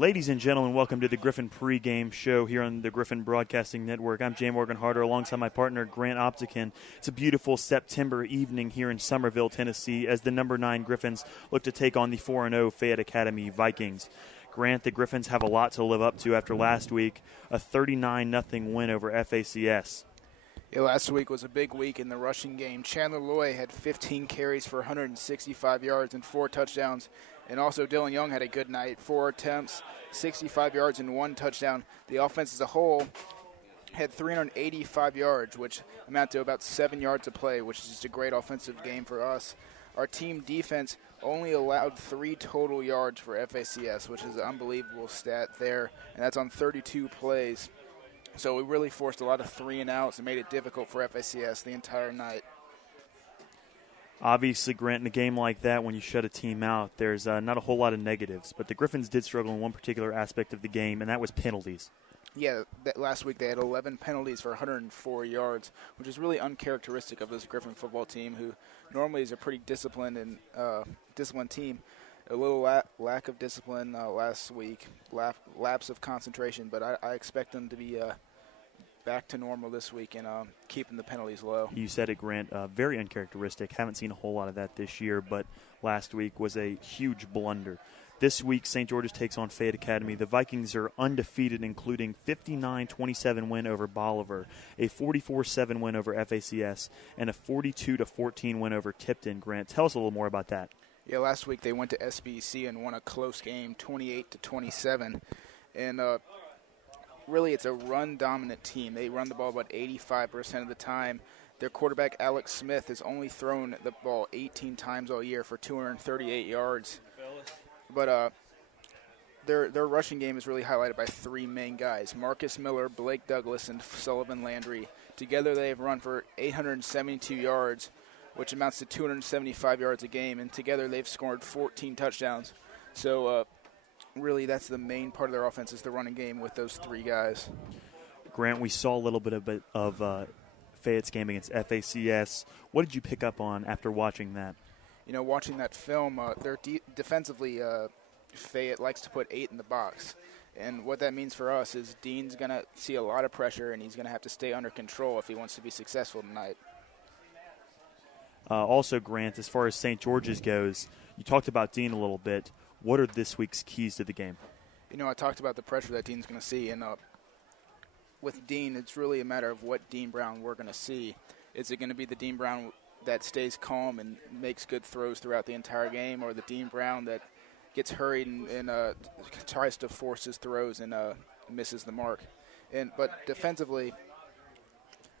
Ladies and gentlemen, welcome to the Gryphon pregame show here on the Gryphon Broadcasting Network. I'm Jay Morgan Harder alongside my partner Grant Optikin. It's a beautiful September evening here in Somerville, Tennessee, as the number 9 Gryphons look to take on the 4-0 Fayette Academy Vikings. Grant, the Gryphons have a lot to live up to after last week, a 39-0 win over FACS. Yeah, last week was a big week in the rushing game. Chandler Loy had 15 carries for 165 yards and 4 touchdowns. And also Dylan Young had a good night, 4 attempts, 65 yards and 1 touchdown. The offense as a whole had 385 yards, which amount to about 7 yards a play, which is just a great offensive game for us. Our team defense only allowed 3 total yards for FACS, which is an unbelievable stat there, and that's on 32 plays. So we really forced a lot of 3-and-outs and made it difficult for FACS the entire night. Obviously, Grant, in a game like that, when you shut a team out, there's not a whole lot of negatives. But the Gryphons did struggle in one particular aspect of the game, and that was penalties. Yeah, last week they had 11 penalties for 104 yards, which is really uncharacteristic of this Gryphon football team, who normally is a pretty disciplined and disciplined team. A little lack of discipline last week, lapse of concentration, but I expect them to be back to normal this week and keeping the penalties low. You said it, Grant. Very uncharacteristic. Haven't seen a whole lot of that this year, but last week was a huge blunder. This week, St. George's takes on Fayette Academy. The Vikings are undefeated, including 59-27 win over Bolivar, a 44-7 win over FACS, and a 42-14 win over Tipton. Grant, tell us a little more about that. Yeah, last week they went to SBC and won a close game, 28-27, and really it's a run-dominant team. They run the ball about 85% of the time. Their quarterback, Alex Smith, has only thrown the ball 18 times all year for 238 yards. But their rushing game is really highlighted by 3 main guys, Marcus Miller, Blake Douglas, and Sullivan Landry. Together they have run for 872 yards, which amounts to 275 yards a game, and together they've scored 14 touchdowns. So really that's the main part of their offense is the running game with those 3 guys. Grant, we saw a little bit of Fayette's game against FACS. What did you pick up on after watching that? You know, watching that film, they're defensively, Fayette likes to put 8 in the box. And what that means for us is Dean's going to see a lot of pressure, and he's going to have to stay under control if he wants to be successful tonight. Also, Grant, as far as St. George's goes, you talked about Dean a little bit. What are this week's keys to the game? You know, I talked about the pressure that Dean's going to see, and with Dean, it's really a matter of what Dean Brown we're going to see. Is it going to be the Dean Brown that stays calm and makes good throws throughout the entire game, or the Dean Brown that gets hurried and tries to force his throws and misses the mark? But defensively,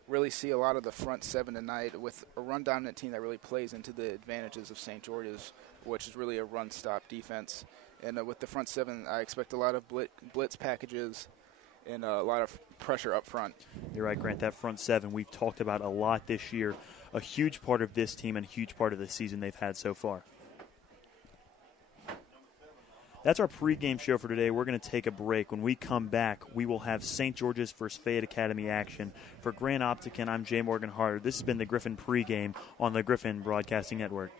really see a lot of the front 7 tonight with a run-dominant team that really plays into the advantages of St. George's, which is really a run-stop defense. And with the front 7, I expect a lot of blitz packages and a lot of pressure up front. You're right, Grant. That front 7 we've talked about a lot this year. A huge part of this team and a huge part of the season they've had so far. That's our pregame show for today. We're going to take a break. When we come back, we will have St. George's versus Fayette Academy action. For Grant Optikin, I'm Jay Morgan Harder. This has been the Gryphon pregame on the Gryphon Broadcasting Network.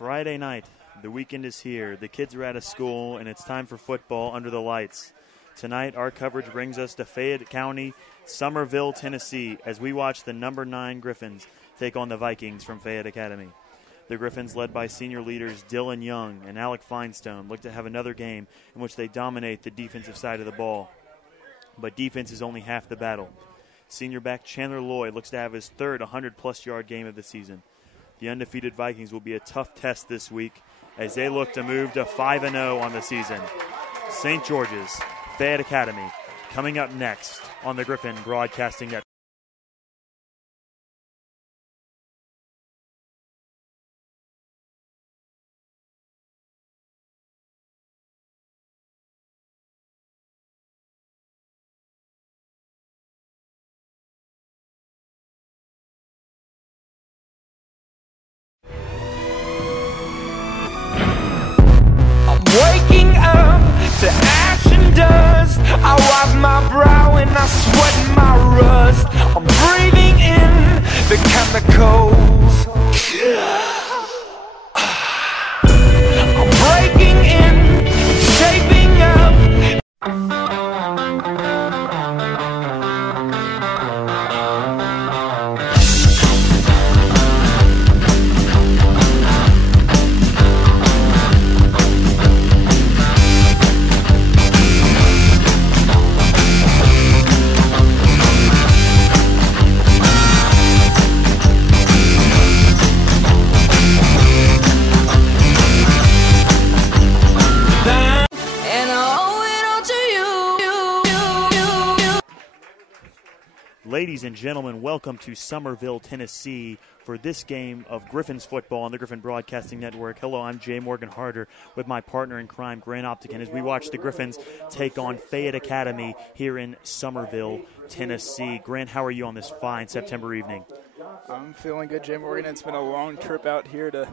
Friday night, the weekend is here. The kids are out of school, and it's time for football under the lights. Tonight, our coverage brings us to Fayette County, Somerville, Tennessee, as we watch the number 9 Gryphons take on the Vikings from Fayette Academy. The Gryphons, led by senior leaders Dylan Young and Alec Finestone, look to have another game in which they dominate the defensive side of the ball. But defense is only half the battle. Senior back Chandler Lloyd looks to have his third 100-plus yard game of the season. The undefeated Vikings will be a tough test this week as they look to move to 5-0 on the season. St. George's, Fayette Academy, coming up next on the Gryphon Broadcasting Network. Waking up to ash and dust, I wipe my brow and I sweat my rust. I'm breathing in the chemicals. I'm breaking in, shaping up. Ladies and gentlemen, welcome to Somerville, Tennessee for this game of Gryphons football on the Gryphon Broadcasting Network. Hello, I'm Jay Morgan Harder with my partner in crime, Grant Optican, as we watch the Gryphons take on Fayette Academy here in Somerville, Tennessee. Grant, how are you on this fine September evening? I'm feeling good, Jay Morgan. It's been a long trip out here to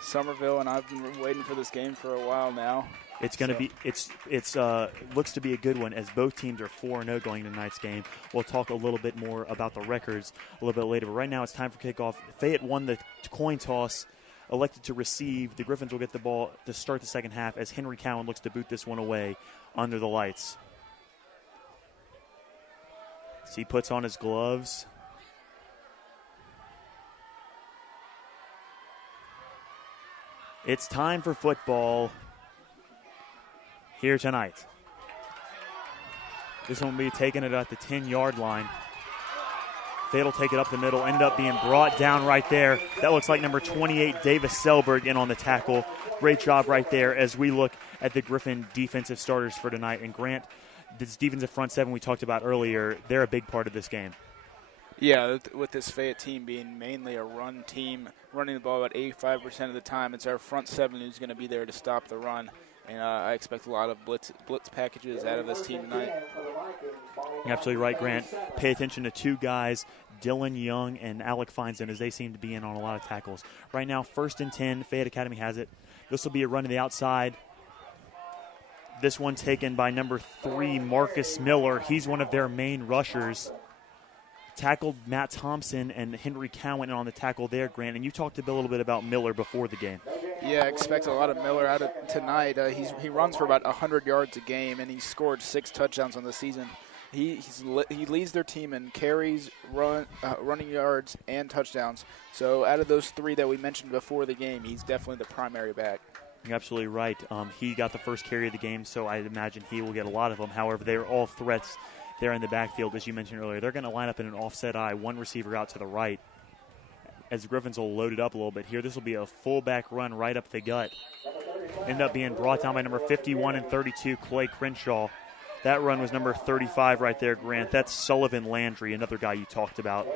Somerville, and I've been waiting for this game for a while now. It's going to be looks to be a good one as both teams are 4-0 going into tonight's game. We'll talk a little bit more about the records a little bit later, but right now it's time for kickoff. Fayette won the coin toss, elected to receive. The Gryphons will get the ball to start the second half as Henry Cowan looks to boot this one away under the lights. So he puts on his gloves. It's time for football here tonight. This one will be taking it at the 10-yard line. Fayette will take it up the middle. Ended up being brought down right there. That looks like number 28, Davis Selberg, in on the tackle. Great job right there as we look at the Gryphon defensive starters for tonight. And Grant, this defensive front seven we talked about earlier, they're a big part of this game. Yeah, with this Fayette team being mainly a run team, running the ball about 85% of the time, it's our front seven who's going to be there to stop the run. And I expect a lot of blitz packages out of this team tonight. You're absolutely right, Grant. Pay attention to two guys, Dylan Young and Alec Finestone, as they seem to be in on a lot of tackles. Right now, 1st and 10, Fayette Academy has it. This will be a run to the outside. This one taken by number 3, Marcus Miller. He's one of their main rushers. Tackled Matt Thompson and Henry Cowan on the tackle there, Grant. And you talked a little bit about Miller before the game. Yeah, I expect a lot of Miller out of tonight. He runs for about 100 yards a game, and he's scored 6 touchdowns on the season. He leads their team in carries, running yards, and touchdowns. So out of those 3 that we mentioned before the game, he's definitely the primary back. You're absolutely right. He got the first carry of the game, so I imagine he will get a lot of them. However, they're all threats there in the backfield, as you mentioned earlier. They're going to line up in an offset eye, one receiver out to the right, as the Gryphons will load it up a little bit here. This will be a fullback run right up the gut. End up being brought down by number 51 and 32, Clay Crenshaw. That run was number 35 right there, Grant. That's Sullivan Landry, another guy you talked about.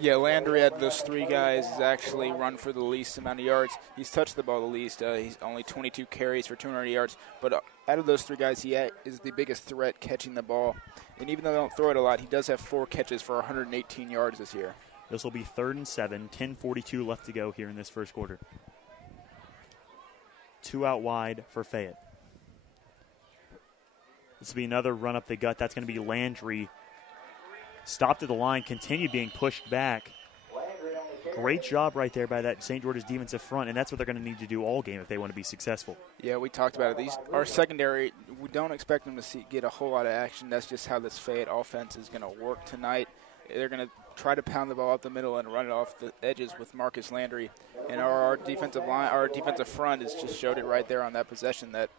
Yeah, Landry had those 3 guys has actually run for the least amount of yards. He's touched the ball the least. He's only 22 carries for 200 yards. But out of those 3 guys, he is the biggest threat catching the ball. And even though they don't throw it a lot, he does have 4 catches for 118 yards this year. This will be 3rd and 7, 10:42 left to go here in this first quarter. 2 out wide for Fayette. This will be another run up the gut. That's going to be Landry. Stopped at the line, continued being pushed back. Great job right there by that St. George's defensive front, and that's what they're going to need to do all game if they want to be successful. Yeah, we talked about it. Our secondary, we don't expect them to get a whole lot of action. That's just how this Fayette offense is going to work tonight. They're going to try to pound the ball up the middle and run it off the edges with Marcus Landry. And our defensive line, our defensive front has just showed it right there on that possession that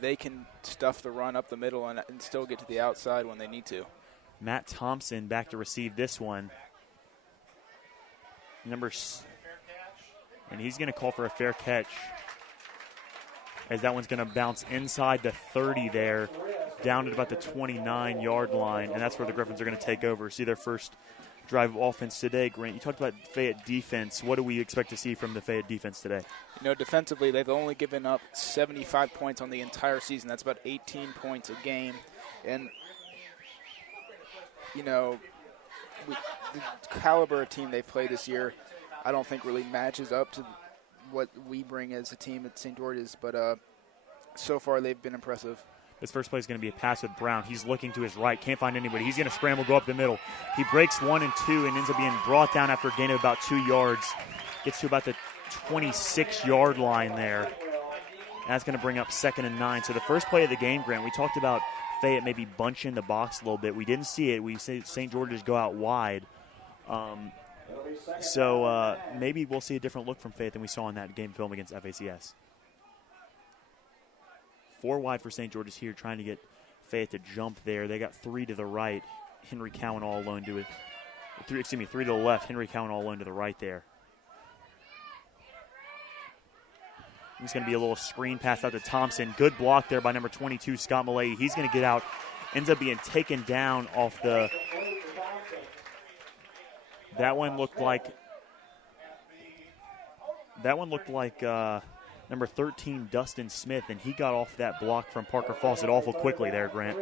they can stuff the run up the middle and still get to the outside when they need to. Matt Thompson back to receive this one. And he's going to call for a fair catch as that one's going to bounce inside the 30 there, down at about the 29-yard line, and that's where the Gryphons are going to take over. See their first drive of offense today. Grant, you talked about Fayette defense. What do we expect to see from the Fayette defense today? Defensively, they've only given up 75 points on the entire season. That's about 18 points a game. And, the caliber of team they've played this year, I don't think really matches up to what we bring as a team at St. George's. But so far, they've been impressive. This first play is going to be a pass with Brown. He's looking to his right, can't find anybody. He's going to scramble, go up the middle. He breaks 1 and 2 and ends up being brought down after a gain of about 2 yards. Gets to about the 26-yard line there. And that's going to bring up 2nd and 9. So the first play of the game, Grant, we talked about Fayette maybe bunching the box a little bit. We didn't see it. We see St. George's go out wide. So maybe we'll see a different look from Fayette than we saw in that game film against FACS. 4 wide for St. George's here, trying to get Fayette to jump there. They got 3 to the right. Henry Cowan all alone to it. 3 to the left. Henry Cowan all alone to the right there. It's going to be a little screen pass out to Thompson. Good block there by number 22, Scott Millay. He's going to get out. Ends up being taken down off the... That one looked like number 13, Dustin Smith, and he got off that block from Parker Fawcett awful quickly there, Grant.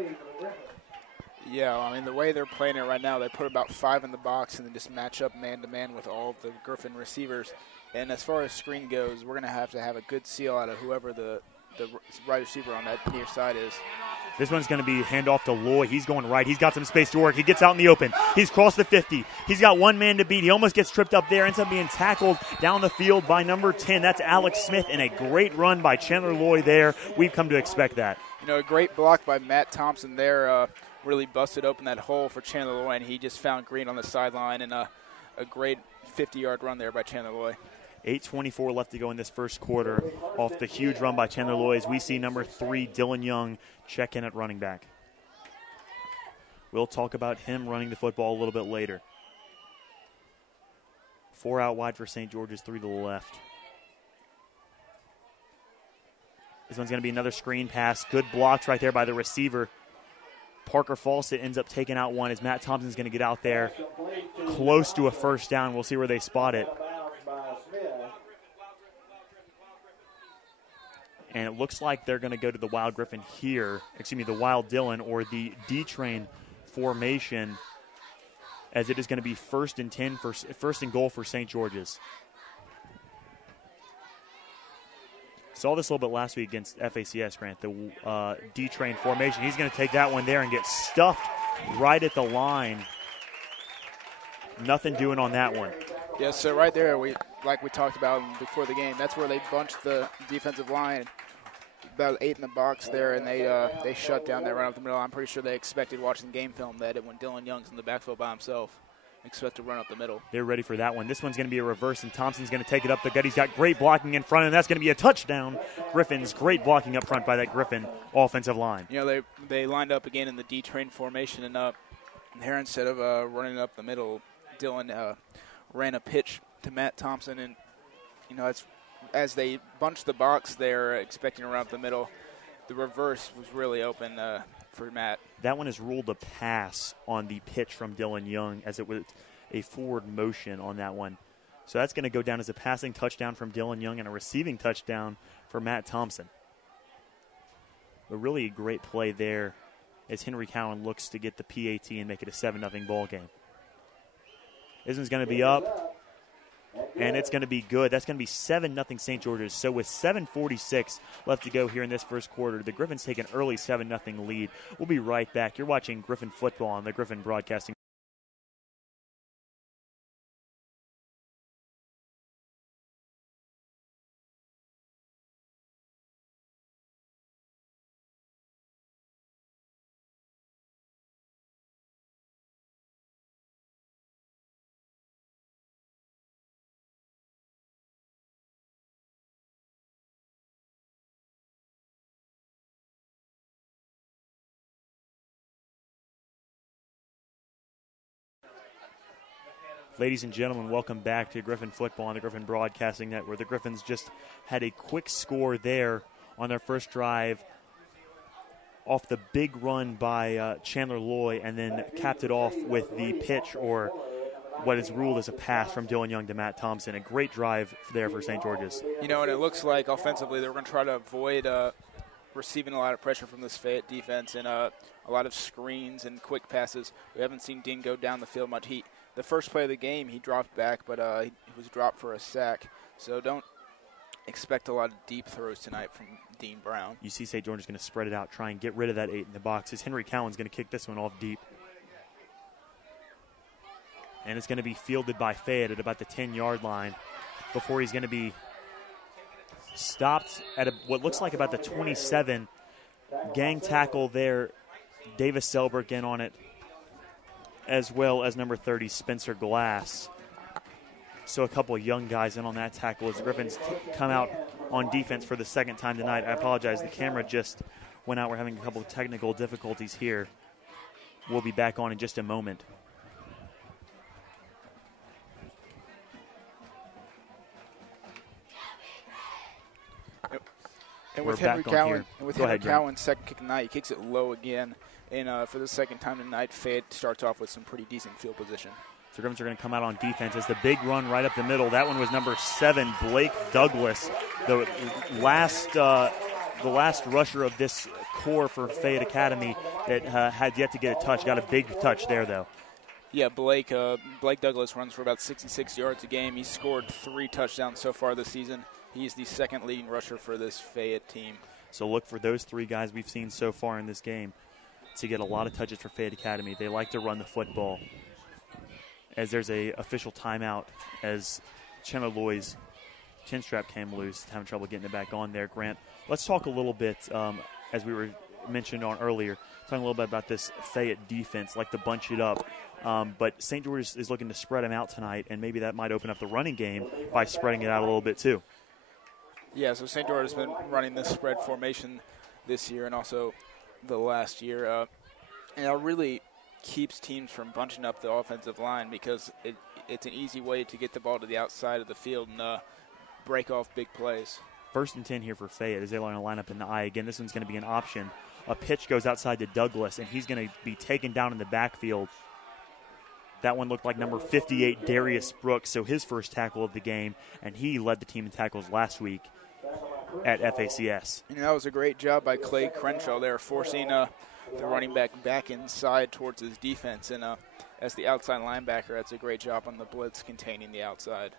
Yeah, the way they're playing it right now, they put about 5 in the box and then just match up man-to-man with all of the Gryphon receivers. And as far as screen goes, we're going to have a good seal out of whoever the right receiver on that near side is. This one's going to be handoff to Loy. He's going right. He's got some space to work. He gets out in the open. He's crossed the 50. He's got one man to beat. He almost gets tripped up there. Ends up being tackled down the field by number 10. That's Alex Smith, and a great run by Chandler Loy there. We've come to expect that. A great block by Matt Thompson there. Really busted open that hole for Chandler Loy, and he just found Green on the sideline, and a great 50-yard run there by Chandler Loy. 8:24 left to go in this first quarter off the huge run by Chandler Loy as we see number 3, Dylan Young, check in at running back. We'll talk about him running the football a little bit later. 4 out wide for St. George's, 3 to the left. This one's going to be another screen pass. Good blocks right there by the receiver. Parker Fawcett ends up taking out one as Matt Thompson's going to get out there close to a first down. We'll see where they spot it. And it looks like they're going to go to the Wild Gryphon here, the Wild Dylan, or the D-Train formation, as it is going to be 1st and 10 for 1st and goal for St. George's. Saw this a little bit last week against FACS, Grant, the D-Train formation. He's going to take that one there and get stuffed right at the line. Nothing doing on that one. Yeah, so right there, like we talked about before the game, that's where they bunched the defensive line. About 8 in the box there, and they shut down that run up the middle. I'm pretty sure they expected watching the game film that when Dylan Young's in the backfield by himself, expect to run up the middle. They're ready for that one. This one's going to be a reverse, and Thompson's going to take it up the gut. He's got great blocking in front, and that's going to be a touchdown. Gryphons, great blocking up front by that Gryphon offensive line. They lined up again in the D-Train formation, and here instead of running up the middle, Dylan ran a pitch to Matt Thompson, and it's as they bunched the box, they're expecting to run up the middle. The reverse was really open for Matt. That one is ruled a pass on the pitch from Dylan Young, as it was a forward motion on that one. So that's going to go down as a passing touchdown from Dylan Young and a receiving touchdown for Matt Thompson. But really a great play there as Henry Cowan looks to get the PAT and make it a 7-0 ball game. This one's going to be up. And it's going to be good. That's going to be 7-0 St. George's. So with 7:46 left to go here in this first quarter, the Gryphons take an early 7-0 lead. We'll be right back. You're watching Gryphon football on the Gryphon Broadcasting Ladies and gentlemen, welcome back to Griffin Football on the Griffin Broadcasting Network. The Griffins just had a quick score there on their first drive off the big run by Chandler Loy, and then capped it off with the pitch, or what is ruled as a pass from Dylan Young to Matt Thompson. A great drive there for St. George's. You know, and it looks like offensively they're going to try to avoid receiving a lot of pressure from this Fayette defense and a lot of screens and quick passes. We haven't seen Dean go down the field much. The first play of the game, he dropped back, but he was dropped for a sack. So don't expect a lot of deep throws tonight from Dean Brown. You see St. George's going to spread it out, try and get rid of that 8 in the box. As Henry Cowan's going to kick this one off deep. And it's going to be fielded by Fayette at about the 10-yard line before he's going to be stopped at what looks like about the 27. Gang tackle there. Davis Selberg in on it, as well as number 30, Spencer Glass. So a couple of young guys in on that tackle as the Griffins come out on defense for the second time tonight. I apologize, the camera just went out. We're having a couple of technical difficulties here. We'll be back on in just a moment. And with Henry Cowan's second kick tonight, he kicks it low again. And for the second time tonight, Fayette starts off with some pretty decent field position. So Griffins are going to come out on defense as the big run right up the middle. That one was number 7, Blake Douglas, the last rusher of this core for Fayette Academy that had yet to get a touch. Got a big touch there, though. Yeah, Blake Douglas runs for about 66 yards a game. He's scored 3 touchdowns so far this season. He's the second leading rusher for this Fayette team. So look for those 3 guys we've seen so far in this game to get a lot of touches for Fayette Academy. They like to run the football. As there's a official timeout as Chandler Loy's chin strap came loose, having trouble getting it back on there. Grant, let's talk a little bit, as we were mentioned on earlier, talking a little bit about this Fayette defense, like to bunch it up. But St. George's is looking to spread them out tonight, and maybe that might open up the running game by spreading it out a little bit too. Yeah, so St. George has been running this spread formation this year and also the last year. And it really keeps teams from bunching up the offensive line because it's an easy way to get the ball to the outside of the field and break off big plays. 1st and 10 here for Fayette as they line a lineup in the I. Again, this one's going to be an option. A pitch goes outside to Douglas, and he's going to be taken down in the backfield. That one looked like number 58, Darius Brooks, so his first tackle of the game, and he led the team in tackles last week at FACS. And that was a great job by Clay Crenshaw there, forcing the running back inside towards his defense. And as the outside linebacker, that's a great job on the blitz containing the outside.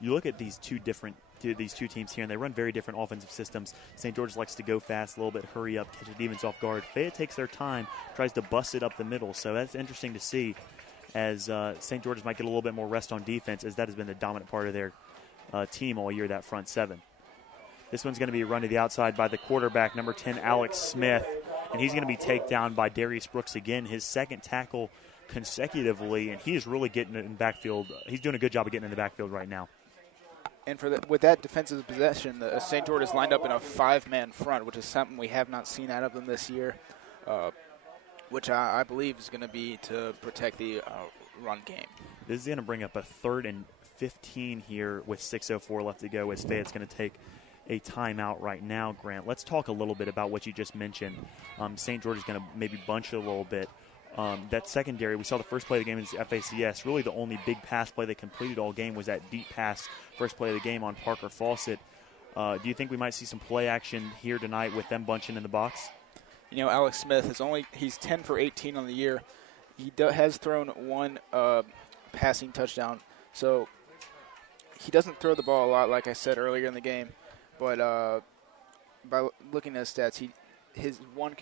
You look at these two teams here, and they run very different offensive systems. St. George likes to go fast, a little bit hurry up, catch the defense off guard. Fayette takes their time, tries to bust it up the middle. So that's interesting to see as St. George's might get a little bit more rest on defense, as that has been the dominant part of their team all year, that front 7. This one's going to be run to the outside by the quarterback, number 10, Alex Smith. And he's going to be taken down by Darius Brooks again, his second tackle consecutively, and he is really getting it in the backfield. He's doing a good job of getting in the backfield right now. And with that defensive possession, St. George is lined up in a 5-man front, which is something we have not seen out of them this year, which I believe is going to be to protect the run game. This is going to bring up a 3rd and 15 here with 6:04 left to go as Fayette's going to take a timeout right now, Grant. Let's talk a little bit about what you just mentioned. St. George is going to maybe bunch it a little bit. That secondary, we saw the first play of the game is FACS. Really the only big pass play they completed all game was that deep pass first play of the game on Parker Fawcett. Do you think we might see some play action here tonight with them bunching in the box? You know, Alex Smith he's 10 for 18 on the year. He has thrown 1 passing touchdown, so he doesn't throw the ball a lot, like I said earlier in the game. But by looking at his stats, his one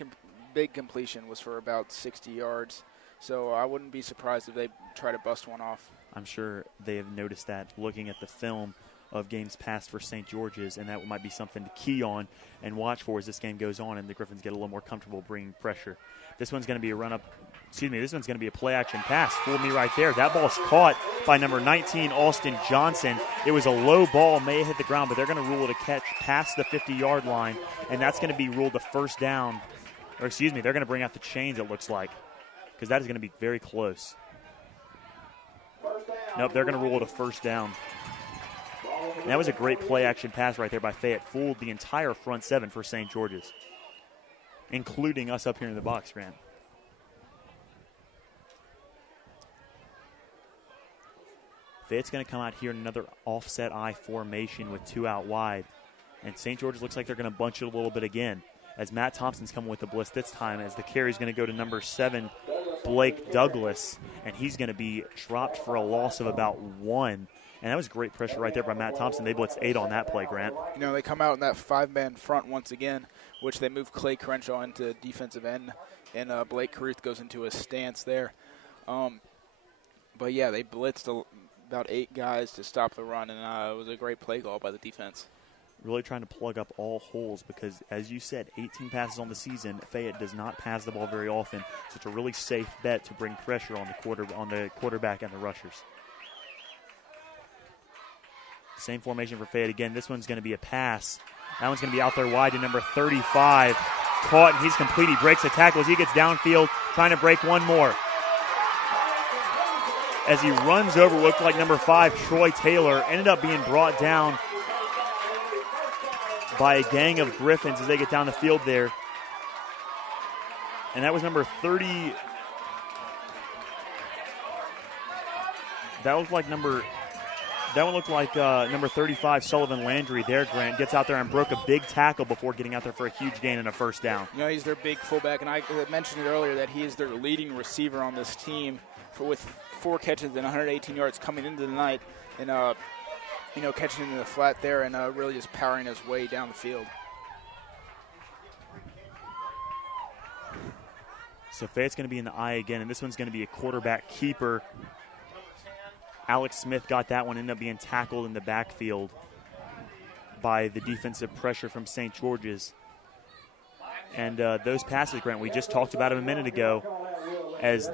big completion was for about 60 yards. So I wouldn't be surprised if they try to bust one off. I'm sure they have noticed that looking at the film of games past for St. George's, and that might be something to key on and watch for as this game goes on and the Griffins get a little more comfortable bringing pressure. This one's going to be this one's going to be a play-action pass. Fooled me right there. That ball's caught by number 19, Austin Johnson. It was a low ball, may have hit the ground, but they're going to rule it a catch past the 50-yard line, and that's going to be ruled a first down. Or they're going to bring out the chains, it looks like, because that is going to be very close. Nope, they're going to rule it a first down. And that was a great play-action pass right there by Fayette. Fooled the entire front seven for St. George's, including us up here in the box, Grant. Fayette's going to come out here in another offset I formation with 2 out wide. And St. George's looks like they're going to bunch it a little bit again, as Matt Thompson's coming with the blitz this time, as the carry's going to go to number 7, Blake Douglas, and he's going to be dropped for a loss of about 1. And that was great pressure right there by Matt Thompson. They blitzed 8 on that play, Grant. You know, they come out in that 5-man front once again, which they move Clay Crenshaw into defensive end, and Blake Caruth goes into a stance there. But, yeah, they blitzed about 8 guys to stop the run, and it was a great play call by the defense. Really trying to plug up all holes because, as you said, 18 passes on the season. Fayette does not pass the ball very often, so it's a really safe bet to bring pressure on the quarterback and the rushers. Same formation for Fayette again. This one's going to be a pass. That one's going to be out there wide to number 35. Caught, and he's complete. He breaks the tackle as he gets downfield, trying to break one more. As he runs over, looked like number 5, Troy Taylor, ended up being brought down by a gang of Gryphons as they get down the field there. And that was number 30. That one looked like number 35, Sullivan Landry there, Grant. Gets out there and broke a big tackle before getting out there for a huge gain and a first down. You know, he's their big fullback, and I mentioned it earlier that he is their leading receiver on this team with 4 catches and 118 yards coming into the night. And, catching into the flat there and really just powering his way down the field. So Fayette's going to be in the eye again, and this one's going to be a quarterback keeper. Alex Smith got that one, ended up being tackled in the backfield by the defensive pressure from St. George's. And those passes, Grant, we just talked about them a minute ago, as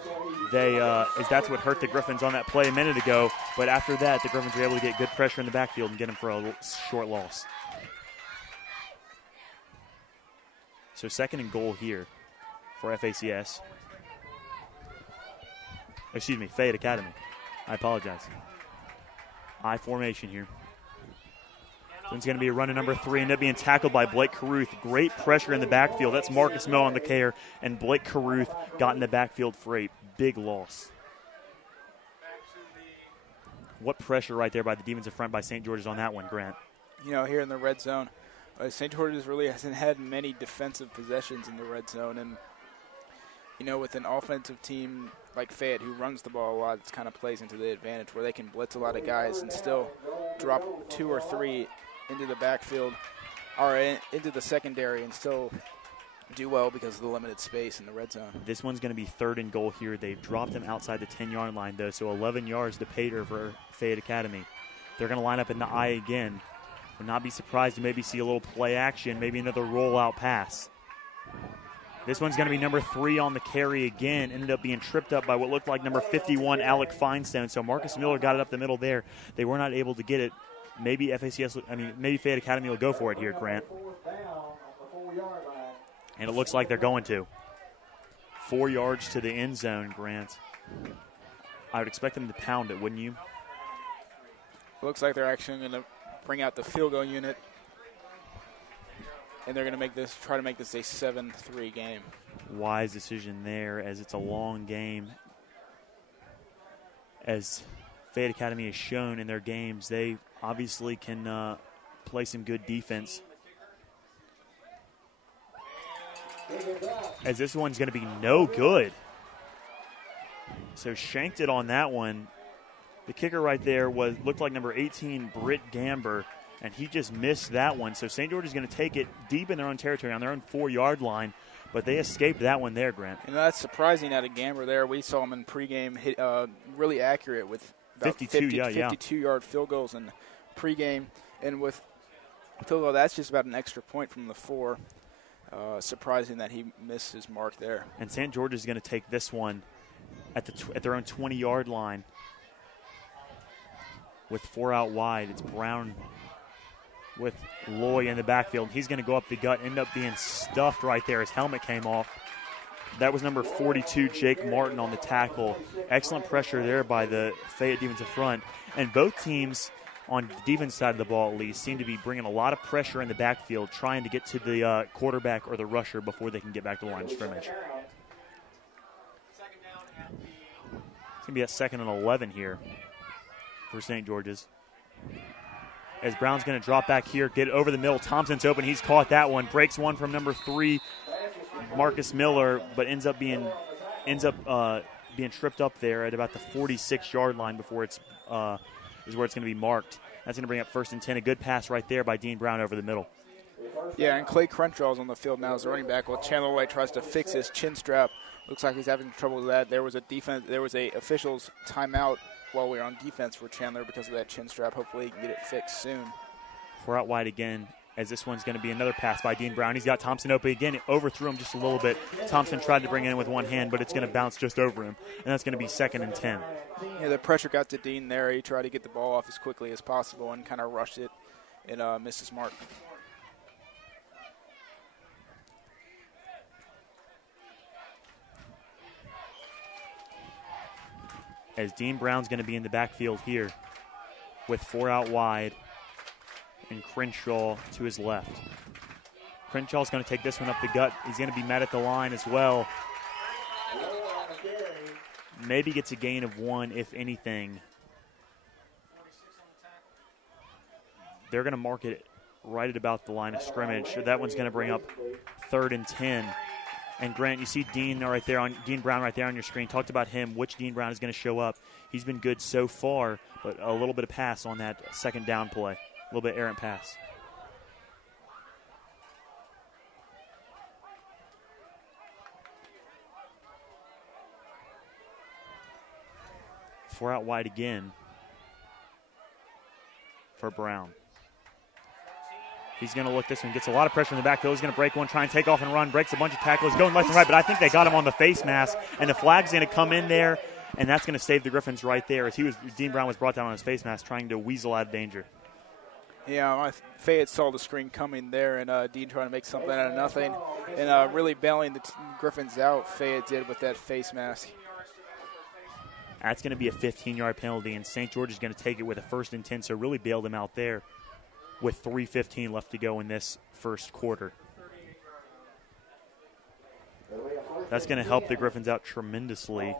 that's what hurt the Gryphons on that play a minute ago. But after that, the Gryphons were able to get good pressure in the backfield and get them for a short loss. So 2nd and goal here for FACS. Excuse me, Fayette Academy. I apologize. I formation here. It's going to be a run to number 3, ended up being tackled by Blake Caruth. Great pressure in the backfield. That's Marcus Mill on the care, and Blake Caruth got in the backfield for a big loss. What pressure right there by the defensive front by St. George's on that one, Grant? You know, here in the red zone, St. George's really hasn't had many defensive possessions in the red zone, and with an offensive team like Fayette who runs the ball a lot, it kind of plays into the advantage where they can blitz a lot of guys and still drop 2 or 3 into the backfield or into the secondary and still do well because of the limited space in the red zone. This one's going to be 3rd and goal here. They've dropped him outside the 10-yard line, though, so 11 yards to Pater for Fayette Academy. They're going to line up in the eye again. Would not be surprised to maybe see a little play action, maybe another rollout pass. This one's going to be number 3 on the carry again. Ended up being tripped up by what looked like number 51, Alec Finestone. So Marcus Miller got it up the middle there. They were not able to get it. Maybe maybe Fayette Academy will go for it here, Grant. And it looks like they're going to. 4 yards to the end zone, Grant. I would expect them to pound it, wouldn't you? Looks like they're actually going to bring out the field goal unit. And they're going to try to make this a 7-3 game. Wise decision there, as it's a long game. As Fayette Academy has shown in their games, they obviously can play some good defense. As this one's going to be no good. So shanked it on that one. The kicker right there looked like number 18, Britt Gamber. And he just missed that one. So St. George is going to take it deep in their own territory on their own 4-yard line. But they escaped that one there, Grant. That's surprising out of Gamber there. We saw him in pregame hit really accurate with about 52-yard field goals in pregame. And with field goal, that's just about an extra point from the 4. Surprising that he missed his mark there. And St. George is going to take this one at their own 20-yard line with 4 out wide. It's Brown with Loy in the backfield. He's going to go up the gut, end up being stuffed right there. His helmet came off. That was number 42, Jake Martin, on the tackle. Excellent pressure there by the Fayette defensive front. And both teams, on the defense side of the ball at least, seem to be bringing a lot of pressure in the backfield, trying to get to the quarterback or the rusher before they can get back to the line of scrimmage. It's going to be a 2nd and 11 here for St. George's. As Brown's going to drop back here, get over the middle. Thompson's open. He's caught that one. Breaks one from number 3, Marcus Miller, but ends up being tripped up there at about the 46-yard line before is where it's going to be marked. That's going to bring up 1st and 10. A good pass right there by Dean Brown over the middle. Yeah, and Clay Crenshaw's on the field now as the running back while Chandler White tries to fix his chin strap. Looks like he's having trouble with that. There was a official's timeout while we were on defense for Chandler because of that chin strap. Hopefully he can get it fixed soon. 4 out wide again, as this one's going to be another pass by Dean Brown. He's got Thompson open again. It overthrew him just a little bit. Thompson tried to bring it in with one hand, but it's going to bounce just over him, and that's going to be 2nd and 10. Yeah, the pressure got to Dean there. He tried to get the ball off as quickly as possible and kind of rushed it and missed his mark. As Dean Brown's going to be in the backfield here with 4 out wide and Crenshaw to his left. Crenshaw's going to take this one up the gut. He's going to be met at the line as well. Maybe gets a gain of 1, if anything. They're going to mark it right at about the line of scrimmage. That one's going to bring up 3rd and 10. And Grant, you see Dean Brown right there on your screen. Talked about him, which Dean Brown is going to show up. He's been good so far, but a little bit of pass on that 2nd down play. A little bit errant pass. Four out wide again for Brown. He's going to look this one. Gets a lot of pressure in the backfield. He's going to break one, try and take off and run. Breaks a bunch of tackles. Going left and right, but I think they got him on the face mask. And the flag's going to come in there, and that's going to save the Gryphons right there as Dean Brown was brought down on his face mask trying to weasel out of danger. Yeah, Fayette saw the screen coming there, and Dean trying to make something out of nothing. And really bailing the Gryphons out, Fayette did with that face mask. That's going to be a 15-yard penalty, and St. George is going to take it with a 1st and 10, so really bailed him out there with 3:15 left to go in this first quarter. That's going to help the Gryphons out tremendously,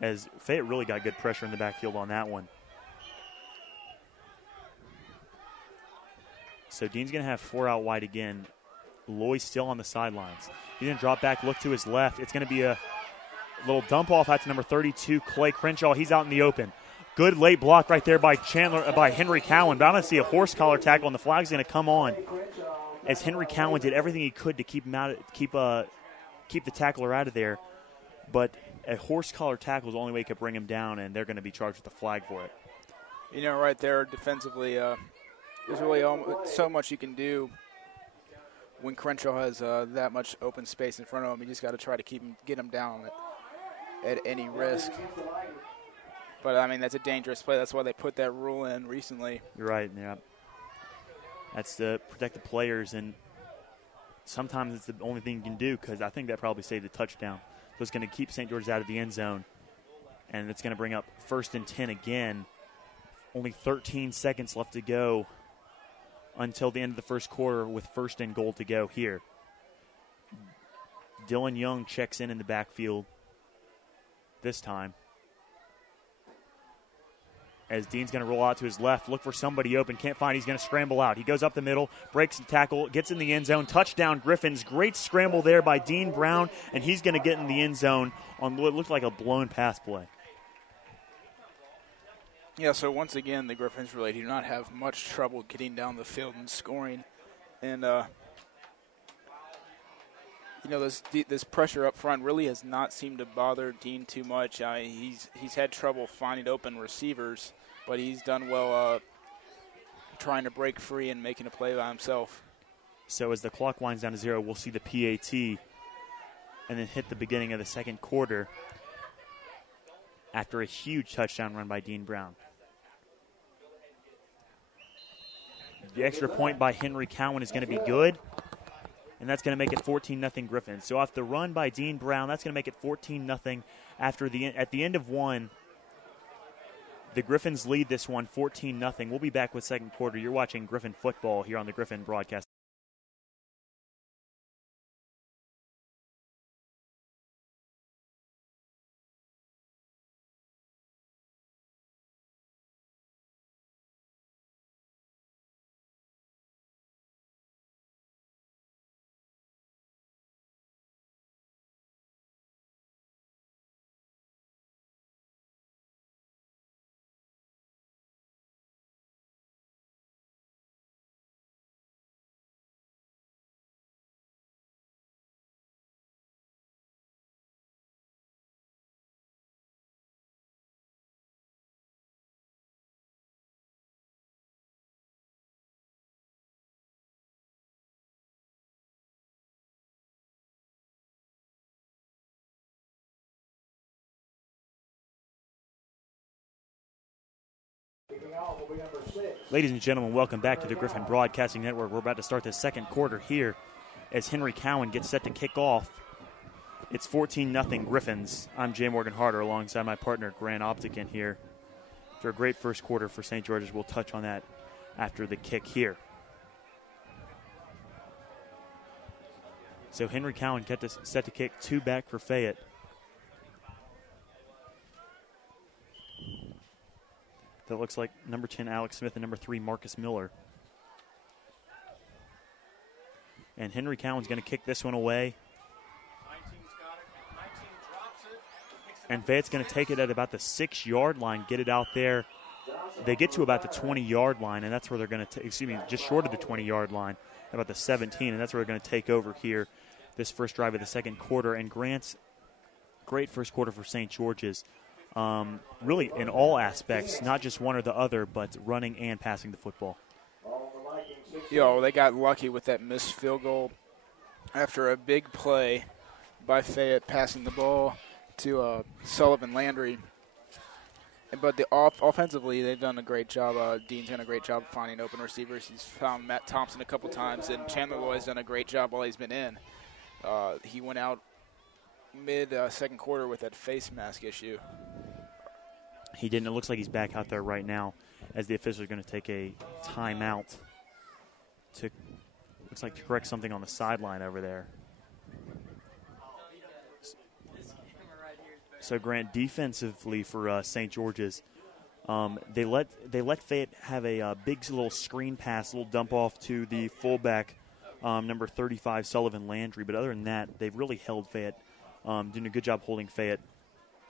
as Fayette really got good pressure in the backfield on that one. So Dean's going to have 4 out wide again. Loy's still on the sidelines. He's going to drop back, look to his left. It's going to be a little dump off out to number 32, Clay Crenshaw. He's out in the open. Good late block right there by Henry Cowan. But I'm going to see a horse collar tackle, and the flag's going to come on as Henry Cowan did everything he could to keep him out, keep the tackler out of there. But a horse collar tackle is the only way he could bring him down, and they're going to be charged with a flag for it. You know, right there defensively, there's really so much you can do when Crenshaw has that much open space in front of him. You just got to try to get him down at any risk. But, I mean, that's a dangerous play. That's why they put that rule in recently. You're right, yeah. That's to protect the players, and sometimes it's the only thing you can do because I think that probably saved a touchdown. So it's going to keep St. George's out of the end zone, and it's going to bring up 1st and 10 again. Only 13 seconds left to go until the end of the first quarter with 1st and goal to go here. Dylan Young checks in the backfield this time. As Dean's going to roll out to his left, look for somebody open, can't find, he's going to scramble out. He goes up the middle, breaks the tackle, gets in the end zone, touchdown Gryphons. Great scramble there by Dean Brown, and he's going to get in the end zone on what looked like a blown pass play. Yeah, so once again, the Gryphons really do not have much trouble getting down the field and scoring. And, you know, this pressure up front really has not seemed to bother Dean too much. He's had trouble finding open receivers, but he's done well trying to break free and making a play by himself. So as the clock winds down to 0, we'll see the PAT and then hit the beginning of the second quarter after a huge touchdown run by Dean Brown. The extra point by Henry Cowan is going to be good. and that's going to make it 14-0 Gryphons. So off the run by Dean Brown, that's going to make it 14-0 at the end of one. The Gryphons lead this one 14-0. We'll be back with second quarter. You're watching Gryphon football here on the Gryphon broadcast. Ladies and gentlemen, welcome back to the Gryphon Broadcasting Network. We're about to start the second quarter here as Henry Cowan gets set to kick off. It's 14-0 Gryphons. I'm Jay Morgan Harder alongside my partner Grant Optican here. After a great first quarter for St. George's, we'll touch on that after the kick here. So Henry Cowan set to kick, 2 back for Fayette. That looks like number 10, Alex Smith, and number 3, Marcus Miller. And Henry Cowan's going to kick this one away. And Fayette's going to take it at about the 6-yard line, get it out there. They get to about the 20-yard line, and that's where they're going to just short of the 20-yard line, about the 17, and that's where they're going to take over here this first drive of the second quarter. And Grant's great first quarter for St. George's. Really in all aspects, not just one or the other, but running and passing the football. They got lucky with that missed field goal after a big play by Fayette passing the ball to Sullivan Landry. But offensively, they've done a great job. Dean's done a great job finding open receivers. He's found Matt Thompson a couple times, and Chandler Lloyd's done a great job while he's been in. He went out mid-second quarter with that face mask issue. He didn't. It looks like he's back out there right now as the officials are going to take a timeout to correct something on the sideline over there. So Grant, defensively for St. George's, they let Fayette have a big little screen pass, little dump off to the fullback, number 35, Sullivan Landry. But other than that, they've really held Fayette, doing a good job holding Fayette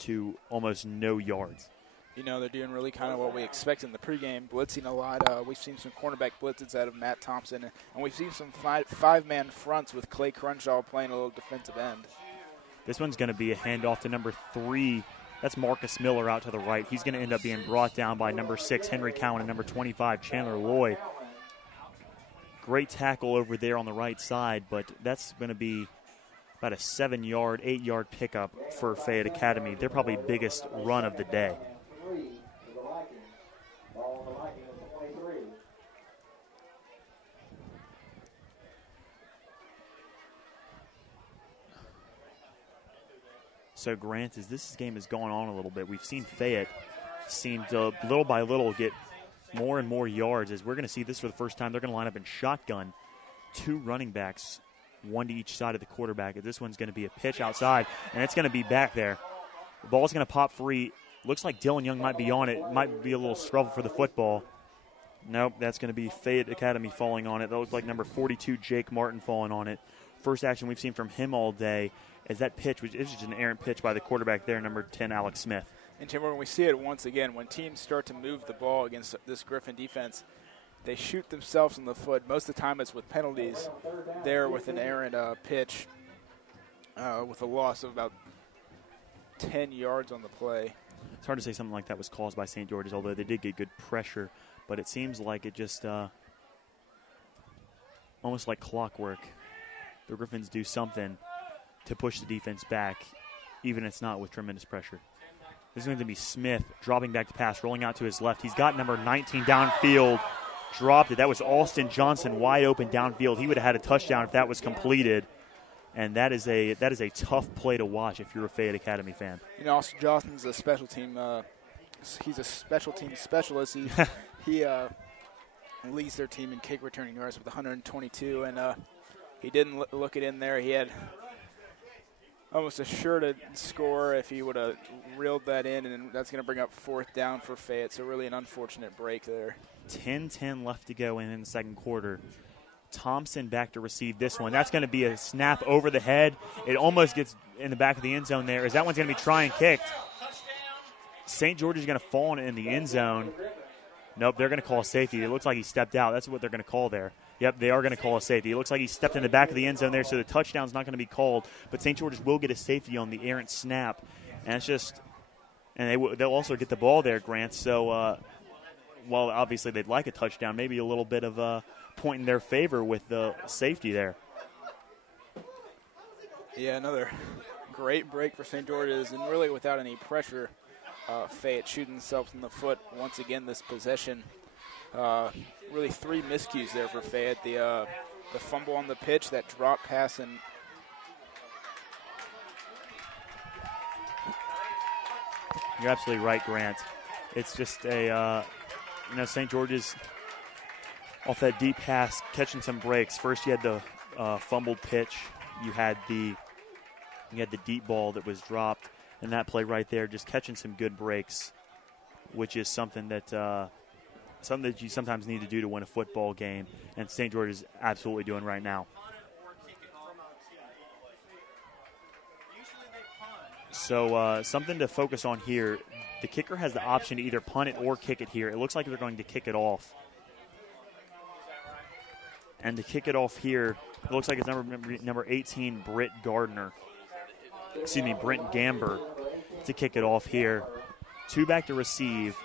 to almost no yards. They're doing really kind of what we expect in the pregame, blitzing a lot. We've seen some cornerback blitzes out of Matt Thompson, and we've seen some five-man fronts with Clay Crenshaw playing a little defensive end. This one's going to be a handoff to number 3. That's Marcus Miller out to the right. He's going to end up being brought down by number 6, Henry Cowan, and number 25, Chandler Lloyd. Great tackle over there on the right side, but that's going to be about a 7-yard, 8-yard pickup for Fayette Academy. Their probably biggest run of the day. So, Grant, as this game has gone on a little bit, we've seen Fayette seem to, little by little, get more and more yards. As we're going to see this for the first time, they're going to line up in shotgun. 2 running backs, 1 to each side of the quarterback. This one's going to be a pitch outside, and it's going to be back there. The ball's going to pop free. Looks like Dylan Young might be on it. Might be a little struggle for the football. Nope, that's going to be Fayette Academy falling on it. That looks like number 42, Jake Martin, falling on it. First action we've seen from him all day is that pitch, which is just an errant pitch by the quarterback there, number 10, Alex Smith. And, Tim, when we see it once again, when teams start to move the ball against this Gryphon defense, they shoot themselves in the foot. Most of the time it's with penalties there with an errant pitch with a loss of about 10 yards on the play. It's hard to say something like that was caused by St. George's, although they did get good pressure. But it seems like it just almost like clockwork. The Gryphons do something to push the defense back, even if it's not with tremendous pressure. This is going to be Smith dropping back to pass, rolling out to his left. He's got number 19 downfield, dropped it. That was Alston Johnson wide open downfield. He would have had a touchdown if that was completed. And that is a tough play to watch if you're a Fayette Academy fan. You know, Alston Johnson's a special team. He's a special team specialist. He leads their team in kick returning yards with 122, and he didn't look it in there. He had almost a sure to score if he would have reeled that in, and that's going to bring up 4th down for Fayette. So really an unfortunate break there. 10-10 left to go in the second quarter. Thompson back to receive this one. That's going to be a snap over the head. It almost gets in the back of the end zone there, as that one's going to be try and kicked. St. George is going to fall in the end zone. Nope, they're going to call a safety. It looks like he stepped out. That's what they're going to call there. Yep, they are going to call a safety. It looks like he stepped in the back of the end zone there, so the touchdown's not going to be called. But St. George's will get a safety on the errant snap. And it's just – and they'll also get the ball there, Grant. So, while obviously they'd like a touchdown, maybe a little bit of a point in their favor with the safety there. Yeah, another great break for St. George's, and really without any pressure. Fayette shooting themselves in the foot once again this possession. Really 3 miscues there for Fayette. The fumble on the pitch, that drop pass, and you're absolutely right, Grant. It's just a St. George's off that deep pass catching some breaks. First, you had the fumbled pitch. You had the deep ball that was dropped. And that play right there, just catching some good breaks, which is something that you sometimes need to do to win a football game, and St. George is absolutely doing right now. So something to focus on here. The kicker has the option to either punt it or kick it here. It looks like they're going to kick it off. And to kick it off here, it looks like it's number 18, Brent Gamber, to kick it off here. 2 back to receive.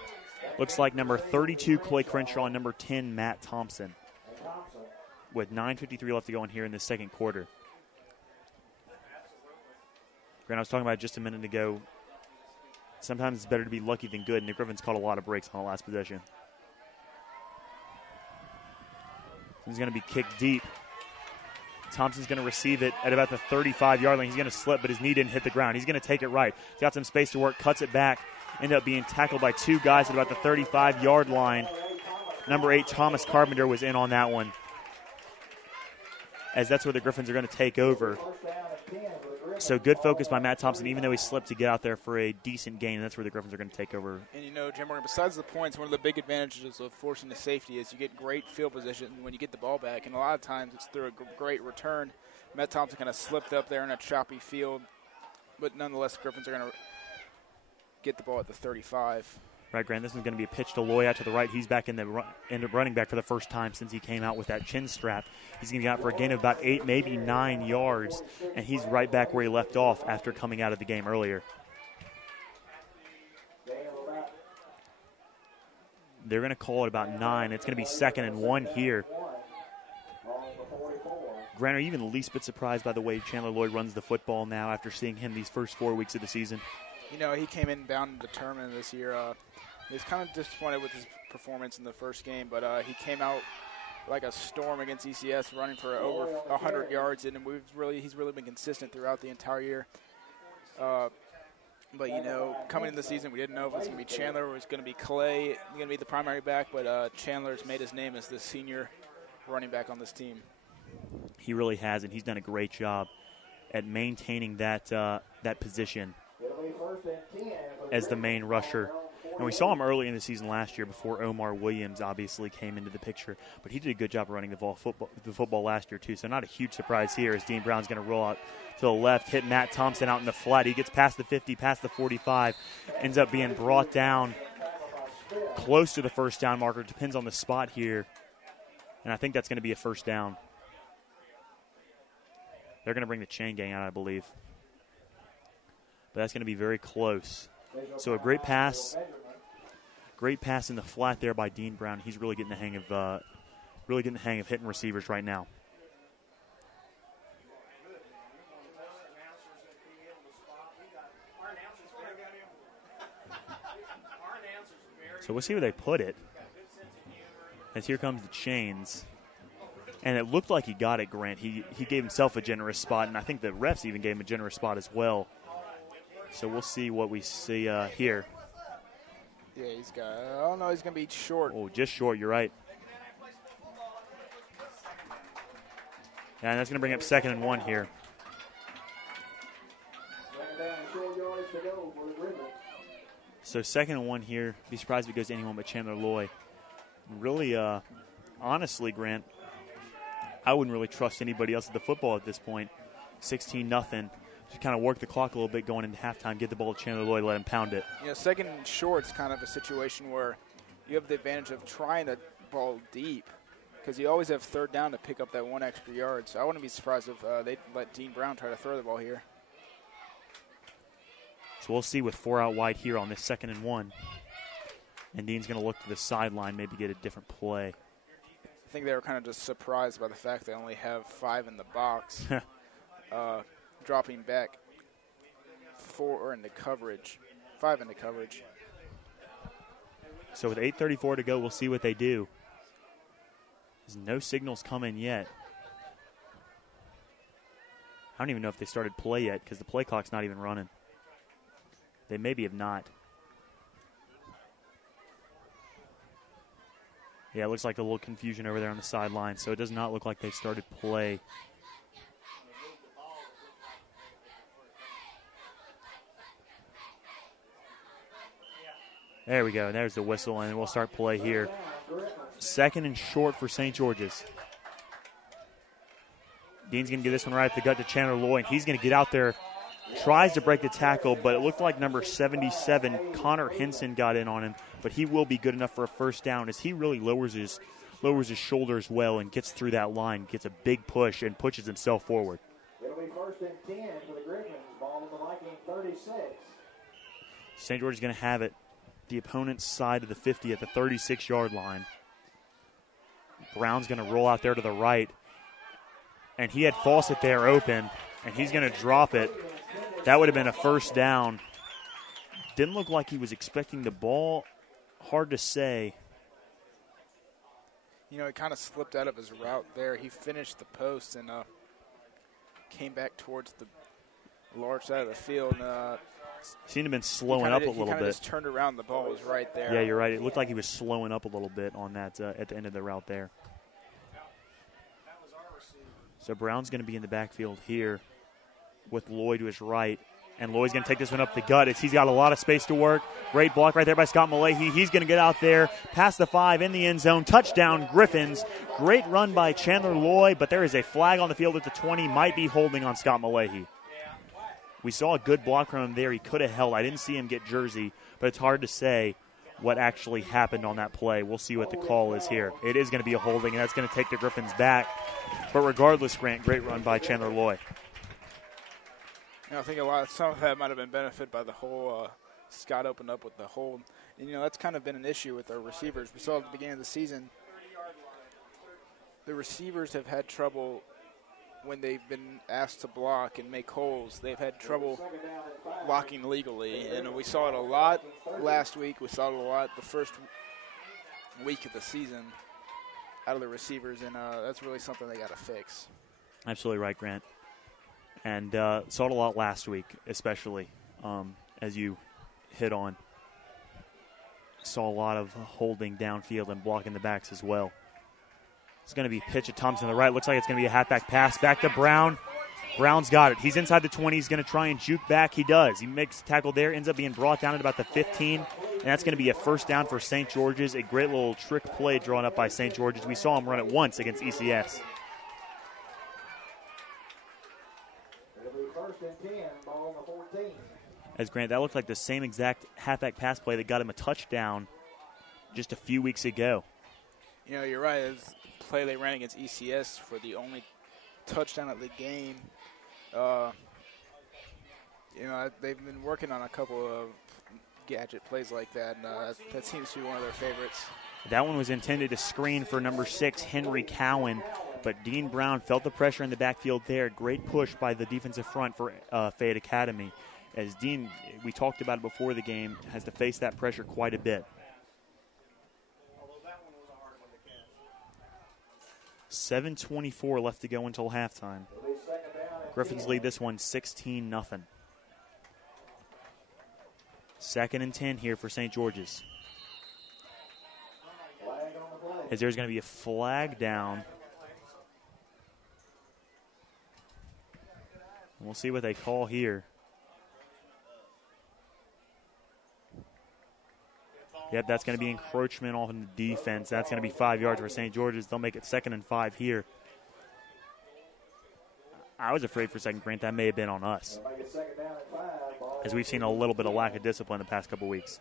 Looks like number 32, Clay Crenshaw, and number 10, Matt Thompson, with 9:53 left to go in here in the second quarter. Grant, I was talking about it just a minute ago. Sometimes it's better to be lucky than good, and the Gryphons caught a lot of breaks on the last possession. He's going to be kicked deep. Thompson's going to receive it at about the 35-yard line. He's going to slip, but his knee didn't hit the ground. He's going to take it right. He's got some space to work, cuts it back, end up being tackled by 2 guys at about the 35-yard line. Number 8, Thomas Carpenter, was in on that one, as that's where the Gryphons are going to take over. So good focus by Matt Thompson, even though he slipped to get out there for a decent gain. That's where the Gryphons are going to take over. And, Jim Morgan, besides the points, one of the big advantages of forcing the safety is you get great field position when you get the ball back. And a lot of times it's through a great return. Matt Thompson kind of slipped up there in a choppy field. But nonetheless, the Gryphons are going to get the ball at the 35. Right, Grant, this one's going to be a pitch to Loy out to the right. He's back in the running back for the first time since he came out with that chin strap. He's going to get out for a gain of about 8, maybe 9 yards, and he's right back where he left off after coming out of the game earlier. They're going to call it about 9. It's going to be 2nd and 1 here. Grant, are you even the least bit surprised by the way Chandler Lloyd runs the football now after seeing him these first 4 weeks of the season? He came in bound and determined this year. He was kind of disappointed with his performance in the first game, but he came out like a storm against ECS, running for over 100 yards, and he's really been consistent throughout the entire year. But coming into the season, we didn't know if it was going to be Chandler or it was going to be Clay, going to be the primary back, but Chandler's made his name as the senior running back on this team. He really has, and he's done a great job at maintaining that position as the main rusher. And we saw him early in the season last year before Omar Williams obviously came into the picture. But he did a good job running the football last year, too. So not a huge surprise here as Dean Brown's going to roll out to the left, hit Matt Thompson out in the flat. He gets past the 50, past the 45, ends up being brought down close to the first down marker. Depends on the spot here. And I think that's going to be a first down. They're going to bring the chain gang out, I believe. But that's going to be very close. So a great pass in the flat there by Dean Brown. He's really getting the hang of hitting receivers right now. So we'll see where they put it. as here comes the chains. And it looked like he got it, Grant. He gave himself a generous spot, and I think the refs even gave him a generous spot as well. So we'll see what we see here. Yeah, he's got, oh no, he's going to be short. Oh, just short, you're right. And that's going to bring up 2nd and 1 here. So 2nd and 1 here. Be surprised if it goes to anyone but Chandler Loy. Really, honestly, Grant, I wouldn't really trust anybody else at the football at this point. 16-0. Just kind of work the clock a little bit going into halftime, get the ball to Chandler Loy, let him pound it. You know, 2nd and short's kind of a situation where you have the advantage of trying to ball deep because you always have 3rd down to pick up that 1 extra yard. So I wouldn't be surprised if they let Dean Brown try to throw the ball here. So we'll see with 4 out wide here on this 2nd and 1. And Dean's going to look to the sideline, maybe get a different play. I think they were kind of just surprised by the fact they only have 5 in the box. Dropping back 4 into coverage, 5 into coverage. So with 8:34 to go, we'll see what they do. There's no signals coming yet. I don't even know if they started play yet because the play clock's not even running. They maybe have not. Yeah, it looks like a little confusion over there on the sideline, so it does not look like they've started play. There we go. There's the whistle, and we'll start play here. 2nd and short for St. George's. Dean's going to get this one right at the gut to Chandler Loy, and he's going to get out there, tries to break the tackle, but it looked like number 77, Connor Henson, got in on him, but he will be good enough for a 1st down as he really lowers his shoulders well and gets through that line, gets a big push, and pushes himself forward. It'll be 1st and 10 for the Gryphons. Ball on the Viking 36. St. George is going to have it the opponent's side of the 50 at the 36-yard line. Brown's going to roll out there to the right, and he had Fawcett there open, and he's going to drop it. That would have been a 1st down. Didn't look like he was expecting the ball. Hard to say. You know, he kind of slipped out of his route there. He finished the post and came back towards the large side of the field. Seemed to have been slowing up a little bit. He just turned around. The ball was right there. Yeah, you're right. It looked like he was slowing up a little bit on that at the end of the route there. So Brown's going to be in the backfield here with Lloyd to his right. And Lloyd's going to take this one up the gut. He's got a lot of space to work. Great block right there by Scott Malahy. He's going to get out there, past the 5 in the end zone. Touchdown, Gryphons. Great run by Chandler Lloyd, but there is a flag on the field at the 20. Might be holding on Scott Malahy. We saw a good block from him there. He could have held. I didn't see him get jersey, but it's hard to say what actually happened on that play. We'll see what the call is here. It is going to be a holding, and that's going to take the Gryphons back. But regardless, Grant, great run by Chandler Lloyd. I think some of that might have been benefited by the whole Scott opened up with the hold. And, that's kind of been an issue with our receivers. We saw at the beginning of the season, the receivers have had trouble when they've been asked to block and make holes. They've had trouble blocking legally. And we saw it a lot last week. We saw it a lot the first week of the season out of the receivers. And that's really something they got to fix. Absolutely right, Grant. And saw it a lot last week, especially, as you hit on. Saw a lot of holding downfield and blocking the backs as well. It's going to be pitch at Thompson to the right. Looks like it's going to be a halfback pass back to Brown. Brown's got it. He's inside the 20. He's going to try and juke back. He does. He makes the tackle there, ends up being brought down at about the 15. And that's going to be a 1st down for St. George's. A great little trick play drawn up by St. George's. We saw him run it once against ECS. As Grant, that looked like the same exact halfback pass play that got him a touchdown just a few weeks ago. You're right. It's the play they ran against ECS for the only touchdown of the game. They've been working on a couple of gadget plays like that, and that seems to be one of their favorites. That one was intended to screen for number 6, Henry Cowan, but Dean Brown felt the pressure in the backfield there. Great push by the defensive front for Fayette Academy. As Dean, we talked about it before the game, has to face that pressure quite a bit. 7:24 left to go until halftime. Gryphons lead this one 16-0. 2nd and 10 here for St. George's. As there's going to be a flag down. We'll see what they call here. Yep, that's going to be encroachment on the defense. That's going to be 5 yards for St. George's. They'll make it 2nd and 5 here. I was afraid for a second, Grant, that may have been on us, as we've seen a little bit of lack of discipline the past couple weeks.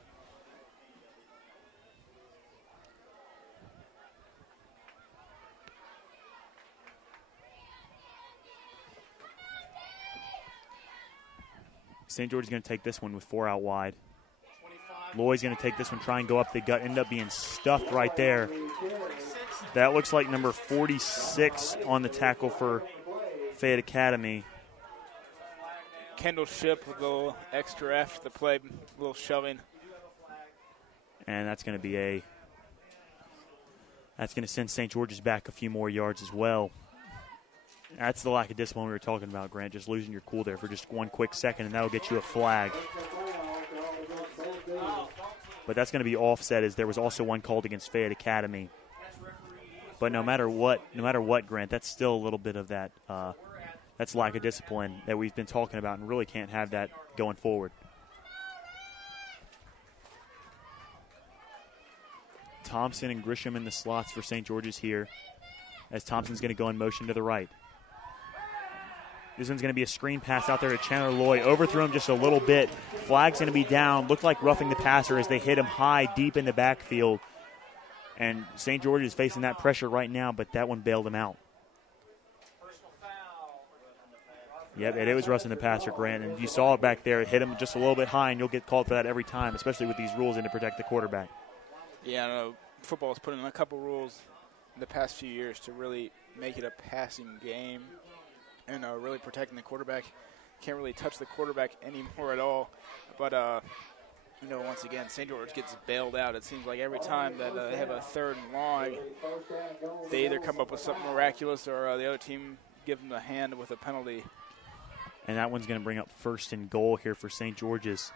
St. George is going to take this one with 4 out wide. Lloyd's going to take this one, try and go up the gut, end up being stuffed right there. That looks like number 46 on the tackle for Fayette Academy. Kendall Ship with a little extra after the play, a little shoving. And that's going to send St. George's back a few more yards as well. That's the lack of discipline we were talking about, Grant, just losing your cool there for just one quick second, and that'll get you a flag. But that's going to be offset, as there was also one called against Fayette Academy. But no matter what, Grant, that's still a little bit of that that's lack of discipline that we've been talking about, and really can't have that going forward. Thompson and Grisham in the slots for St. George's here, as Thompson's going to go in motion to the right. This one's going to be a screen pass out there to Chandler Lloyd. Overthrew him just a little bit. Flag's going to be down. Looked like roughing the passer as they hit him high, deep in the backfield. And St. George is facing that pressure right now, but that one bailed him out. Yep, it was roughing the passer, Grant. And you saw it back there. It hit him just a little bit high, and you'll get called for that every time, especially with these rules in to protect the quarterback. Yeah, I know football's put in a couple rules in the past few years to really make it a passing game. And really protecting the quarterback. Can't really touch the quarterback anymore at all. But, once again, St. George gets bailed out. It seems like every time that they have a 3rd and long, they either come up with something miraculous or the other team give them a hand with a penalty. And that one's going to bring up 1st and goal here for St. George's.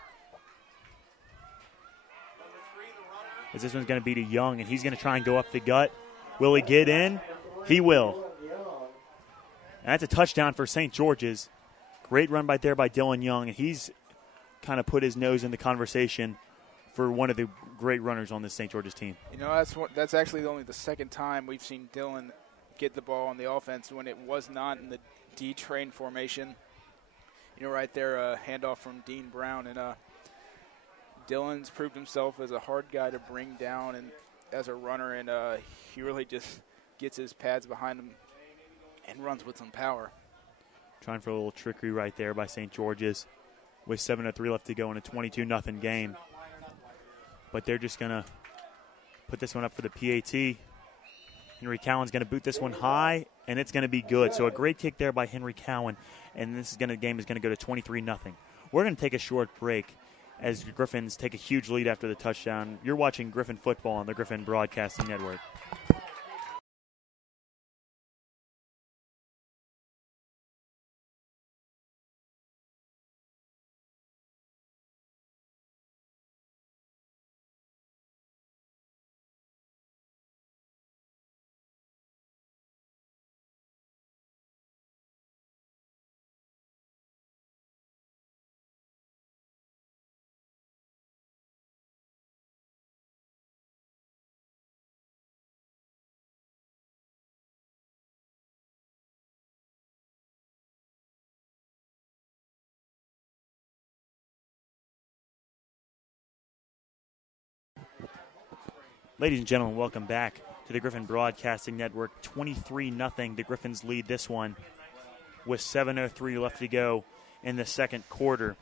As this one's going to be to Young, and he's going to try and go up the gut. Will he get in? He will. And that's a touchdown for St. George's. Great run right there by Dylan Young, and he's kind of put his nose in the conversation for one of the great runners on this St. George's team. That's actually only the 2nd time we've seen Dylan get the ball on the offense when it was not in the D-train formation. Right there, handoff from Dean Brown, and Dylan's proved himself as a hard guy to bring down and as a runner, and he really just gets his pads behind him and runs with some power. Trying for a little trickery right there by St. George's with 7:03 left to go in a 22-0 game. But they're just going to put this one up for the PAT. Henry Cowan's going to boot this one high, and it's going to be good. So a great kick there by Henry Cowan, and game is going to go to 23-0. We're going to take a short break as the Gryphons take a huge lead after the touchdown. You're watching Griffin football on the Griffin Broadcasting Network. Ladies and gentlemen, welcome back to the Griffin Broadcasting Network. 23-0. The Griffins lead this one with 7:03 left to go in the 2nd quarter.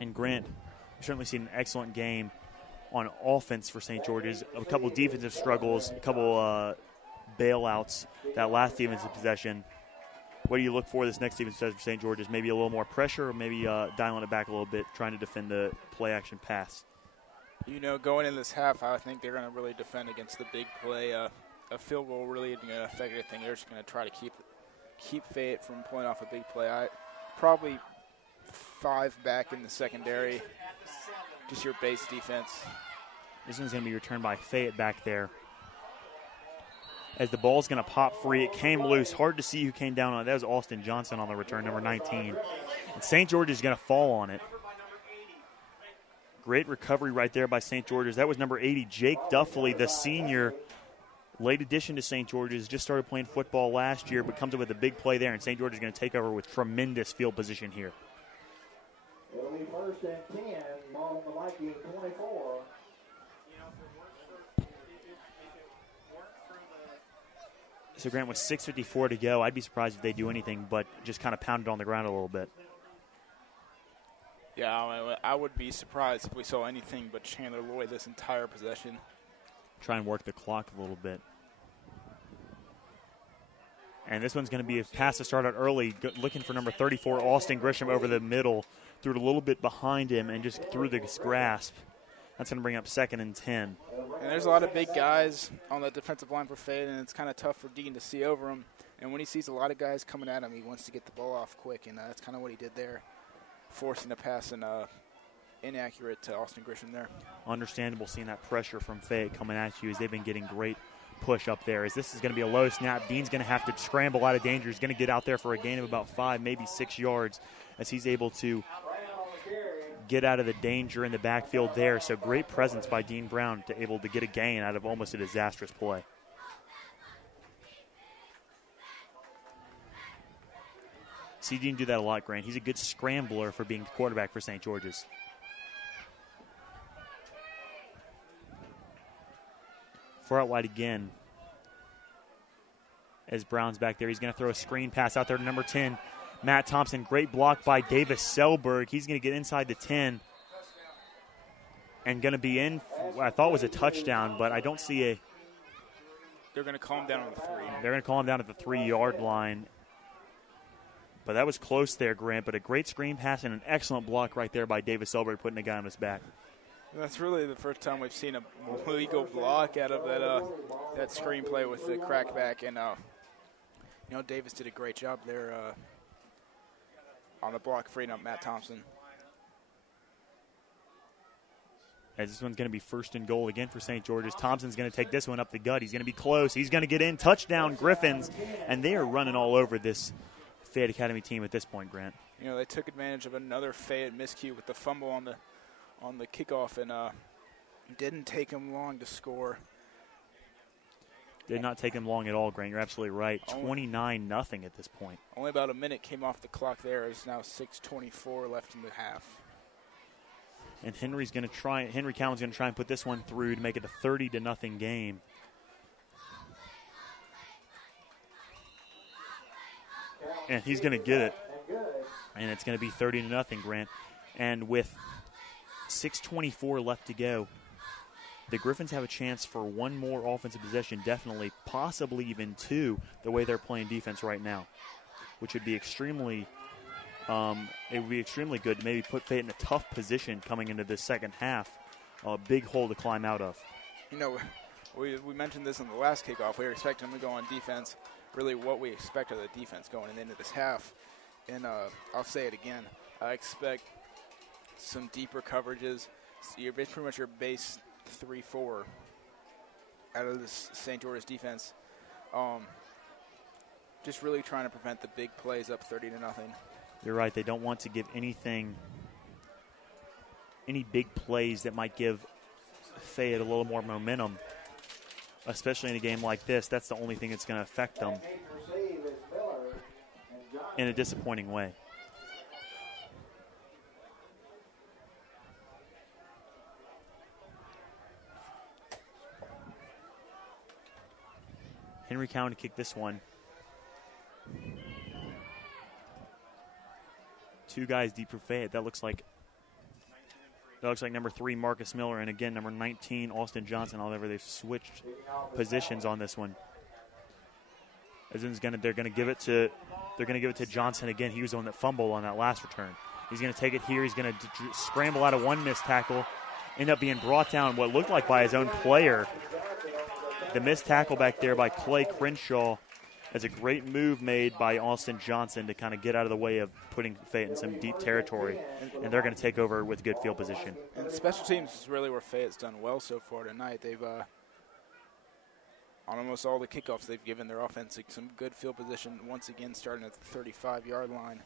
And Grant, we've certainly seen an excellent game on offense for St. George's. A couple defensive struggles, a couple bailouts that last defensive possession. What do you look for this next defensive possession for St. George's? Maybe a little more pressure, or maybe dialing it back a little bit, trying to defend the play-action pass? Going in this half, I think they're going to really defend against the big play. a field goal really isn't going to affect anything. They're just going to try to keep Fayette from pulling off a big play. Probably 5 back in the secondary, just your base defense. This one's going to be returned by Fayette back there. As the ball's going to pop free, it came loose. Hard to see who came down on it. That was Austin Johnson on the return, number 19. And St. George is going to fall on it. Great recovery right there by St. George's. That was number 80, Jake Duffley, the senior. Late addition to St. George's. Just started playing football last year, but comes up with a big play there, and St. George is going to take over with tremendous field position here. It'll be 1st and 10, ball on the Viking 24. So, Grant, with 6:54 to go, I'd be surprised if they do anything but just kind of pound it on the ground a little bit. Yeah, I would be surprised if we saw anything but Chandler Lloyd this entire possession. Try and work the clock a little bit. And this one's going to be a pass to start out early, looking for number 34, Austin Grisham, over the middle. Threw it a little bit behind him and just threw the grasp. That's going to bring up 2nd and 10. And there's a lot of big guys on the defensive line for Fayette, and it's kind of tough for Dean to see over him. And when he sees a lot of guys coming at him, he wants to get the ball off quick, and that's kind of what he did there, forcing a pass and inaccurate to Austin Grisham there. Understandable seeing that pressure from Fayette coming at you as they've been getting great push up there. As this is going to be a low snap, Dean's going to have to scramble out of danger. He's going to get out there for a gain of about 5, maybe 6 yards as he's able to get out of the danger in the backfield there. So great presence by Dean Brown to able to get a gain out of almost a disastrous play. See Dean do that a lot, Grant. He's a good scrambler for being the quarterback for St. George's. Far out wide again. As Brown's back there, he's going to throw a screen pass out there to number 10, Matt Thompson. Great block by Davis Selberg. He's going to get inside the 10 and going to be in. I thought was a touchdown, but I don't see a. They're going to call him down on the 3. They're going to call him down at the 3-yard line. But that was close there, Grant. But a great screen pass and an excellent block right there by Davis Selberg, putting a guy on his back. That's really the first time we've seen a legal block out of that screenplay with the crackback, and Davis did a great job there on the block, freeing up Matt Thompson. As this one's going to be 1st and goal again for St. George's. Thompson's going to take this one up the gut. He's going to be close. He's going to get in. Touchdown, Gryphons. And they are running all over this Fayette Academy team at this point, Grant. They took advantage of another Fayette miscue with the fumble on the kickoff, and didn't take him long to score. Did not take him long at all, Grant. You're absolutely right. 29-0 at this point. Only about a minute came off the clock there. It's now 6:24 left in the half. And Henry Cowan's going to try and put this one through to make it a 30-0 game. And he's going to get it. And it's going to be 30-0, Grant. And with 6:24 left to go, the Gryphons have a chance for one more offensive possession, definitely, possibly even 2, the way they're playing defense right now, which would be extremely good to maybe put Fayette in a tough position coming into this second half, a big hole to climb out of. We mentioned this in the last kickoff. We were expecting them to go on defense, really what we expect of the defense going into this half. And I'll say it again. I expect some deeper coverages. You're pretty much your base 3-4 out of this St. George's defense. Just really trying to prevent the big plays up 30-0. You're right. They don't want to give any big plays that might give Fayette a little more momentum, especially in a game like this. That's the only thing that's going to affect them in a disappointing way. Henry Cowan to kick this one. 2 guys deep for Fayette. That looks like number 3, Marcus Miller, and again number 19, Austin Johnson. However, they've switched positions on this one. They're going to give it to Johnson again. He was the one that fumbled on that last return. He's going to take it here. He's going to scramble out of one missed tackle, end up being brought down what looked like by his own player. The missed tackle back there by Clay Crenshaw is a great move made by Austin Johnson to kind of get out of the way of putting Fayette in some deep territory, and they're going to take over with good field position. And special teams is really where Fayette's done well so far tonight. They've on almost all the kickoffs they've given their offense some good field position, once again starting at the 35-yard line.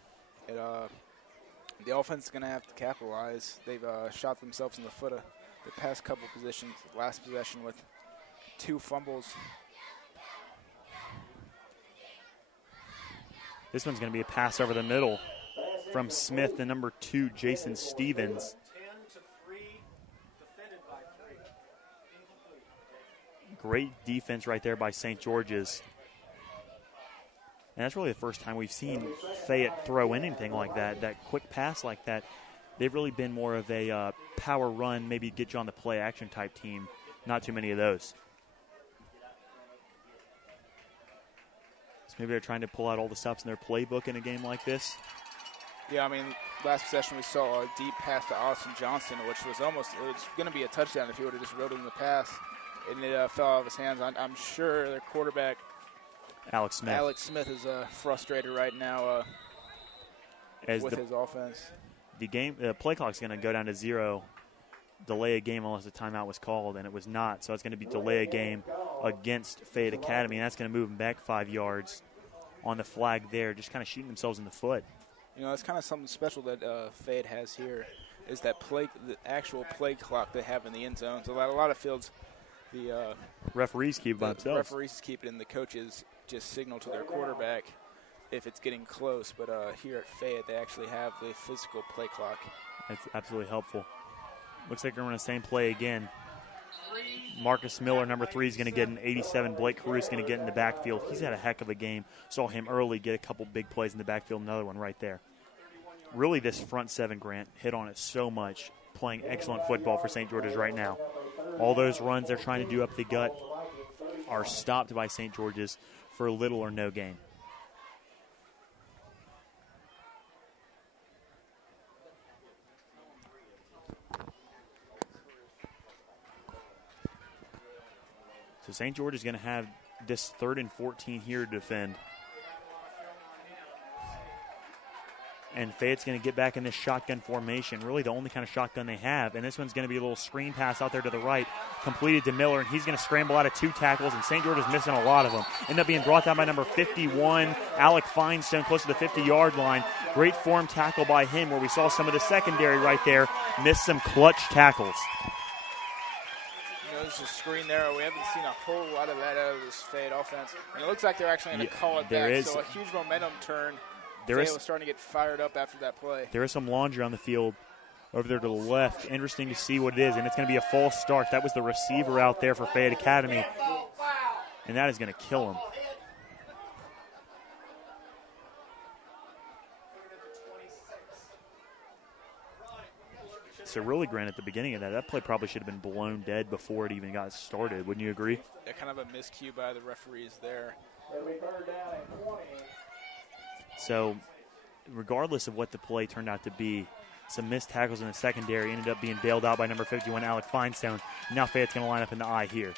The offense is going to have to capitalize. They've shot themselves in the foot the past couple positions, last possession with 2 fumbles. This one's going to be a pass over the middle from Smith, the number 2, Jason Stevens. Great defense right there by St. George's. And that's really the first time we've seen Fayette throw anything like that quick pass like that. They've really been more of a power run, maybe get you on the play action type team. Not too many of those. So maybe they're trying to pull out all the stops in their playbook in a game like this. Yeah, I mean, last possession we saw a deep pass to Austin Johnson, which was going to be a touchdown if he would have just rode in the pass. And it fell out of his hands. I'm sure their quarterback, Alex Smith is frustrated right now with his offense. The play clock's going to go down to 0, delay a game unless a timeout was called, and it was not. So it's going to be delay a game against Fayette Academy, and that's going to move them back 5 yards on the flag there, just kind of shooting themselves in the foot. You know, that's kind of something special that Fayette has here, is that the actual play clock they have in the end zone. So a lot of fields, the referees keep it by themselves. Referees keep it, and the coaches just signal to their quarterback if it's getting close. But here at Fayette, they actually have the physical play clock. That's absolutely helpful. Looks like they're running the same play again. Marcus Miller, number 3, is going to get an 87. Blake Carew is going to get in the backfield. He's had a heck of a game. Saw him early get a couple big plays in the backfield, another one right there. Really, this front 7, Grant, hit on it so much, playing excellent football for St. George's right now. All those runs they're trying to do up the gut are stopped by St. George's for little or no gain. So St. George is going to have this 3rd and 14 here to defend. And Fayette's going to get back in this shotgun formation, really the only kind of shotgun they have. And this one's going to be a little screen pass out there to the right, completed to Miller, and he's going to scramble out of 2 tackles, and St. George is missing a lot of them. End up being brought down by number 51, Alec Feinstone, close to the 50-yard line. Great form tackle by him, where we saw some of the secondary right there miss some clutch tackles. There's a screen there. We haven't seen a whole lot of that out of this Fayette offense. And it looks like they're actually going to call it back. So a huge momentum turn. Fayette was starting to get fired up after that play. There is some laundry on the field over there to the left. Interesting to see what it is. And it's going to be a false start. That was the receiver out there for Fayette Academy. And that is going to kill him. So really, Grant, at the beginning of that play probably should have been blown dead before it even got started. Wouldn't you agree? Yeah, kind of a miscue by the referees there. So regardless of what the play turned out to be, some missed tackles in the secondary ended up being bailed out by number 51, Alec Feinstone. Now Fayette's going to line up in the I here.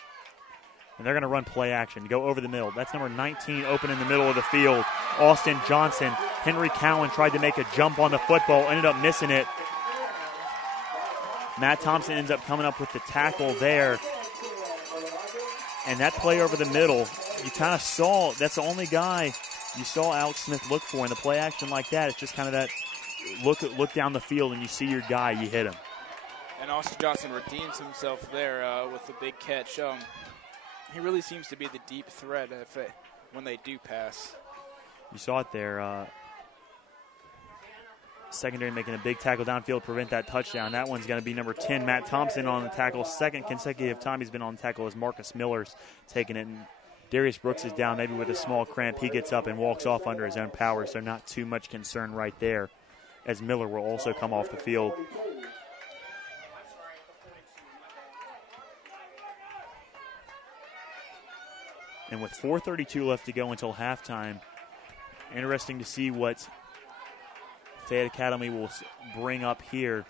And they're going to run play action, go over the middle. That's number 19 open in the middle of the field, Austin Johnson. Henry Cowan tried to make a jump on the football, ended up missing it. Matt Thompson ends up coming up with the tackle there. And that play over the middle, you kind of saw, that's the only guy you saw Alex Smith look for in the play action like that. It's just kind of that look down the field and you see your guy, you hit him. And Austin Johnson redeems himself there with the big catch. He really seems to be the deep threat when they do pass. You saw it there. Secondary making a big tackle downfield to prevent that touchdown. That one's going to be number 10, Matt Thompson, on the tackle. Second consecutive time he's been on the tackle as Marcus Miller's taking it. And Darius Brooks is down maybe with a small cramp. He gets up and walks off under his own power, so not too much concern right there, as Miller will also come off the field. And with 4:32 left to go until halftime, interesting to see what Fayette Academy will bring up here.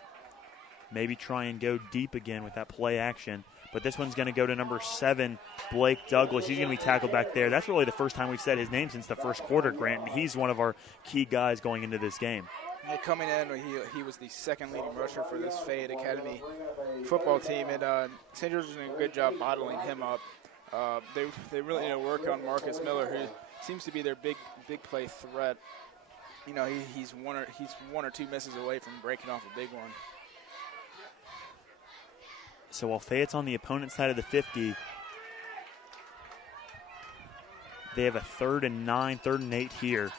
maybe try and go deep again with that play action. But this one's going to go to number 7, Blake Douglas. He's going to be tackled back there. That's really the first time we've said his name since the first quarter, Grant, and he's one of our key guys going into this game. Yeah, coming in, he was the second leading rusher for this Fayette Academy football team, and St. George is doing a good job bottling him up. They really need to work on Marcus Miller, who seems to be their big play threat. You know, he's one or two misses away from breaking off a big one. So while Fayette's on the opponent's side of the 50, they have a 3rd and 9, 3rd and 8 here.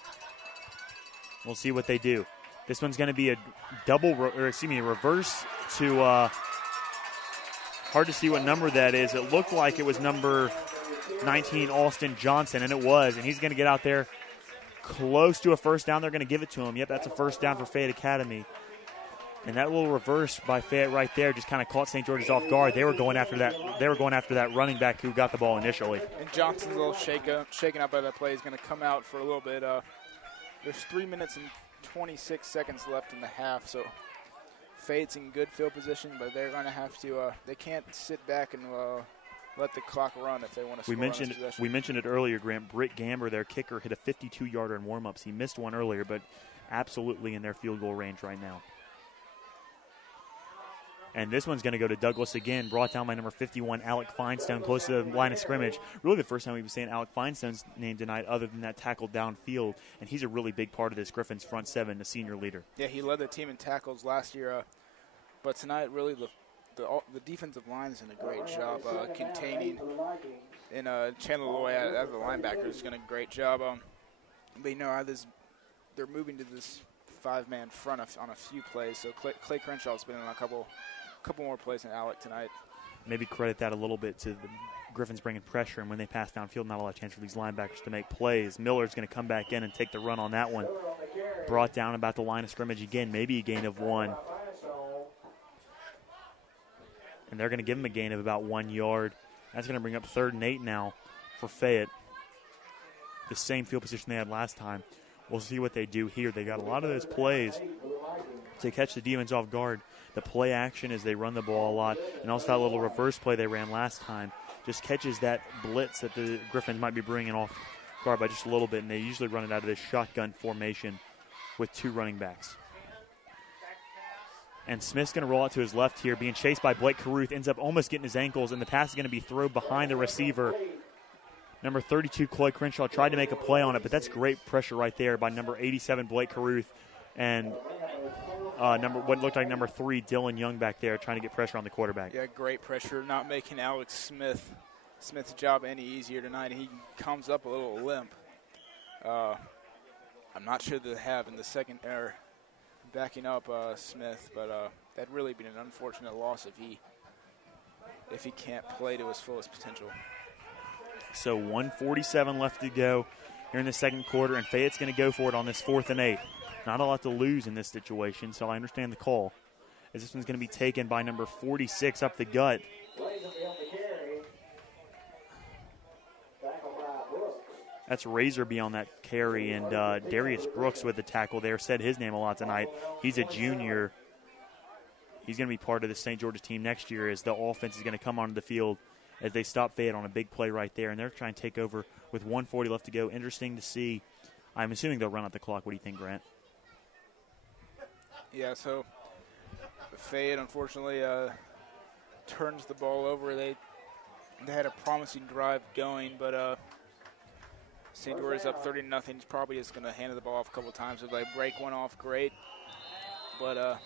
We'll see what they do. This one's going to be a reverse to, hard to see what number that is. It looked like it was number 19, Austin Johnson, and it was. And he's going to get out there close to a first down. They're going to give it to him. Yep, that's a first down for Fayette Academy. And that little reverse by Fayette right there just kind of caught St. George's off guard. They were going after that. They were going after that running back who got the ball initially. And Johnson's a little shaken up by that play. He's going to come out for a little bit. There's 3 minutes and 26 seconds left in the half, so Fayette's in good field position, but they're going to have to. They can't sit back and let the clock run if they want to score. We mentioned it earlier, Grant. Britt Gamber, their kicker, hit a 52-yarder in warm-ups. He missed one earlier, but absolutely in their field goal range right now. And this one's going to go to Douglas again, brought down by number 51, Alec Feinstone, close to the line of scrimmage. Really the first time we've been saying Alec Feinstone's name tonight other than that tackle downfield. And he's a really big part of this Gryphons front 7, the senior leader. Yeah, he led the team in tackles last year. But tonight, really, the defensive line is doing a great job containing. And Chandler Loy, as a linebacker, is doing a great job. But, you know, they're moving to this 5-man front on a few plays. So Clay Crenshaw's been in a couple more plays than Alec tonight. Maybe credit that a little bit to the Gryphons bringing pressure, and when they pass downfield, not a lot of chance for these linebackers to make plays. Miller's going to come back in and take the run on that one. Brought down about the line of scrimmage again, maybe a gain of 1. And they're going to give him a gain of about 1 yard. That's going to bring up 3rd and 8 now for Fayette. The same field position they had last time. We'll see what they do here. They got a lot of those plays to catch the defense off guard. The play action is they run the ball a lot, and also that little reverse play they ran last time just catches that blitz that the Gryphons might be bringing off guard by just a little bit, and they usually run it out of this shotgun formation with 2 running backs. And Smith's going to roll out to his left here, being chased by Blake Caruth, ends up almost getting his ankles, and the pass is going to be thrown behind the receiver. Number 32, Clay Crenshaw, tried to make a play on it, but that's great pressure right there by number 87, Blake Caruth, and what looked like number 3, Dylan Young back there trying to get pressure on the quarterback. Yeah, great pressure, not making Alex Smith's job any easier tonight. He comes up a little limp. I'm not sure they have in the second or backing up Smith, but that'd really be an unfortunate loss if he can't play to his fullest potential. So 1:47 left to go here in the second quarter, and Fayette's going to go for it on this 4th and 8. Not a lot to lose in this situation, so I understand the call. As this one's going to be taken by number 46 up the gut. That's Razorby on that carry, and Darius Brooks with the tackle there. Said his name a lot tonight. He's a junior. He's going to be part of the St. George's team next year as the offense is going to come onto the field as they stop Fayette on a big play right there, and they're trying to take over with 1:40 left to go. Interesting to see. I'm assuming they'll run out the clock. What do you think, Grant? Yeah, so Fayette, unfortunately, turns the ball over. They had a promising drive going, but St. George is up 30-0. He's probably just going to hand the ball off a couple times. If they break one off, great. But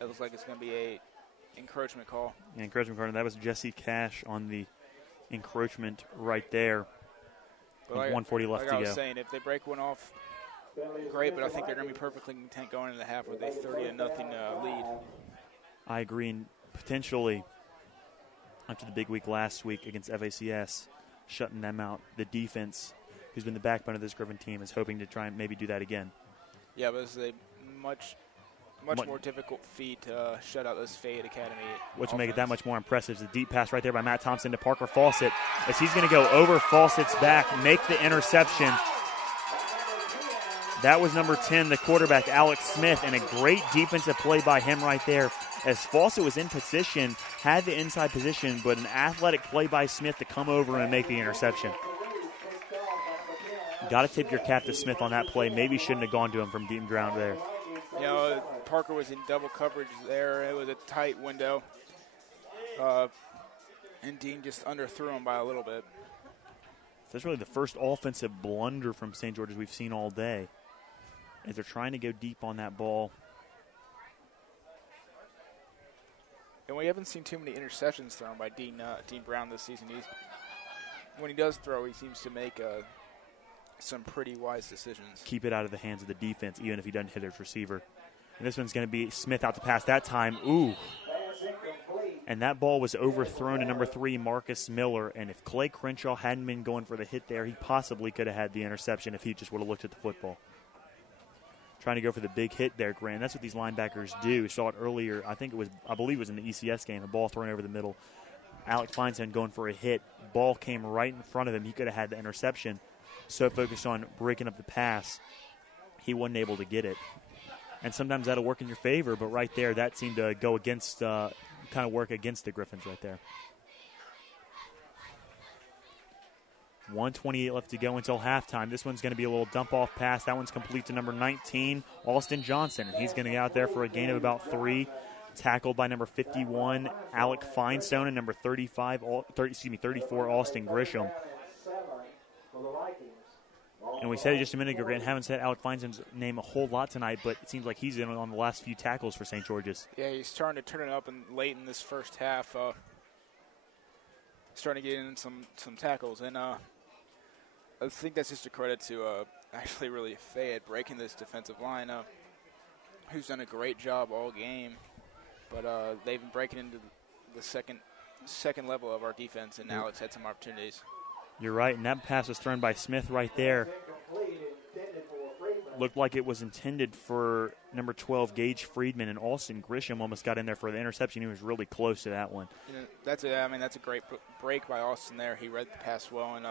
it looks like it's going to be a encroachment call. Yeah, encroachment call. That was Jesse Cash on the encroachment right there. But 1:40 left to go. I was saying, if they break one off, great, but I think they're going to be perfectly content going into the half with a 30-0 lead. I agree, and potentially after the big week last week against FACS, shutting them out, the defense, who's been the backbone of this Griffin team, is hoping to try and maybe do that again. Yeah, but it's a much more difficult feat to shut out this Fayette Academy Which will make it that much more impressive. It's a deep pass right there by Matt Thompson to Parker Fawcett as he's going to go over Fawcett's back, make the interception. That was number 10, the quarterback, Alex Smith, and a great defensive play by him right there. as Fawcett was in position, had the inside position, but an athletic play by Smith to come over and make the interception. Got to tip your cap to Smith on that play. Maybe shouldn't have gone to him from deep ground there. You know, Parker was in double coverage there. It was a tight window. And Dean just underthrew him by a little bit. That's really the first offensive blunder from St. George's we've seen all day, as they're trying to go deep on that ball. And we haven't seen too many interceptions thrown by Dean Brown this season. When he does throw, he seems to make some pretty wise decisions. Keep it out of the hands of the defense, even if he doesn't hit his receiver. And this one's going to be Smith out to pass that time. Ooh. And that ball was overthrown to number 3, Marcus Miller. And if Clay Crenshaw hadn't been going for the hit there, he possibly could have had the interception if he just would have looked at the football. Trying to go for the big hit there, Grant. That's what these linebackers do. We saw it earlier. I believe it was in the ECS game, a ball thrown over the middle. Alex Feinstein going for a hit. Ball came right in front of him. He could have had the interception. So focused on breaking up the pass, he wasn't able to get it. And sometimes that'll work in your favor, but right there, that seemed to go against, kind of work against the Gryphons right there. 1:28 left to go until halftime. This one's going to be a little dump-off pass. That one's complete to number 19, Austin Johnson. And he's going to get out there for a gain of about 3. Tackled by number 51, Alec Feinstone, and number 34, Austin Grisham. And we said it just a minute ago, Grant, haven't said Alec Feinstone's name a whole lot tonight, but it seems like he's in on the last few tackles for St. George's. Yeah, he's starting to turn it up late in this first half. Starting to get in some tackles. And I think that's just a credit to actually really Fayette breaking this defensive line up, who's done a great job all game. But they've been breaking into the second level of our defense, and Alex had some opportunities. You're right, and that pass was thrown by Smith right there. Looked like it was intended for number 12, Gage Friedman, and Austin Grisham almost got in there for the interception. He was really close to that one. You know, that's a great break by Austin there. He read the pass well and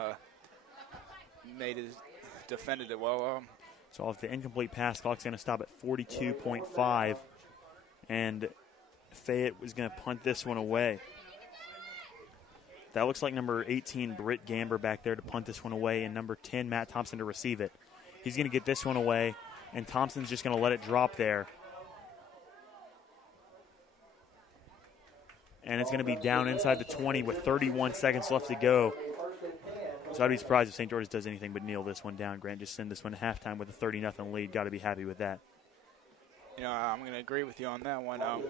defended it well. So off the incomplete pass, clock's going to stop at 42.5, and Fayette was going to punt this one away. That looks like number 18, Britt Gamber, back there to punt this one away, and number 10, Matt Thompson, to receive it. He's going to get this one away, and Thompson's just going to let it drop there. And it's going to be down inside the 20 with 31 seconds left to go. So I'd be surprised if St. George's does anything but kneel this one down. Grant, just send this one to halftime with a 30-0 lead. Got to be happy with that. You know, I'm going to agree with you on that one. Up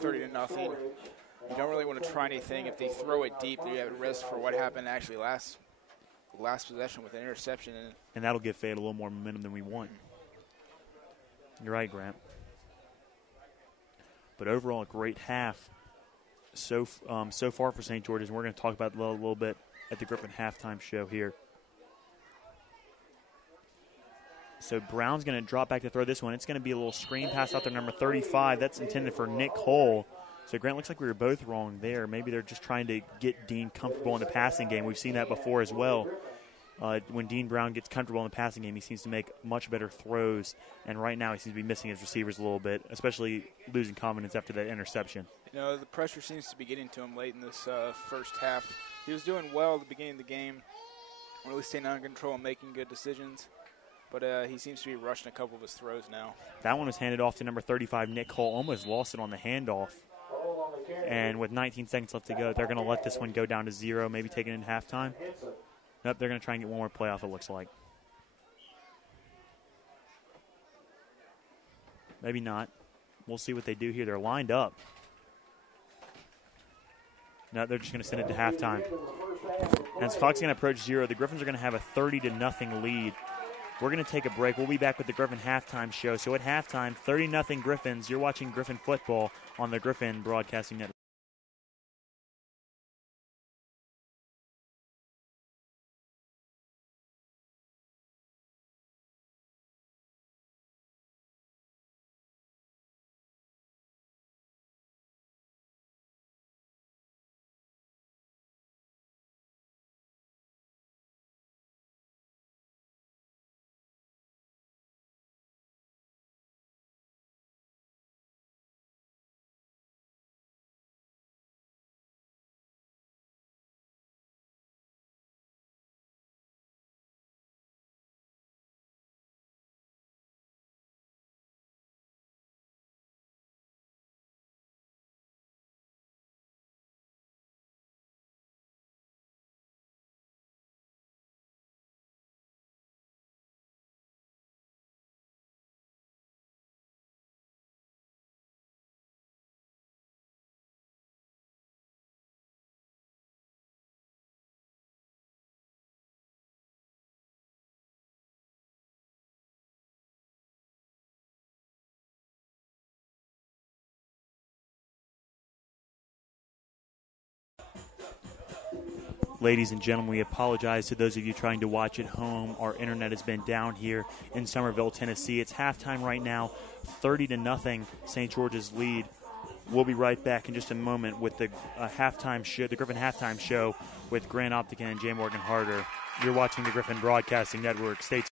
30-0. You don't really want to try anything. If they throw it deep, you have a risk for what happened actually last possession with an interception. And that'll give Fayette a little more momentum than we want. You're right, Grant. But overall, a great half so far for St. George's. And we're going to talk about it a little bit at the Griffin halftime show here. So Brown's going to drop back to throw this one. It's going to be a little screen pass out there, number 35. That's intended for Nick Cole. So, Grant, looks like we were both wrong there. Maybe they're just trying to get Dean comfortable in the passing game. We've seen that before as well. When Dean Brown gets comfortable in the passing game, he seems to make much better throws. And right now he seems to be missing his receivers a little bit, especially losing confidence after that interception. You know, the pressure seems to be getting to him late in this first half. He was doing well at the beginning of the game, really staying under control and making good decisions. But he seems to be rushing a couple of his throws now. That one was handed off to number 35, Nick Cole. Almost lost it on the handoff. And with 19 seconds left to go, they're going to let this one go down to 0, maybe take it in halftime. Nope, they're going to try and get one more play off, it looks like. Maybe not. We'll see what they do here. They're lined up. No, they're just going to send it to halftime. And as clock's going to approach 0, the Gryphons are going to have a 30-0 lead. We're going to take a break. We'll be back with the Griffin halftime show. So at halftime, 30-0 Gryphons. You're watching Griffin football on the Griffin Broadcasting Network. Ladies and gentlemen, we apologize to those of you trying to watch at home. Our internet has been down here in Somerville, Tennessee. It's halftime right now, 30-0, St. George's lead. We'll be right back in just a moment with the halftime show, the Gryphon halftime show with Grant Optican and J. Morgan Harder. You're watching the Gryphon Broadcasting Network. Stay tuned.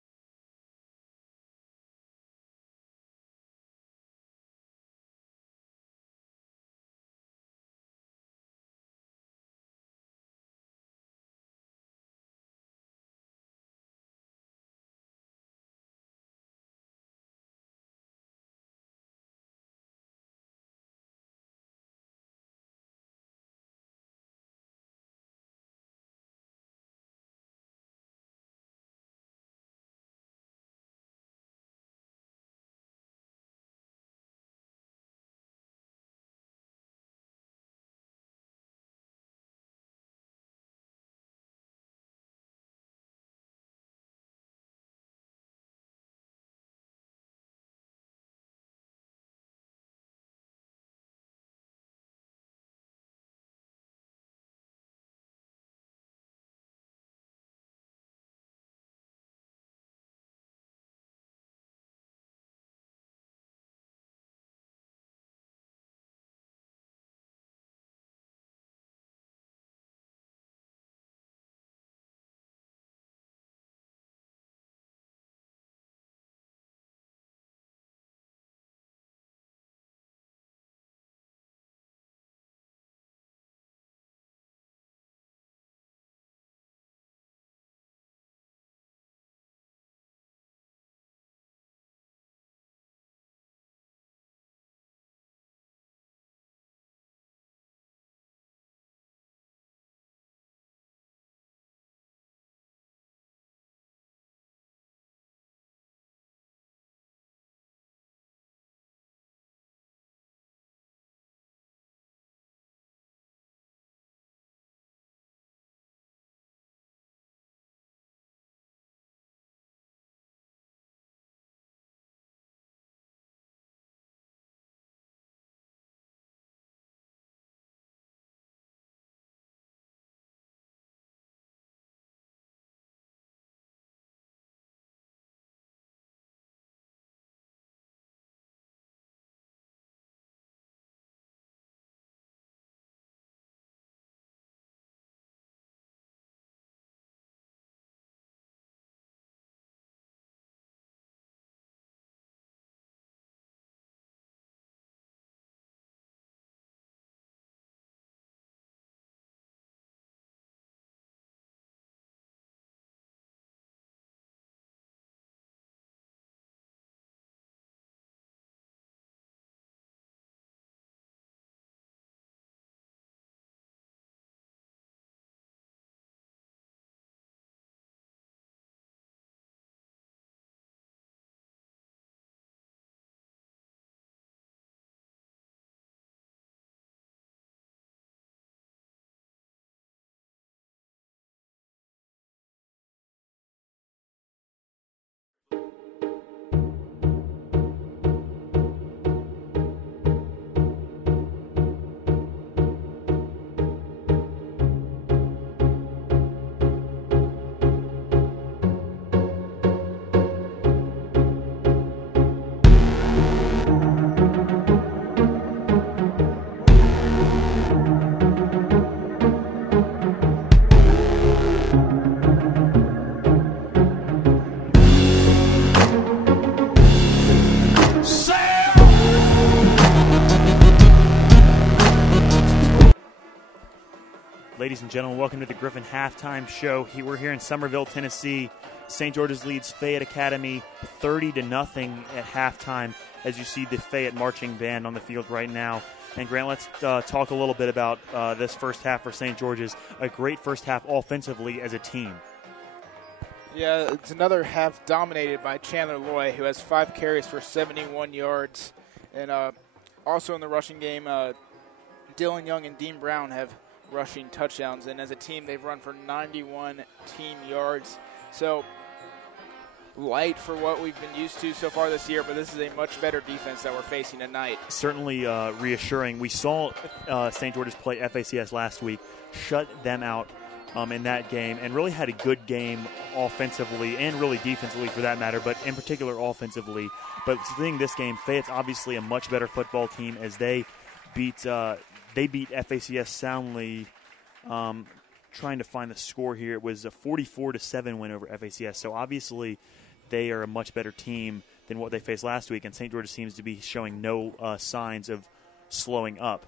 Ladies and gentlemen, welcome to the Gryphon halftime show. We're here in Somerville, Tennessee. St. George's leads Fayette Academy 30-0 at halftime, as you see the Fayette marching band on the field right now. And Grant, let's talk a little bit about this first half for St. George's. A great first half offensively as a team. Yeah, it's another half dominated by Chandler Loy, who has 5 carries for 71 yards. And also in the rushing game, Dylan Young and Dean Brown have rushing touchdowns. And as a team, they've run for 91 team yards. So light for what we've been used to so far this year, but this is a much better defense that we're facing tonight. Certainly reassuring. We saw St. George's play FACS last week, shut them out in that game, and really had a good game offensively and really defensively for that matter, but in particular offensively. But seeing this game, Fayette's obviously a much better football team as they beat FACS soundly. Trying to find the score here, it was a 44-7 win over FACS. So obviously they are a much better team than what they faced last week, and St. George's seems to be showing no signs of slowing up.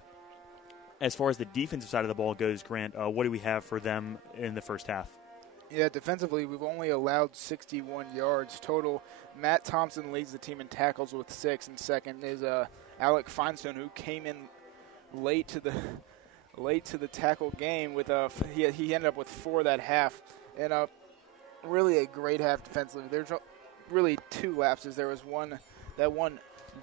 As far as the defensive side of the ball goes, Grant, what do we have for them in the first half? Yeah, defensively, we've only allowed 61 yards total. Matt Thompson leads the team in tackles with 6, and second is Alec Feinstone, who came in late to the tackle game with he ended up with 4 that half, and really a great half defensively. There's really 2 lapses. There was one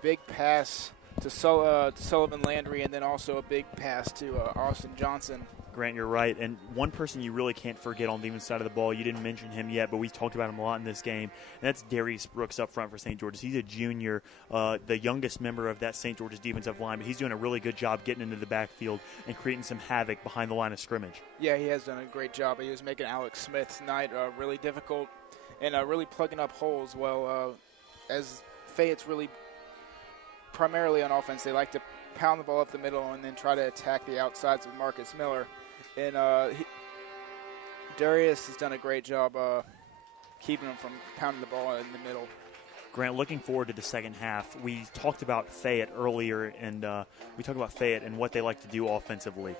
big pass to Sullivan Landry, and then also a big pass to Austin Johnson. Grant, you're right. And one person you really can't forget on the defense side of the ball, you didn't mention him yet, but we talked about him a lot in this game, and that's Darius Brooks up front for St. George's. He's a junior, the youngest member of that St. George's defensive line, but he's doing a really good job getting into the backfield and creating some havoc behind the line of scrimmage. Yeah, he has done a great job. He was making Alex Smith's night really difficult and really plugging up holes. Well, as Fayette's really primarily on offense, they like to pound the ball up the middle and then try to attack the outsides with Marcus Miller. And Darius has done a great job keeping him from pounding the ball in the middle. Grant, looking forward to the second half. We talked about Fayette earlier, and we talked about Fayette and what they like to do offensively.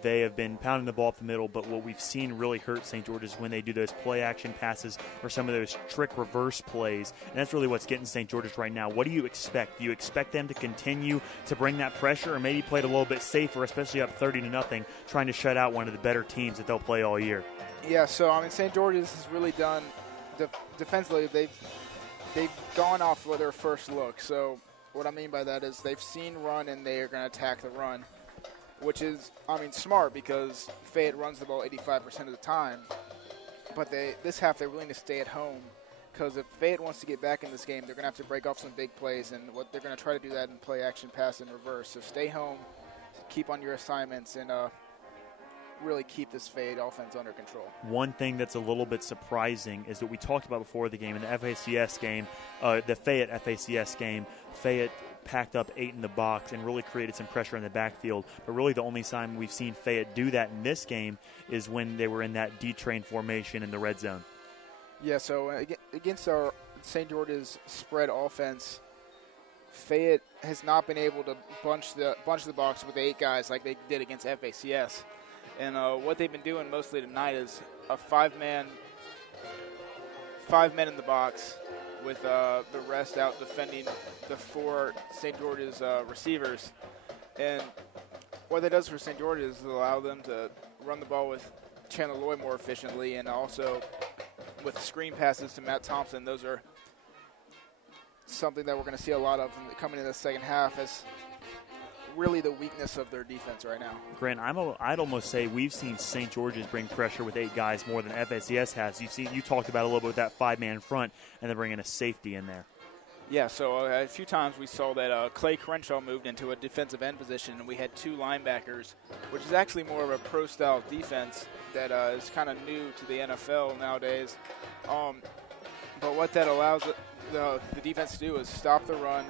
They have been pounding the ball up the middle, but what we've seen really hurt St. George is when they do those play-action passes or some of those trick reverse plays, and that's really what's getting St. George's right now. What do you expect? Do you expect them to continue to bring that pressure or maybe play it a little bit safer, especially up 30-0, trying to shut out one of the better teams that they'll play all year? Yeah, so, St. George's has really done defensively. They've gone off with their first look. So what I mean by that is they've seen run and they are going to attack the run, which is, smart because Fayette runs the ball 85% of the time. But this half they're willing to stay at home because if Fayette wants to get back in this game, they're going to have to break off some big plays, and what they're going to try to do that in play action, pass, and reverse. So stay home, keep on your assignments, and really keep this Fayette offense under control. One thing that's a little bit surprising is that we talked about before the game, in the FACS game, the Fayette FACS game, Fayette packed up 8 in the box and really created some pressure in the backfield. But really the only time we've seen Fayette do that in this game is when they were in that D-train formation in the red zone. Yeah, so against our St. George's spread offense, Fayette has not been able to bunch the box with 8 guys like they did against FACS. And what they've been doing mostly tonight is a 5-man in the box with the rest out defending the 4 St. George's receivers. And what that does for St. George's is allow them to run the ball with Chandler Lloyd more efficiently, and also with screen passes to Matt Thompson. Those are something that we're going to see a lot of coming in the second half as really the weakness of their defense right now. Grant, I'd almost say we've seen St. George's bring pressure with 8 guys more than FACS has. You talked about a little bit with that 5-man front and then bringing a safety in there. Yeah, so a few times we saw that Clay Crenshaw moved into a defensive end position, and we had 2 linebackers, which is actually more of a pro-style defense that is kind of new to the NFL nowadays. But what that allows the defense to do is stop the run,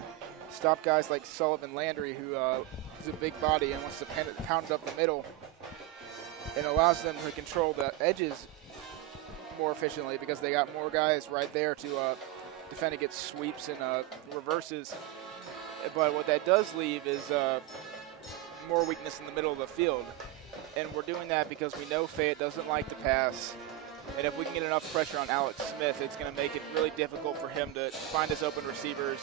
stop guys like Sullivan Landry, who is a big body and wants to pound it up the middle, and allows them to control the edges more efficiently because they got more guys right there to defend against sweeps and reverses. But what that does leave is more weakness in the middle of the field. And we're doing that because we know Fayette doesn't like to pass. And if we can get enough pressure on Alex Smith, it's going to make it really difficult for him to find his open receivers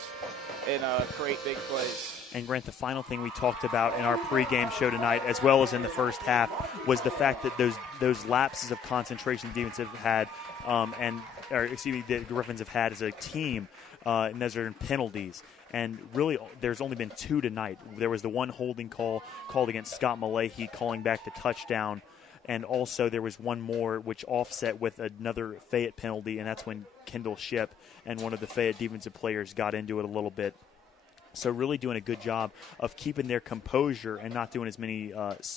and create big plays. And Grant, the final thing we talked about in our pregame show tonight, as well as in the first half, was the fact that those lapses of concentration the defense have had, the Gryphons have had as a team, and those are penalties. And really, there's only been 2 tonight. There was the one holding call called against Scott Malahy, calling back the touchdown. And also there was one more which offset with another Fayette penalty, and that's when Kendall Shipp and one of the Fayette defensive players got into it a little bit. So really doing a good job of keeping their composure and not doing as many,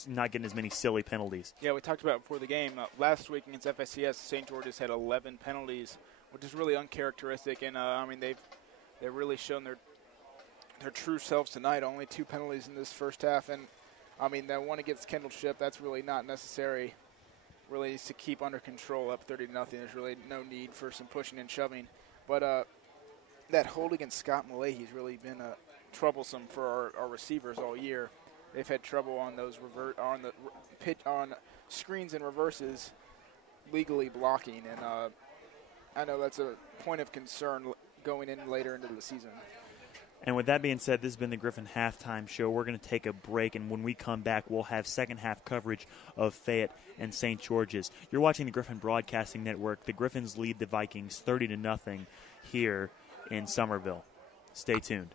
not getting as many silly penalties. Yeah, we talked about it before the game. Last week against FSCS, St. George's had 11 penalties, which is really uncharacteristic. And they've really shown their true selves tonight. Only 2 penalties in this first half, and that one against Kendall Ship, that's really not necessary. Really is to keep under control up 30-0. There's really no need for some pushing and shoving. But that hold against Scott Millay, he's really been troublesome for our receivers all year. They've had trouble on those on screens and reverses, legally blocking, and I know that's a point of concern going in later into the season. And with that being said, this has been the Gryphon Halftime Show. We're going to take a break, and when we come back, we'll have second half coverage of Fayette and St. George's. You're watching the Gryphon Broadcasting Network. The Gryphons lead the Vikings 30-0 here in Somerville. Stay tuned.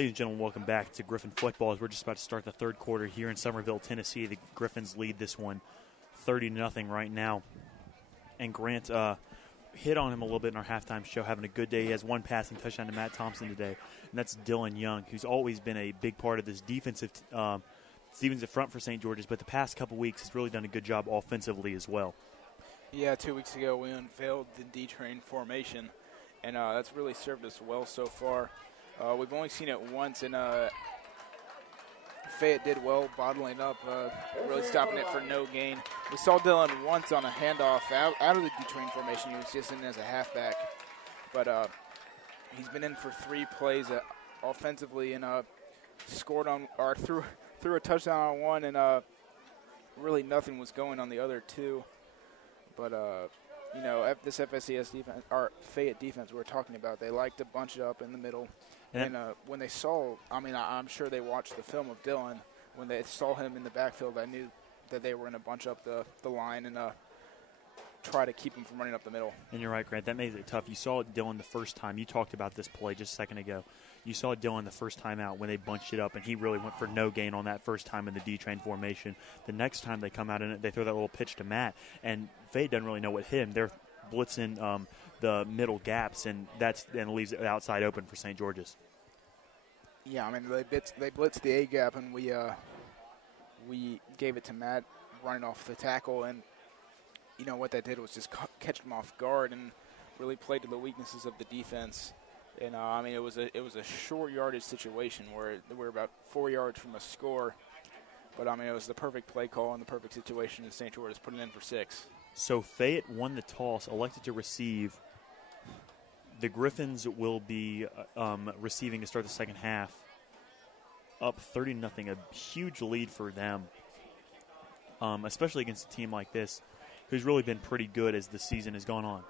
Ladies and gentlemen, welcome back to Gryphon football. As we're just about to start the third quarter here in Somerville, Tennessee. The Gryphons lead this one 30-0 right now. And Grant hit on him a little bit in our halftime show, having a good day. He has one passing touchdown to Matt Thompson today, and that's Dylan Young, who's always been a big part of this defensive front for St. George's, but the past couple weeks has really done a good job offensively as well. Yeah, 2 weeks ago we unveiled the D-train formation, and that's really served us well so far. We've only seen it once, and Fayette did well bottling up, really stopping it for no gain. We saw Dylan once on a handoff out of the D-train formation. He was just in as a halfback, but he's been in for 3 plays offensively, and scored on or threw a touchdown on one, and really nothing was going on the other 2. But this FSCS defense, or Fayette defense, we're talking about, they like to bunch it up in the middle. And when they saw, I'm sure they watched the film of Dylan. When they saw him in the backfield, I knew that they were going to bunch up the line and try to keep him from running up the middle. And you're right, Grant. That made it tough. You saw Dylan the first time. You talked about this play just a second ago. You saw Dylan the first time out when they bunched it up, and he really went for no gain on that first time in the D-train formation. The next time they come out in it, they throw that little pitch to Matt, and Fayette doesn't really know what hit him. They're blitzing the middle gaps, and leaves it outside open for St. George's. Yeah, they blitzed the A gap, and we gave it to Matt running off the tackle, and what that did was just catch him off guard and really played to the weaknesses of the defense. And it was a short yardage situation where we're about 4 yards from a score, but it was the perfect play call and the perfect situation, and St. George's put it in for 6. So Fayette won the toss, elected to receive. The Gryphons will be receiving to start the second half, up 30-0, a huge lead for them, especially against a team like this, who's really been pretty good as the season has gone on.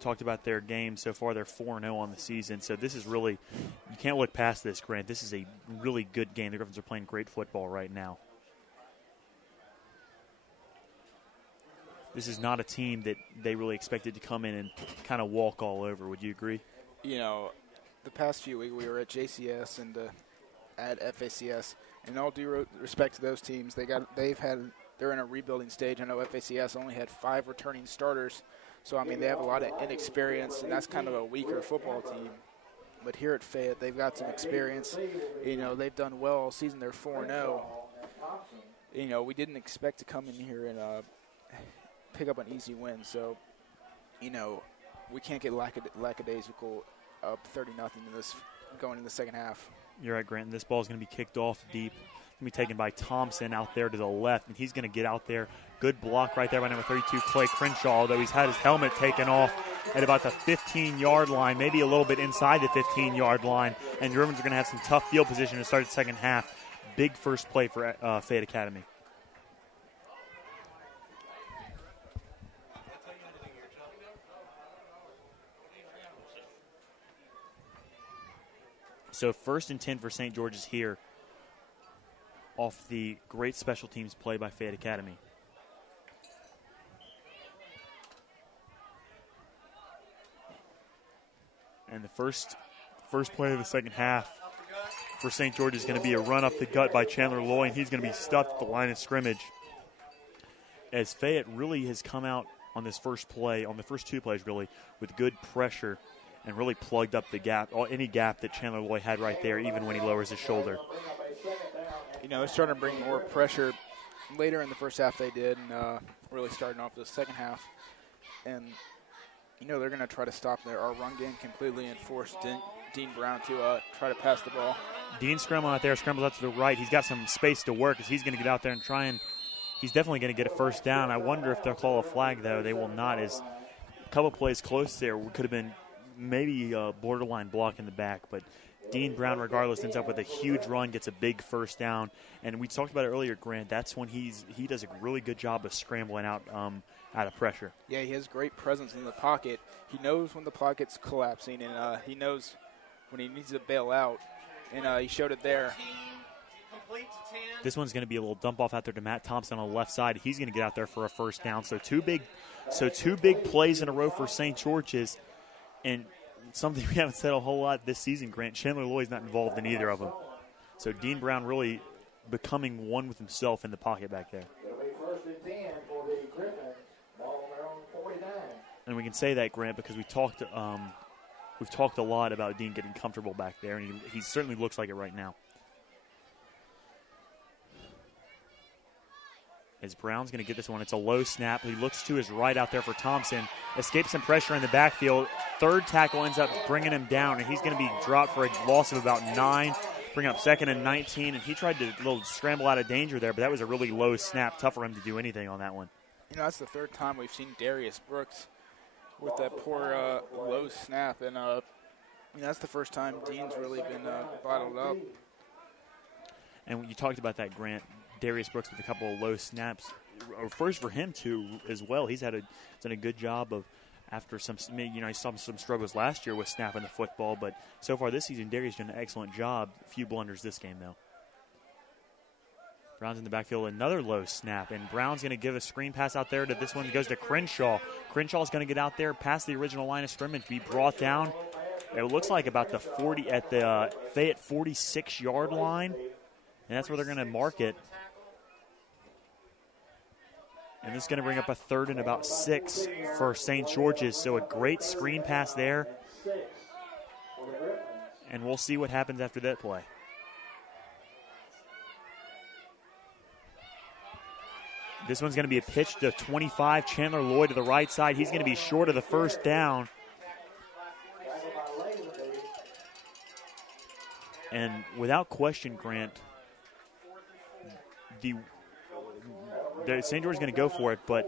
Talked about their game so far. They're 4-0 on the season, so this is really, you can't look past this, Grant. This is a really good game. The Gryphons are playing great football right now. This is not a team that they really expected to come in and kind of walk all over. Would you agree? The past few weeks we were at JCS and at FACS, and all due respect to those teams, they're in a rebuilding stage. I know FACS only had 5 returning starters, so they have a lot of inexperience, and that's kind of a weaker football team. But here at Fayette, they've got some experience. They've done well all season. They're 4-0. We didn't expect to come in here and pick up an easy win. So, we can't get lackadaisical up 30-0 in this going in the second half. You're right, Grant. This ball is going to be kicked off deep. Going to be taken by Thompson out there to the left, and he's going to get out there. Good block right there by number 32, Clay Crenshaw, although he's had his helmet taken off at about the 15-yard line, maybe a little bit inside the 15-yard line, and the Gryphons are going to have some tough field position to start the second half. Big first play for Fayette Academy. So 1st and 10 for St. George's here off the great special teams play by Fayette Academy. And the first play of the second half for St. George is going to be a run up the gut by Chandler Loy, and he's going to be stuffed at the line of scrimmage. As Fayette really has come out on this first play, on the first 2 plays really, with good pressure and really plugged up the gap, any gap that Chandler Loy had right there, even when he lowers his shoulder. They're starting to bring more pressure. Later in the first half they did, and really starting off the second half. And, they're going to try to stop our run game completely and force Dean Brown to try to pass the ball. Dean scrambling out there, scrambles out to the right. He's got some space to work as he's going to get out there and try and he's definitely going to get a first down. I wonder if they'll call a flag, though. They will not, as a couple plays close there could have been maybe a borderline block in the back, but Dean Brown, regardless, ends up with a huge run, gets a big first down. And we talked about it earlier, Grant. That's when he does a really good job of scrambling out of pressure. Yeah, he has great presence in the pocket. He knows when the pocket's collapsing, and he knows when he needs to bail out. And he showed it there. This one's going to be a little dump off out there to Matt Thompson on the left side. He's going to get out there for a first down. So two big plays in a row for St. George's. And something we haven't said a whole lot this season, Grant. Chandler Lloyd's not involved in either of them. So Dean Brown really becoming one with himself in the pocket back there. It'll be 1st and 10 for the Gryphons. Ball on their own 49. And we can say that, Grant, because we've talked a lot about Dean getting comfortable back there, and he certainly looks like it right now. As Brown's going to get this one. It's a low snap. He looks to his right out there for Thompson. Escapes some pressure in the backfield. Third tackle ends up bringing him down, and he's going to be dropped for a loss of about 9. Bring up 2nd and 19, and he tried to little scramble out of danger there, but that was a really low snap. Tough for him to do anything on that one. You know, that's the 3rd time we've seen Darius Brooks with that poor low snap, and that's the first time Dean's really been bottled up. And you talked about that, Grant. Darius Brooks with a couple of low snaps. First for him, too, as well. He's done a good job of, after some, he saw some struggles last year with snapping the football, but so far this season, Darius done an excellent job. A few blunders this game, though. Brown's in the backfield, another low snap, and Brown's going to give a screen pass out there. This one goes to Crenshaw. Crenshaw's going to get out there past the original line of scrimmage, be brought down. It looks like about the 40 at the Fayette 46-yard line, and that's where they're going to mark it. And this is going to bring up a 3rd and about 6 for St. George's. So a great screen pass there. And we'll see what happens after that play. This one's going to be a pitch to 25. Chandler Lloyd to the right side. He's going to be short of the first down. And without question, Grant, St. George is going to go for it, but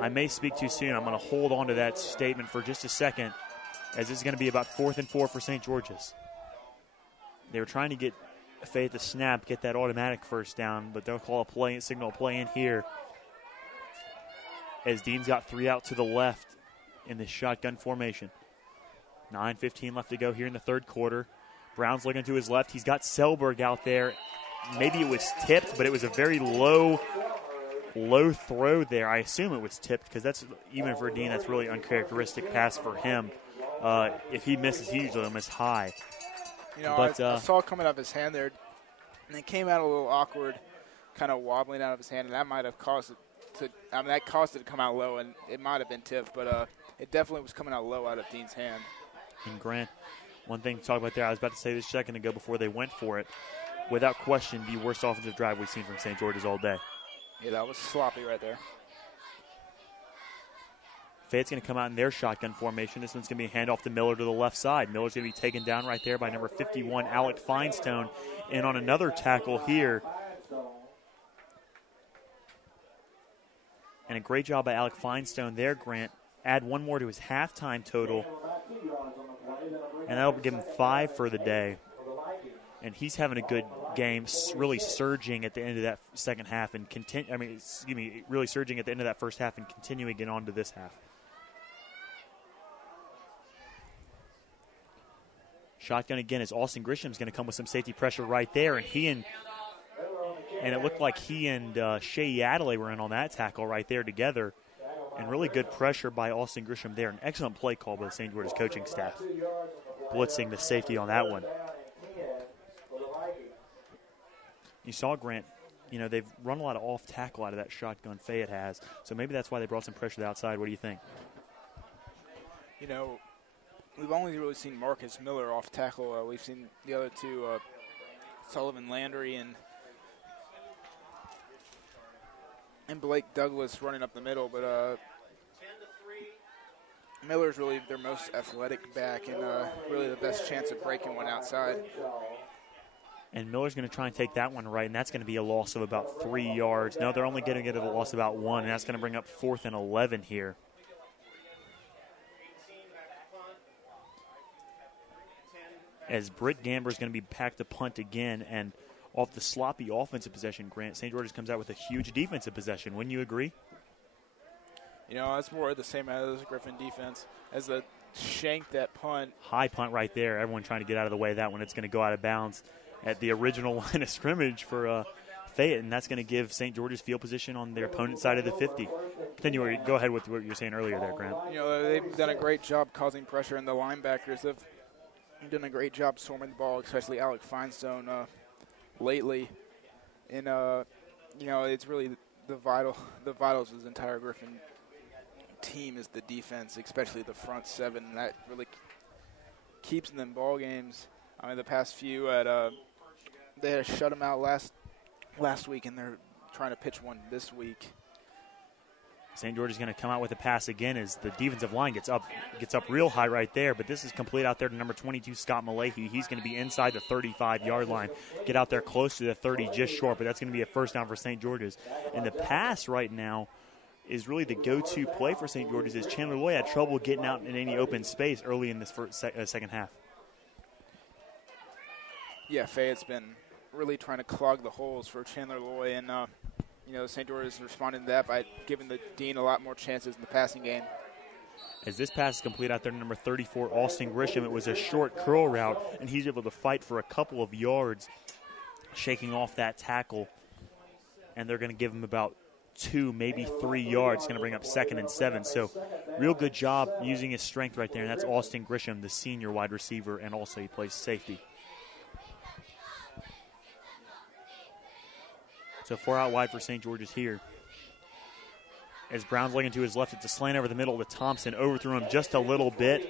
I may speak too soon. I'm going to hold on to that statement for just a second, as this is going to be about 4th and 4 for St. George's. They were trying to get Fayette the snap, get that automatic first down, but they'll call signal a play in here, as Dean's got 3 out to the left in this shotgun formation. 9:15 left to go here in the 3rd quarter. Brown's looking to his left. He's got Selberg out there. Maybe it was tipped, but it was a very low throw there. I assume it was tipped, because that's, even for Dean, that's really uncharacteristic pass for him. If he misses, he usually will miss high. You know, I saw it coming out of his hand there, and it came out a little awkward, kind of wobbling out of his hand, and that might have caused it to come out low, and it might have been tipped, but it definitely was coming out low out of Dean's hand. And Grant, one thing to talk about there, I was about to say this a second ago before they went for it, without question, the worst offensive drive we've seen from St. George's all day. Yeah, that was sloppy right there. Fayette's going to come out in their shotgun formation. This one's going to be a handoff to Miller to the left side. Miller's going to be taken down right there by number 51, Alec Finestone. And on another tackle here, and a great job by Alec Finestone there, Grant. Add one more to his halftime total, and that'll give him 5 for the day. And he's having a good game, really surging at the end of that second half and really surging at the end of that first half and continuing it on to this half. Shotgun again as Austin Grisham's going to come with some safety pressure right there, and it looked like he and Shea Adelaide were in on that tackle right there together. And really good pressure by Austin Grisham there. An excellent play call by the St. George's coaching staff, blitzing the safety on that one. You saw, Grant, they've run a lot of off tackle out of that shotgun Fayette has. So maybe that's why they brought some pressure to the outside. What do you think? We've only really seen Marcus Miller off tackle. We've seen the other two, Sullivan Landry and Blake Douglas running up the middle. But Miller's really their most athletic back and really the best chance of breaking one outside. And Miller's going to try and take that one right, and that's going to be a loss of about 3 yards. No, they're only going to get a loss of about 1, and that's going to bring up 4th and 11 here. As Britt Gamber is going to be packed to punt again, and off the sloppy offensive possession, Grant, St. George's comes out with a huge defensive possession. Wouldn't you agree? That's more the same as the Griffin defense. As the shank that punt. High punt right there. Everyone trying to get out of the way of that one. It's going to go out of bounds at the original line of scrimmage for Fayette, and that's going to give St. George's field position on their opponent's side of the 50. Continue. Go ahead with what you were saying earlier there, Grant. They've done a great job causing pressure, and the linebackers have done a great job swarming the ball, especially Alec Finestone lately. And, it's really the vitals of this entire Griffin team is the defense, especially the front seven, and that really keeps them in ball games. I mean, the past few they had to shut them out last week, and they're trying to pitch one this week. St. George is going to come out with a pass again as the defensive line gets up real high right there, but this is complete out there to number 22, Scott Malahy. He's going to be inside the 35-yard line, get out there close to the 30, just short, but that's going to be a first down for St. George's. And the pass right now is really the go-to play for St. George's, as Chandler Loy had trouble getting out in any open space early in this second half. Yeah, Fayette's been really trying to clog the holes for Chandler Loy, and St. George is responding to that by giving the Dean a lot more chances in the passing game. As this pass is complete out there to number 34, Austin Grisham, it was a short curl route, and he's able to fight for a couple of yards, shaking off that tackle, and they're going to give him about 2, maybe 3 yards. It's going to bring up 2nd and 7. So real good job using his strength right there, and that's Austin Grisham, the senior wide receiver, and also he plays safety. So 4 out wide for St. George's here. As Brown's looking to his left, it's a slant over the middle to Thompson. Overthrew him just a little bit.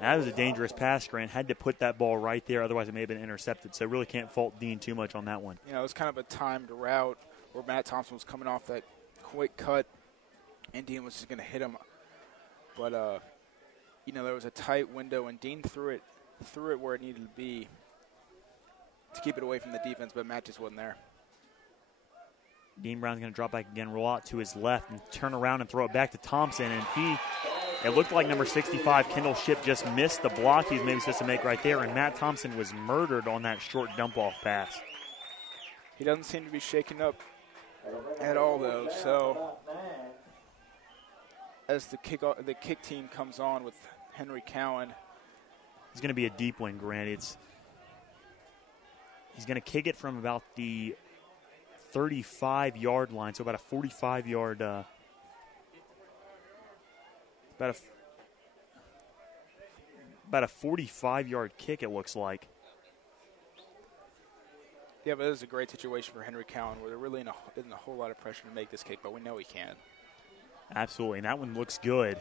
That was a dangerous pass. Grant had to put that ball right there, otherwise it may have been intercepted. So really can't fault Dean too much on that one. It was kind of a timed route where Matt Thompson was coming off that quick cut, and Dean was just going to hit him. But, there was a tight window, and Dean threw it where it needed to be to keep it away from the defense, but Matt just wasn't there. Dean Brown's going to drop back again, roll out to his left, and turn around and throw it back to Thompson. And it looked like number 65, Kendall Shipp, just missed the block he was maybe supposed to make right there, and Matt Thompson was murdered on that short dump-off pass. He doesn't seem to be shaken up at all, though. So as the kick team comes on with Henry Cowan. It's going to be a deep one, Grant. He's going to kick it from about the 35-yard line, so about a 45-yard, about a 45-yard kick, it looks like. Yeah, but this is a great situation for Henry Cowan, where there really isn't a whole lot of pressure to make this kick, but we know he can. Absolutely, and that one looks good.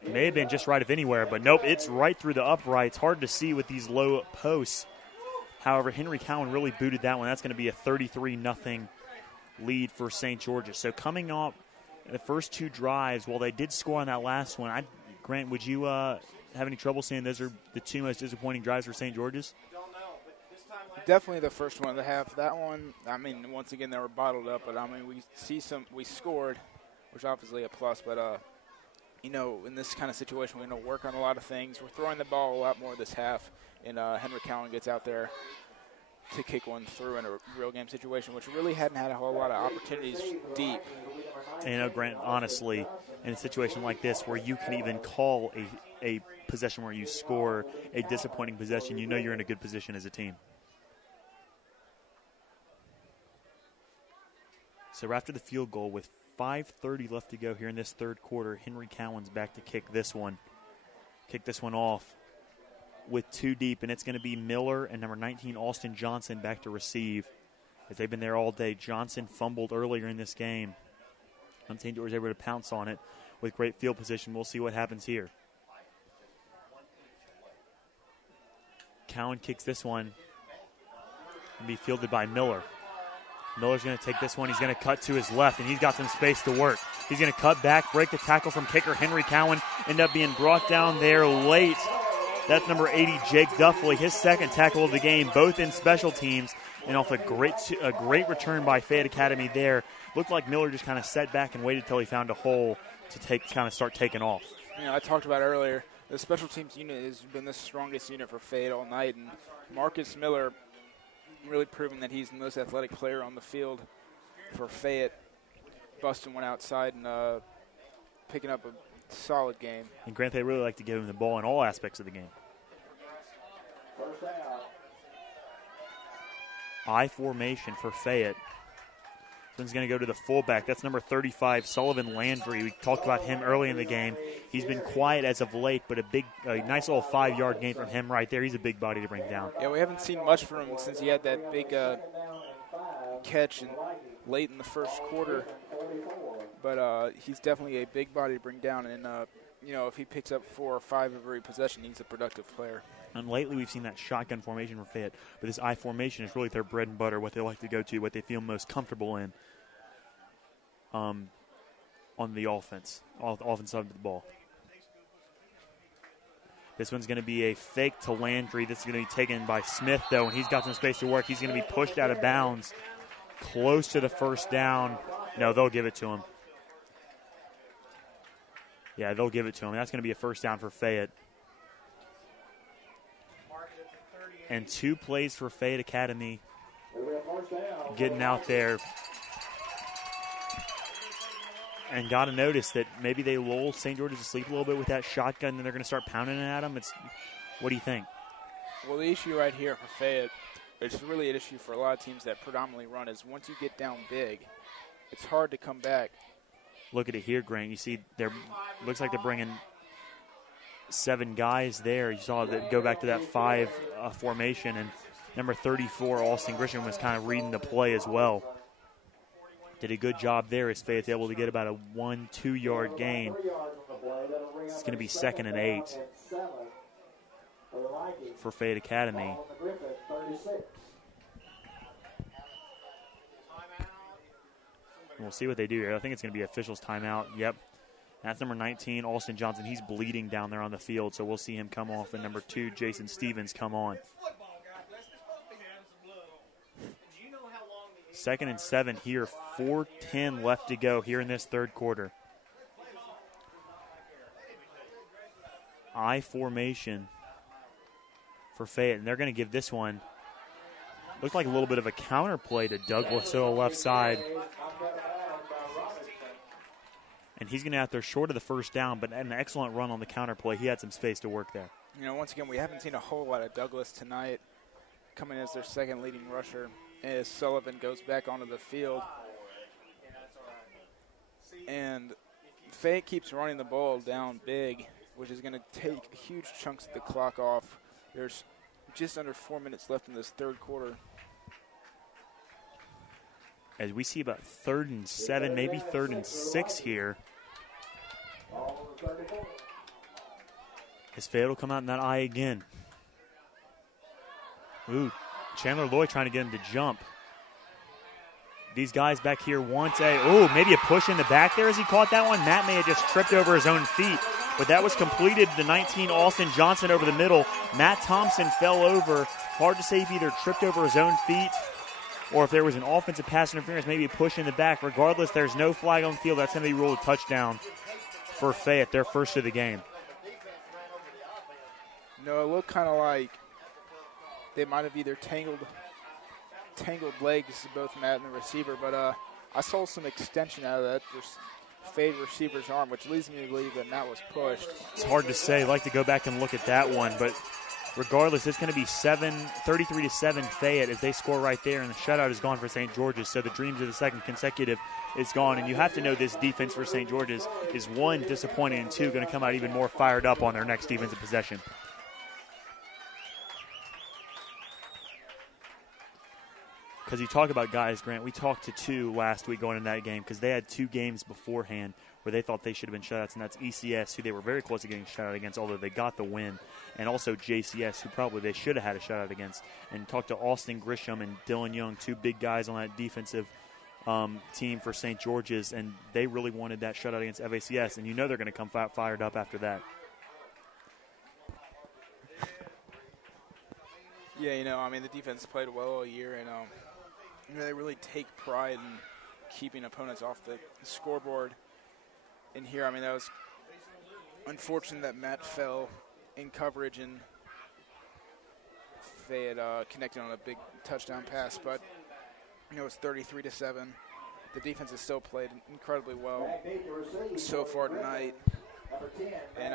It may have been just right if anywhere, but nope, it's right through the uprights. Hard to see with these low posts. However, Henry Cowan really booted that one. That's going to be a 33-0 lead for St. George's. So coming up, the first 2 drives, while they did score on that last one, Grant, would you have any trouble saying those are the 2 most disappointing drives for St. George's? Definitely the first one of the half. That one, once again, they were bottled up. But, we scored, which obviously a plus. But, in this kind of situation, we're going to work on a lot of things. We're throwing the ball a lot more this half. And Henry Cowan gets out there to kick one through in a real game situation, which really hadn't had a whole lot of opportunities deep. And Grant, honestly, in a situation like this where you can even call a possession where you score a disappointing possession, you're in a good position as a team. So after the field goal, with 5:30 left to go here in this third quarter, Henry Cowan's back to kick this one off with 2 deep, and it's going to be Miller and number 19, Austin Johnson, back to receive. As they've been there all day, Johnson fumbled earlier in this game. And St. George was able to pounce on it with great field position. We'll see what happens here. Cowan kicks this one and be fielded by Miller. Miller's going to take this one. He's going to cut to his left, and he's got some space to work. He's going to cut back, break the tackle from kicker Henry Cowan, end up being brought down there late. That's number 80, Jake Duffley, his second tackle of the game, both in special teams, and off a great return by Fayette Academy there. Looked like Miller just kind of sat back and waited until he found a hole to start taking off. I talked about earlier, the special teams unit has been the strongest unit for Fayette all night, and Marcus Miller really proving that he's the most athletic player on the field for Fayette, busting one outside and picking up a solid game. And Grant, they really like to give him the ball in all aspects of the game. I formation for Fayette. This one's going to go to the fullback. That's number 35, Sullivan Landry. We talked about him early in the game. He's been quiet as of late, but a nice little 5-yard gain from him right there. He's a big body to bring down. Yeah, we haven't seen much from him since he had that big catch late in the first quarter. But he's definitely a big body to bring down. And, if he picks up 4 or 5 every possession, he's a productive player. And lately we've seen that shotgun formation for Fayette. But this I formation is really their bread and butter, what they like to go to, what they feel most comfortable in on the offense side of the ball. This one's going to be a fake to Landry. This is going to be taken by Smith, though, and he's got some space to work. He's going to be pushed out of bounds close to the first down. No, they'll give it to him. Yeah, they'll give it to him. That's going to be a first down for Fayette. And 2 plays for Fayette Academy getting out there. And got to notice that maybe they lull St. George's asleep a little bit with that shotgun, and they're going to start pounding it at them. What do you think? Well, the issue right here for Fayette, it's really an issue for a lot of teams that predominantly run, is once you get down big, it's hard to come back. Look at it here, Grant. You see, looks like they're bringing 7 guys there. You saw that go back to that 5 formation, and number 34, Austin Grisham, was kind of reading the play as well. Did a good job there as Fayette's able to get about a 1-2 yard gain. It's going to be 2nd and 8 for Fayette Academy. And we'll see what they do here. I think it's going to be officials timeout. Yep. That's number 19, Austin Johnson. He's bleeding down there on the field, so we'll see him come off. And number 2, Jason Stevens, come on. 2nd and 7 here. 4:10 left to go here in this third quarter. I formation for Fayette, and they're going to give this one, looked like a little bit of a counter play to Douglas to the left side. And he's going to out there short of the first down, but an excellent run on the counter play. He had some space to work there. Once again, we haven't seen a whole lot of Douglas tonight, coming as their second leading rusher, as Sullivan goes back onto the field. And Fayette keeps running the ball down big, which is going to take huge chunks of the clock off. There's just under 4 minutes left in this third quarter. As we see about 3rd and 7, maybe 3rd and 6 here. As Fayette will come out in that I again. Ooh, Chandler Lloyd trying to get him to jump. These guys back here want maybe a push in the back there as he caught that one. Matt may have just tripped over his own feet, but that was completed. The 19, Austin Johnson, over the middle. Matt Thompson fell over. Hard to say if he either tripped over his own feet or if there was an offensive pass interference, maybe a push in the back. Regardless, there's no flag on the field. That's going to be ruled a touchdown for Fayette, their first of the game. No, it looked kind of like they might have either tangled legs, both Matt and the receiver, but I saw some extension out of that Fayette receiver's arm, which leads me to believe that Matt was pushed. It's hard to say. I'd like to go back and look at that one, but regardless, it's going to be 33-7 Fayette as they score right there, and the shutout is gone for St. George's, so the dreams of the second consecutive is gone. And you have to know this defense for St. George's is, 1, disappointing, and 2, going to come out even more fired up on their next defensive possession. Because you talk about guys, Grant, we talked to 2 last week going into that game because they had 2 games beforehand where they thought they should have been shutouts, and that's ECS, who they were very close to getting shut out against, although they got the win, and also JCS, who probably they should have had a shutout against. And talked to Austin Grisham and Dylan Young, 2 big guys on that defensive team for St. George's, and they really wanted that shutout against FACS, and you know they're going to come fired up after that. Yeah, the defense played well all year, and they really take pride in keeping opponents off the scoreboard. And here, that was unfortunate that Matt fell in coverage and Fayette connected on a big touchdown pass, but it's 33-7. The defense has still played incredibly well so far tonight. And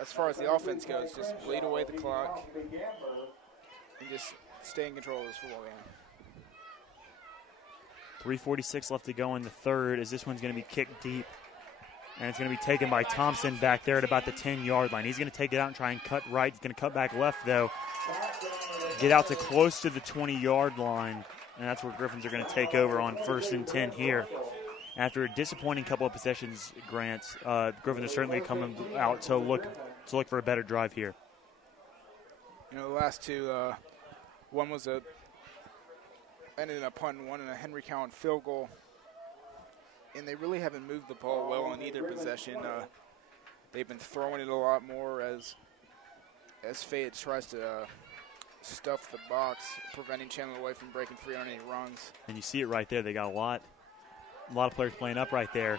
as far as the offense goes, just bleed away the clock and just stay in control of this football game. 3:46 left to go in the third as this one's going to be kicked deep. And it's going to be taken by Thompson back there at about the 10-yard line. He's going to take it out and try and cut right. He's going to cut back left, though. Get out to close to the 20-yard line. And that's where Gryphons are going to take over on 1st and 10 here. After a disappointing couple of possessions, Grant, Gryphons are certainly coming out to look for a better drive here. You know, the last two, one was ended in a punt and one in a Henry Cowan field goal. And they really haven't moved the ball well on either possession. They've been throwing it a lot more as Fayette tries to stuff the box, preventing Chandler away from breaking free on any runs. And you see it right there. They got a lot of players playing up right there.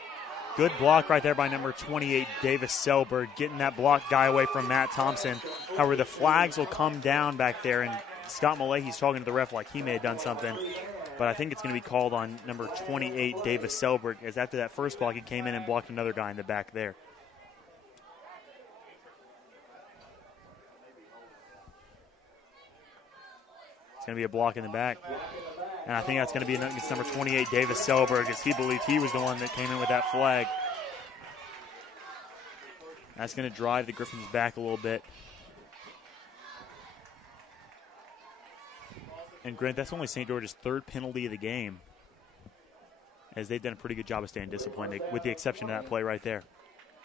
Good block right there by number 28, Davis Selberg, getting that block guy away from Matt Thompson. However, the flags will come down back there, and Scott Malahy's talking to the ref like he may have done something. But I think it's going to be called on number 28, Davis Selberg, as after that first block, he came in and blocked another guy in the back there. It's going to be a block in the back. And I think that's going to be against number 28, Davis Selberg, as he believed he was the one that came in with that flag. That's going to drive the Gryphons back a little bit. And Grant, that's only St. George's third penalty of the game, as they've done a pretty good job of staying disciplined, with the exception of that play right there.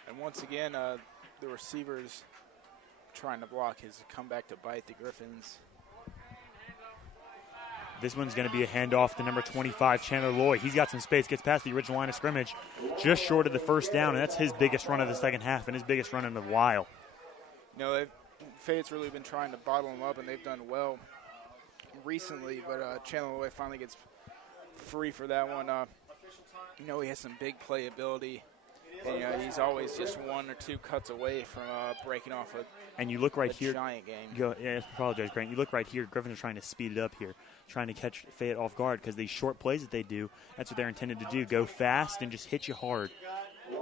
And once again, the receivers trying to block has come back to bite the Gryphons. This one's going to be a handoff to number 25, Chandler Lloyd. He's got some space, gets past the original line of scrimmage, just short of the first down, and that's his biggest run of the second half and his biggest run in a while. You know, Fayette's really been trying to bottle them up, and they've done well recently, but Chandler Lloyd finally gets free for that one. You know, he has some big playability, and he's always just one or two cuts away from breaking off and you look right here, giant game. I apologize, Grant. You look right here, Gryphons are trying to speed it up here, trying to catch Fayette off guard, because these short plays that they do, that's what they're intended to do, go fast and just hit you hard.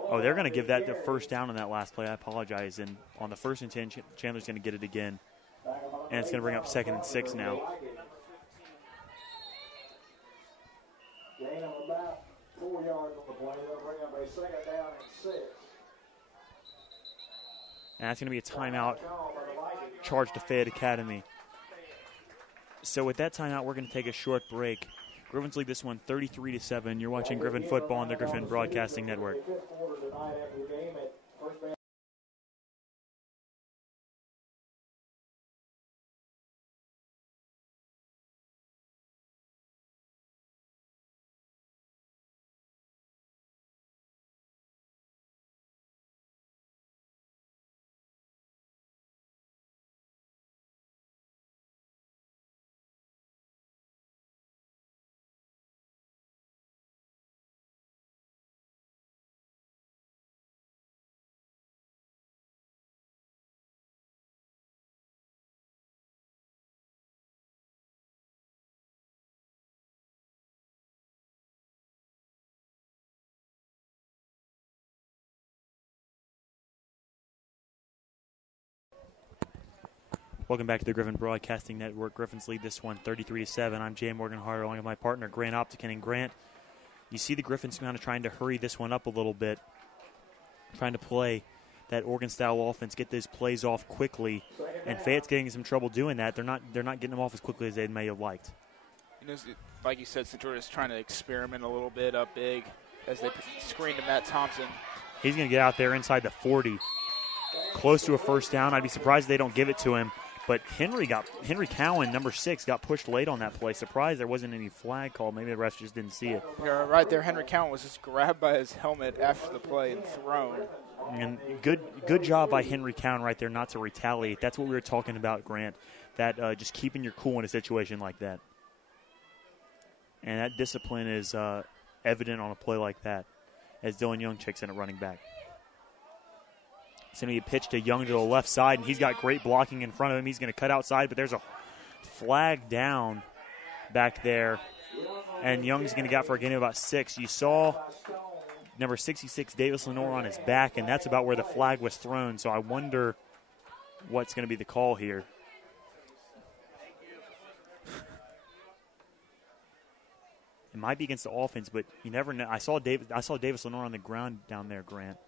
Oh, they're going to give that the first down on that last play. I apologize. And on the 1st and 10, Chandler's going to get it again. And it's going to bring up 2nd and 6 now. Gain of about 4 yards on the play. They'll bring up a 2nd down and 6. And that's going to be a timeout charged to Fayette Academy. So with that timeout, we're going to take a short break. Gryphons lead this one 33-7. You're watching Gryphon football on the Gryphon Broadcasting Network. Welcome back to the Gryphon Broadcasting Network. Gryphons lead this one 33-7. I'm Jay Morgan Harder along with my partner Grant Optikin. And Grant, you see the Gryphons kind of trying to hurry this one up a little bit, trying to play that Oregon-style offense, get those plays off quickly. And Fayette's getting some trouble doing that. They're not getting them off as quickly as they may have liked. You know, like you said, St. George is trying to experiment a little bit up big as they screen to Matt Thompson. He's going to get out there inside the 40, close to a first down. I'd be surprised if they don't give it to him. But Henry Cowan, number 6, got pushed late on that play. Surprised there wasn't any flag called. Maybe the refs just didn't see it. Yeah, right there, Henry Cowan was just grabbed by his helmet after the play and thrown. And good job by Henry Cowan right there not to retaliate. That's what we were talking about, Grant, that just keeping your cool in a situation like that. And that discipline is evident on a play like that as Dylan Young checks in at running back. It's going to be a pitch to Young to the left side, and he's got great blocking in front of him. He's going to cut outside, but there's a flag down back there, and Young's going to get for a gain of about 6. You saw number 66, Davis Lenore, on his back, and that's about where the flag was thrown, so I wonder what's going to be the call here. It might be against the offense, but you never know. I saw Davis Lenore on the ground down there, Grant.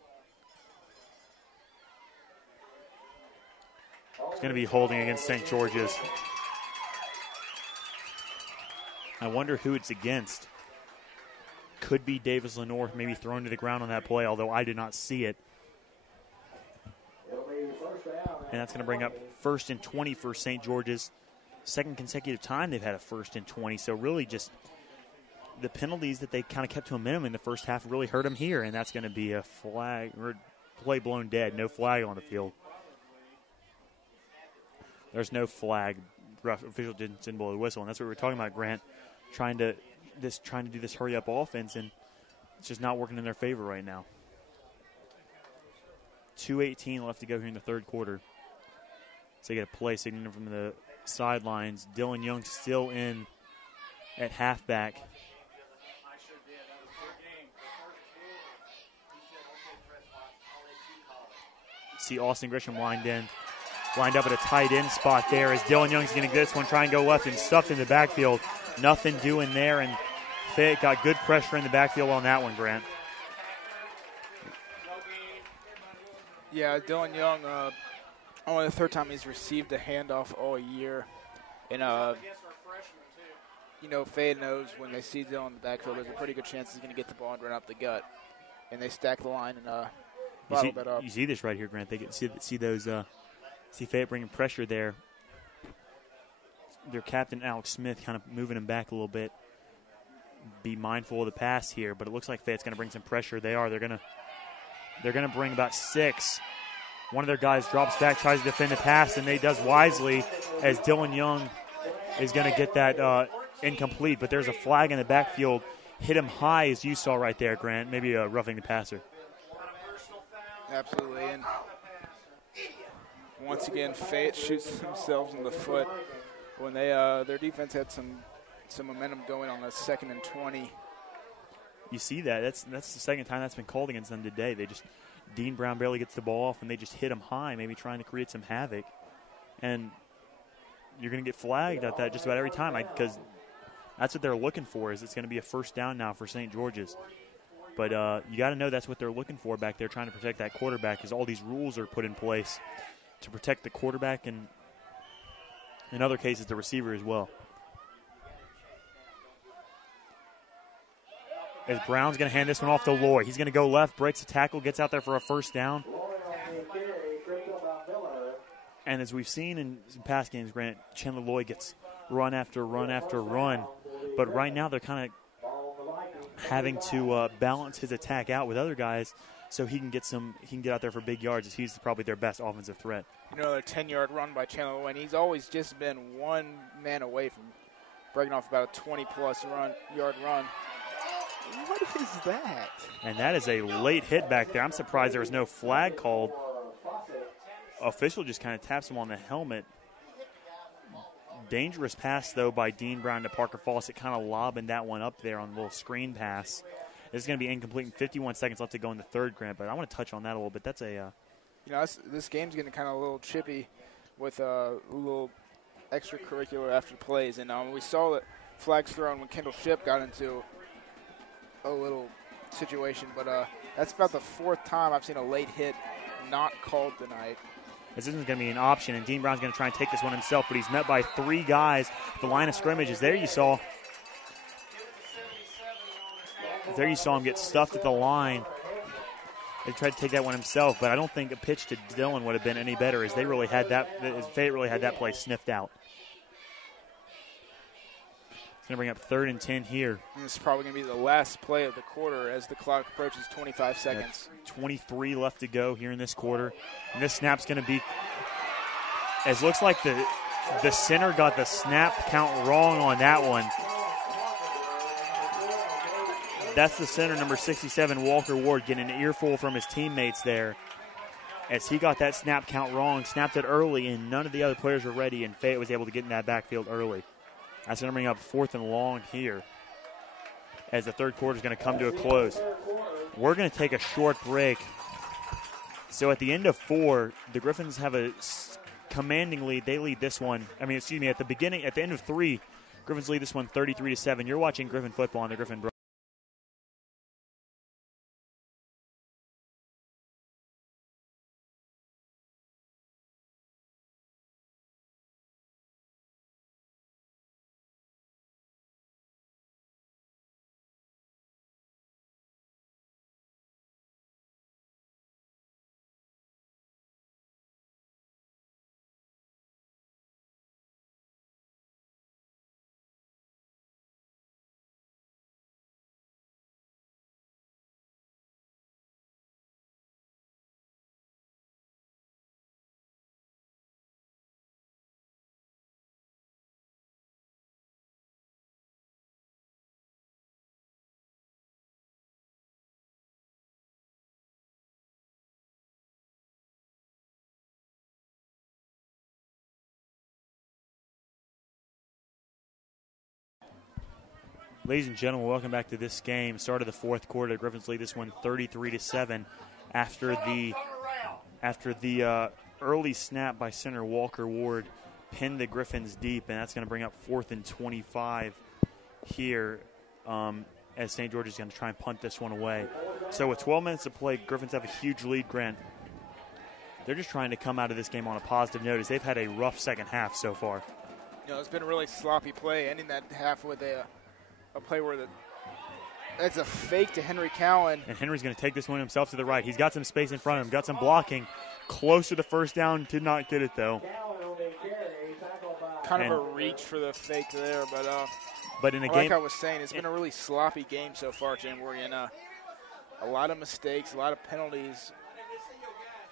It's going to be holding against St. George's. I wonder who it's against. Could be Davis Lenore, maybe thrown to the ground on that play, although I did not see it. And that's going to bring up 1st and 20 for St. George's. Second consecutive time they've had a 1st and 20. So really just the penalties that they kind of kept to a minimum in the first half really hurt them here. And that's going to be a flag or play blown dead. No flag on the field. There's no flag. Official didn't blow the whistle. And that's what we were talking about, Grant. Trying to do this hurry-up offense, and it's just not working in their favor right now. 2:18 left to go here in the third quarter. So they get a play signal from the sidelines. Dylan Young still in at halfback. See Austin Grisham lined up at a tight end spot there as Dylan Young's going to get this one, try and go left and stuffed in the backfield. Nothing doing there, and Fayette got good pressure in the backfield on that one, Grant. Yeah, Dylan Young, only the third time he's received a handoff all year. And, Fayette knows when they see Dylan in the backfield, there's a pretty good chance he's going to get the ball and run up the gut. And they stack the line and bottle that up. You see this right here, Grant. They see Fayette bringing pressure there. Their captain, Alex Smith, kind of moving him back a little bit. Be mindful of the pass here, but it looks like Fayette's going to bring some pressure. They are. They're going to bring about 6. One of their guys drops back, tries to defend the pass, and they does wisely as Dylan Young is going to get that incomplete. But there's a flag in the backfield. Hit him high, as you saw right there, Grant. Maybe roughing the passer. Absolutely. And once again, Fayette shoots themselves in the foot when they their defense had some momentum going on a 2nd and 20. You see that. That's the second time that's been called against them today. Dean Brown barely gets the ball off, and they just hit him high, maybe trying to create some havoc. And you're going to get flagged at that just about every time because that's what they're looking for. Is it's going to be a first down now for St. George's. But you got to know that's what they're looking for back there, trying to protect that quarterback, because all these rules are put in place to protect the quarterback and, in other cases, the receiver as well. As Brown's going to hand this one off to Loy. He's going to go left, breaks the tackle, gets out there for a first down. And as we've seen in some past games, Grant, Chandler Loy gets run after run after run. But right now they're kind of having to balance his attack out with other guys so he can get out there for big yards, as he's probably their best offensive threat. Another 10-yard run by Chandler Loy, and he's always just been one man away from breaking off about a 20-plus yard run. What is that? And that is a late hit back there. I'm surprised there was no flag called. Official just kind of taps him on the helmet. Dangerous pass, though, by Dean Brown to Parker Fawcett, kind of lobbing that one up there on the little screen pass. This is going to be incomplete, and 51 seconds left to go in the third, Grant, but I want to touch on that a little bit. That's a this game's getting kind of a little chippy with a little extracurricular after plays, and we saw that flags thrown when Kendall Shipp got into a little situation, but that's about the 4th time I've seen a late hit not called tonight. This isn't going to be an option, and Dean Brown's going to try and take this one himself, but he's met by 3 guys. The line of scrimmage is there. You saw him get stuffed at the line. They tried to take that one himself, but I don't think a pitch to Dylan would have been any better, as Fayette really had that play sniffed out. It's going to bring up 3rd and 10 here. And this is probably going to be the last play of the quarter as the clock approaches 25 seconds. 23 left to go here in this quarter. And this snap's going to be, as looks like the center got the snap count wrong on that one. That's the center, number 67, Walker Ward, getting an earful from his teammates there, as he got that snap count wrong, snapped it early, and none of the other players were ready, and Fayette was able to get in that backfield early. That's going to bring up 4th and long here as the third quarter is going to come to a close. We're going to take a short break. So at the end of 4, the Gryphons have a commanding lead. They lead this one. At the end of 3, Gryphons lead this one 33-7. You're watching Griffin football on the Griffin Broadcasting. Ladies and gentlemen, welcome back to this game. Start of the fourth quarter. Gryphons lead this one 33-7 after the early snap by center Walker Ward pinned the Gryphons deep, and that's going to bring up 4th and 25 here as St. George is going to try and punt this one away. So with 12 minutes to play, Gryphons have a huge lead, Grant. They're just trying to come out of this game on a positive note as they've had a rough second half so far. You know, it's been a really sloppy play, ending that half with a play where that's a fake to Henry Cowan. And Henry's going to take this one himself to the right. He's got some space in front of him, got some blocking. Close to the first down, did not get it, though. Kind of a reach for the fake there, but in a game, like I was saying, it's been a really sloppy game so far, Jim Morgan. A lot of mistakes, a lot of penalties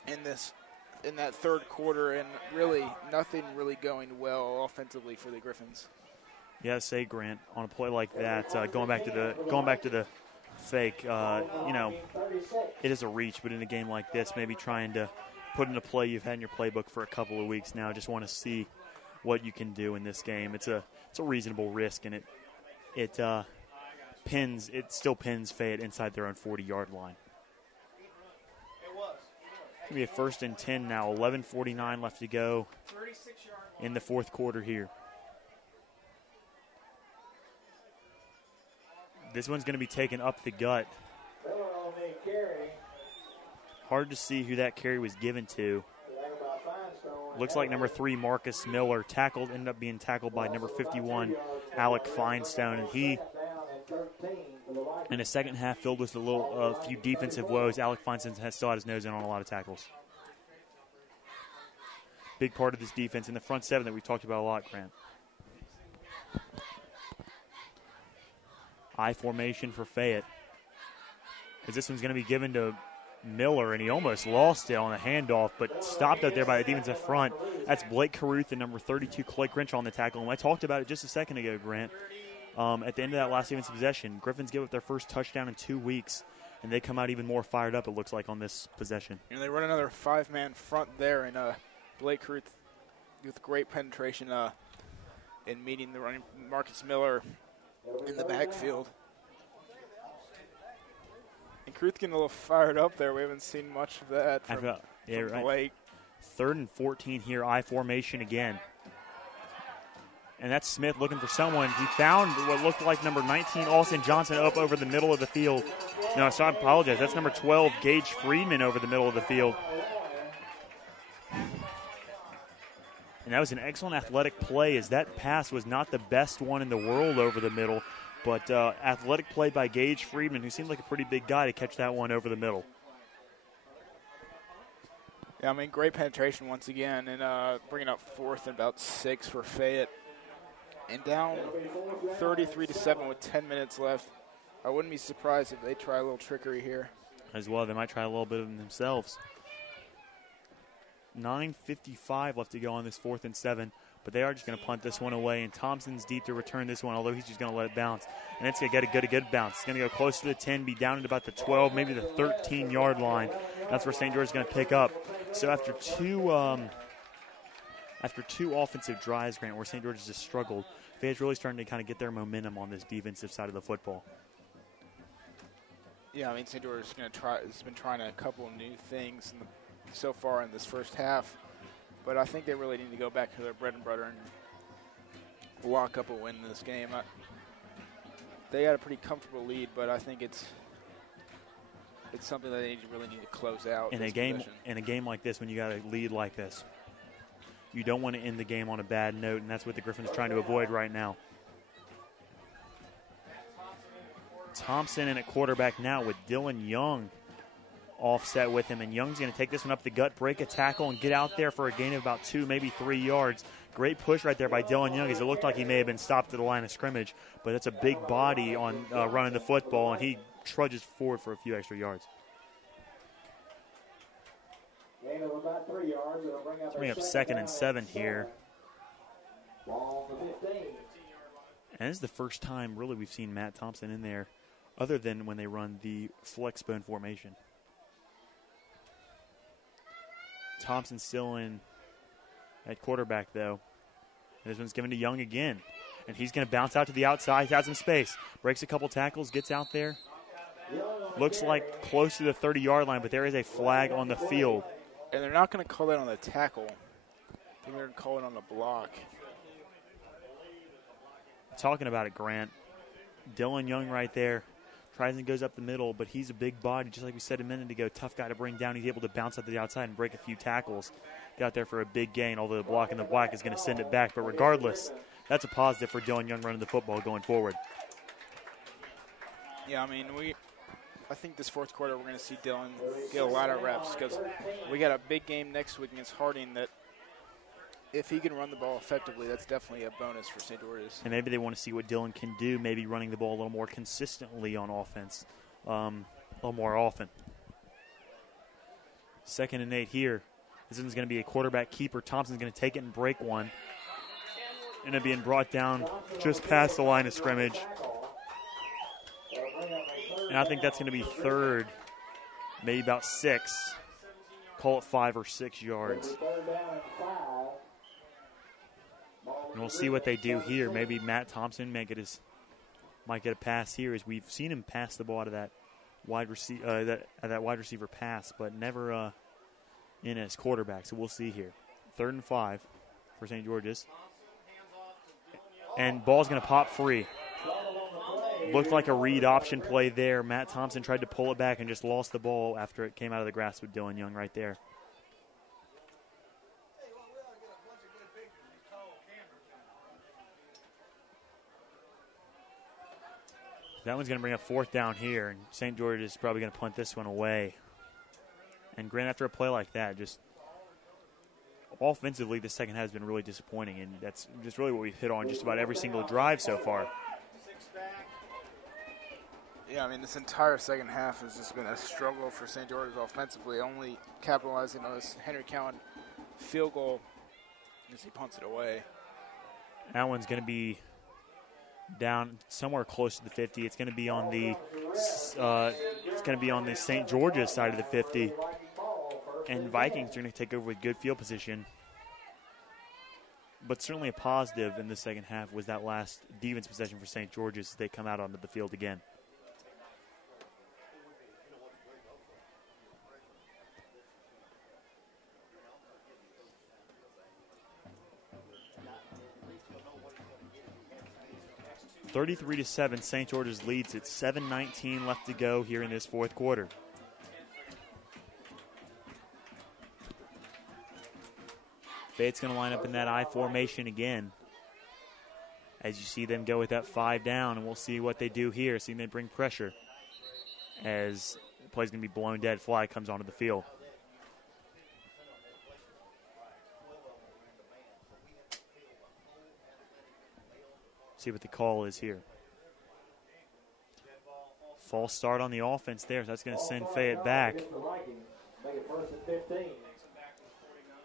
in that third quarter, and really nothing really going well offensively for the Gryphons. Yeah, say Grant on a play like that, going back to the fake. You know, it is a reach, but in a game like this, maybe trying to put in a play you've had in your playbook for a couple of weeks now. Just want to see what you can do in this game. It's a reasonable risk, and it still pins Fayette inside their own 40-yard line. It's gonna be a 1st and 10 now. 11:49 left to go in the fourth quarter here. This one's going to be taken up the gut. Hard to see who that carry was given to. Looks like number 3, Marcus Miller, ended up being tackled by number 51, Alec Feinstone. And he, in a second half filled with a few defensive woes, Alec Feinstone has still had his nose in on a lot of tackles. Big part of this defense in the front seven that we talked about a lot, Grant. I formation for Fayette. As this one's going to be given to Miller, and he almost lost it on a handoff, but stopped out there by the defensive front. That's Blake Caruth and number 32, Clay Grinch on the tackle. And I talked about it just a second ago, Grant. At the end of that last defensive possession, Gryphons give up their first touchdown in 2 weeks, and they come out even more fired up, it looks like, on this possession. And they run another 5-man front there, and Blake Caruth with great penetration in meeting the running Marcus Miller in the backfield. And Caruth getting a little fired up there. We haven't seen much of that from Blake. 3rd and 14 here, I formation again. And that's Smith looking for someone. He found what looked like number 19, Austin Johnson, up over the middle of the field. No, so I apologize. That's number 12, Gage Friedman, over the middle of the field. And that was an excellent athletic play, as that pass was not the best one in the world over the middle, but athletic play by Gage Friedman, who seemed like a pretty big guy to catch that one over the middle. Yeah, I mean, great penetration once again, and bringing up 4th and about 6 for Fayette. And down 33-7 with 10 minutes left. I wouldn't be surprised if they try a little trickery here. As well, they might try a little bit of them themselves. 9:55 left to go on this 4th and 7, but they are just going to punt this one away, and Thompson's deep to return this one, although he's just going to let it bounce. And it's going to get a good bounce. It's going to go close to the 10, be down at about the 12, maybe the 13-yard line. That's where St. George is going to pick up. So after two offensive drives, Grant, where St. George has just struggled, Fayette's really starting to kind of get their momentum on this defensive side of the football. Yeah, I mean, St. George is has been trying a couple of new things so far in this first half, but I think they really need to go back to their bread and butter and lock up a win in this game. They had a pretty comfortable lead, but I think it's something that they really need to close out in a game like this. When you got a lead like this, you don't want to end the game on a bad note, and that's what the Gryphons are trying to avoid right now. Thompson in at quarterback now with Dylan Young offset with him, and Young's going to take this one up the gut, break a tackle, and get out there for a gain of about 2, maybe 3 yards. Great push right there by Dylan Young, as it looked like he may have been stopped at the line of scrimmage, but that's a big body on running the football, and he trudges forward for a few extra yards. Gain of about 3 yards. It'll bring up Bring up 2nd and 7 here. Ball on the 15. And this is the first time, really, we've seen Matt Thompson in there, other than when they run the flex bone formation. Thompson still in at quarterback, though. This one's given to Young again. And he's going to bounce out to the outside. He has some space. Breaks a couple tackles, gets out there. Looks like close to the 30-yard line, but there is a flag on the field. And they're not going to call that on the tackle. I think they're going to call it on the block. Talking about it, Grant. Dylan Young right there. Tries and goes up the middle, but he's a big body, just like we said a minute ago. Tough guy to bring down. He's able to bounce out to the outside and break a few tackles. Got there for a big gain, although the block in the black is going to send it back. But regardless, that's a positive for Dylan Young running the football going forward. Yeah, I mean, I think this fourth quarter we're going to see Dylan get a lot of reps because we got a big game next week against Harding that if he can run the ball effectively, that's definitely a bonus for St. George's. And maybe they want to see what Dylan can do, maybe running the ball a little more consistently on offense, a little more often. 2nd and 8 here. This one's going to be a quarterback keeper. Thompson's going to take it and break one. And it being brought down just past the line of scrimmage. And I think that's going to be 3rd, maybe about 6. Call it 5 or 6 yards. And we'll see what they do here. Maybe Matt Thompson might get a pass here, as we've seen him pass the ball out of that wide receiver pass, but never in as quarterback. So we'll see here. 3rd and 5 for St. George's. And ball's going to pop free. Looked like a read option play there. Matt Thompson tried to pull it back and just lost the ball after it came out of the grasp with Dylan Young right there. That one's going to bring up 4th down here, and St. George is probably going to punt this one away. And Grant, after a play like that, just offensively, the second half has been really disappointing, and that's just really what we've hit on just about every single drive so far. Yeah, I mean, this entire second half has just been a struggle for St. George's offensively, only capitalizing on this Henry Cowan field goal as he punts it away. That one's going to be down somewhere close to the 50. It's going to be on the St. George's side of the 50. And Vikings are going to take over with good field position. But certainly a positive in the second half was that last defense possession for St. George's as they come out onto the field again. (33-7), St. George's leads. It's 7:19 left to go here in this fourth quarter. Fayette's going to line up in that I formation again. As you see them go with that 5 down, and we'll see what they do here. See they bring pressure as the play's going to be blown dead. Flag comes onto the field. See what the call is here. False start on the offense there, so that's going to send Fayette back.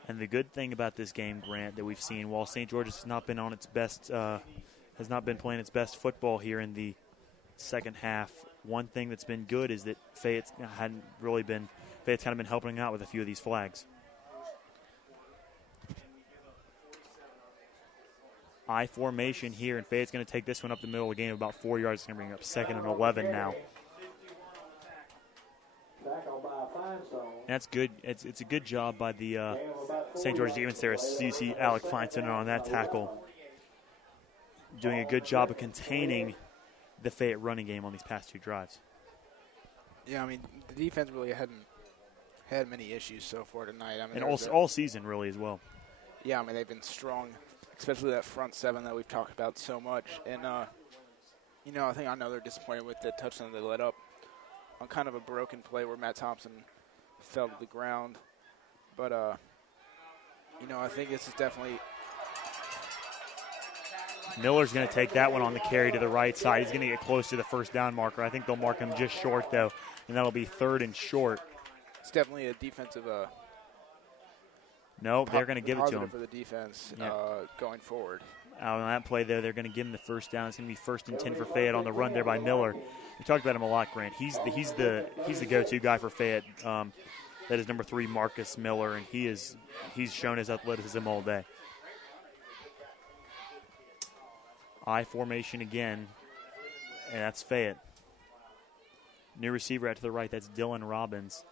And the good thing about this game, Grant, that we've seen, while St. George's has not been on its best, has not been playing its best football here in the second half, one thing that's been good is that Fayette's kind of been helping out with a few of these flags. I formation here, and Fayette's going to take this one up the middle of the game about 4 yards. It's going to bring up 2nd and 11 now. That's good. It's a good job by the St. George's defense there. You see Alec Feinstein on that tackle. doing a good job of containing the Fayette running game on these past 2 drives. Yeah, I mean, the defense really hadn't had many issues so far tonight. I mean, and all season, really, as well. Yeah, I mean, they've been strong, especially that front 7 that we've talked about so much. And, I know they're disappointed with the touchdown they let up on kind of a broken play where Matt Thompson fell to the ground. But, I think this is definitely – Miller's going to take that one on the carry to the right side. He's going to get close to the first down marker. I think they'll mark him just short, though, and that'll be 3rd and short. It's definitely a defensive no, they're going to give it to him. For the defense going forward. On that play, though, they're going to give him the first down. It's going to be 1st and 10 for Fayette on the run there by Miller. We talked about him a lot, Grant. He's the go-to guy for Fayette. That is number 3, Marcus Miller, and he's shown his athleticism all day. I formation again, and that's Fayette. New receiver out to the right, that's Dylan Robbins.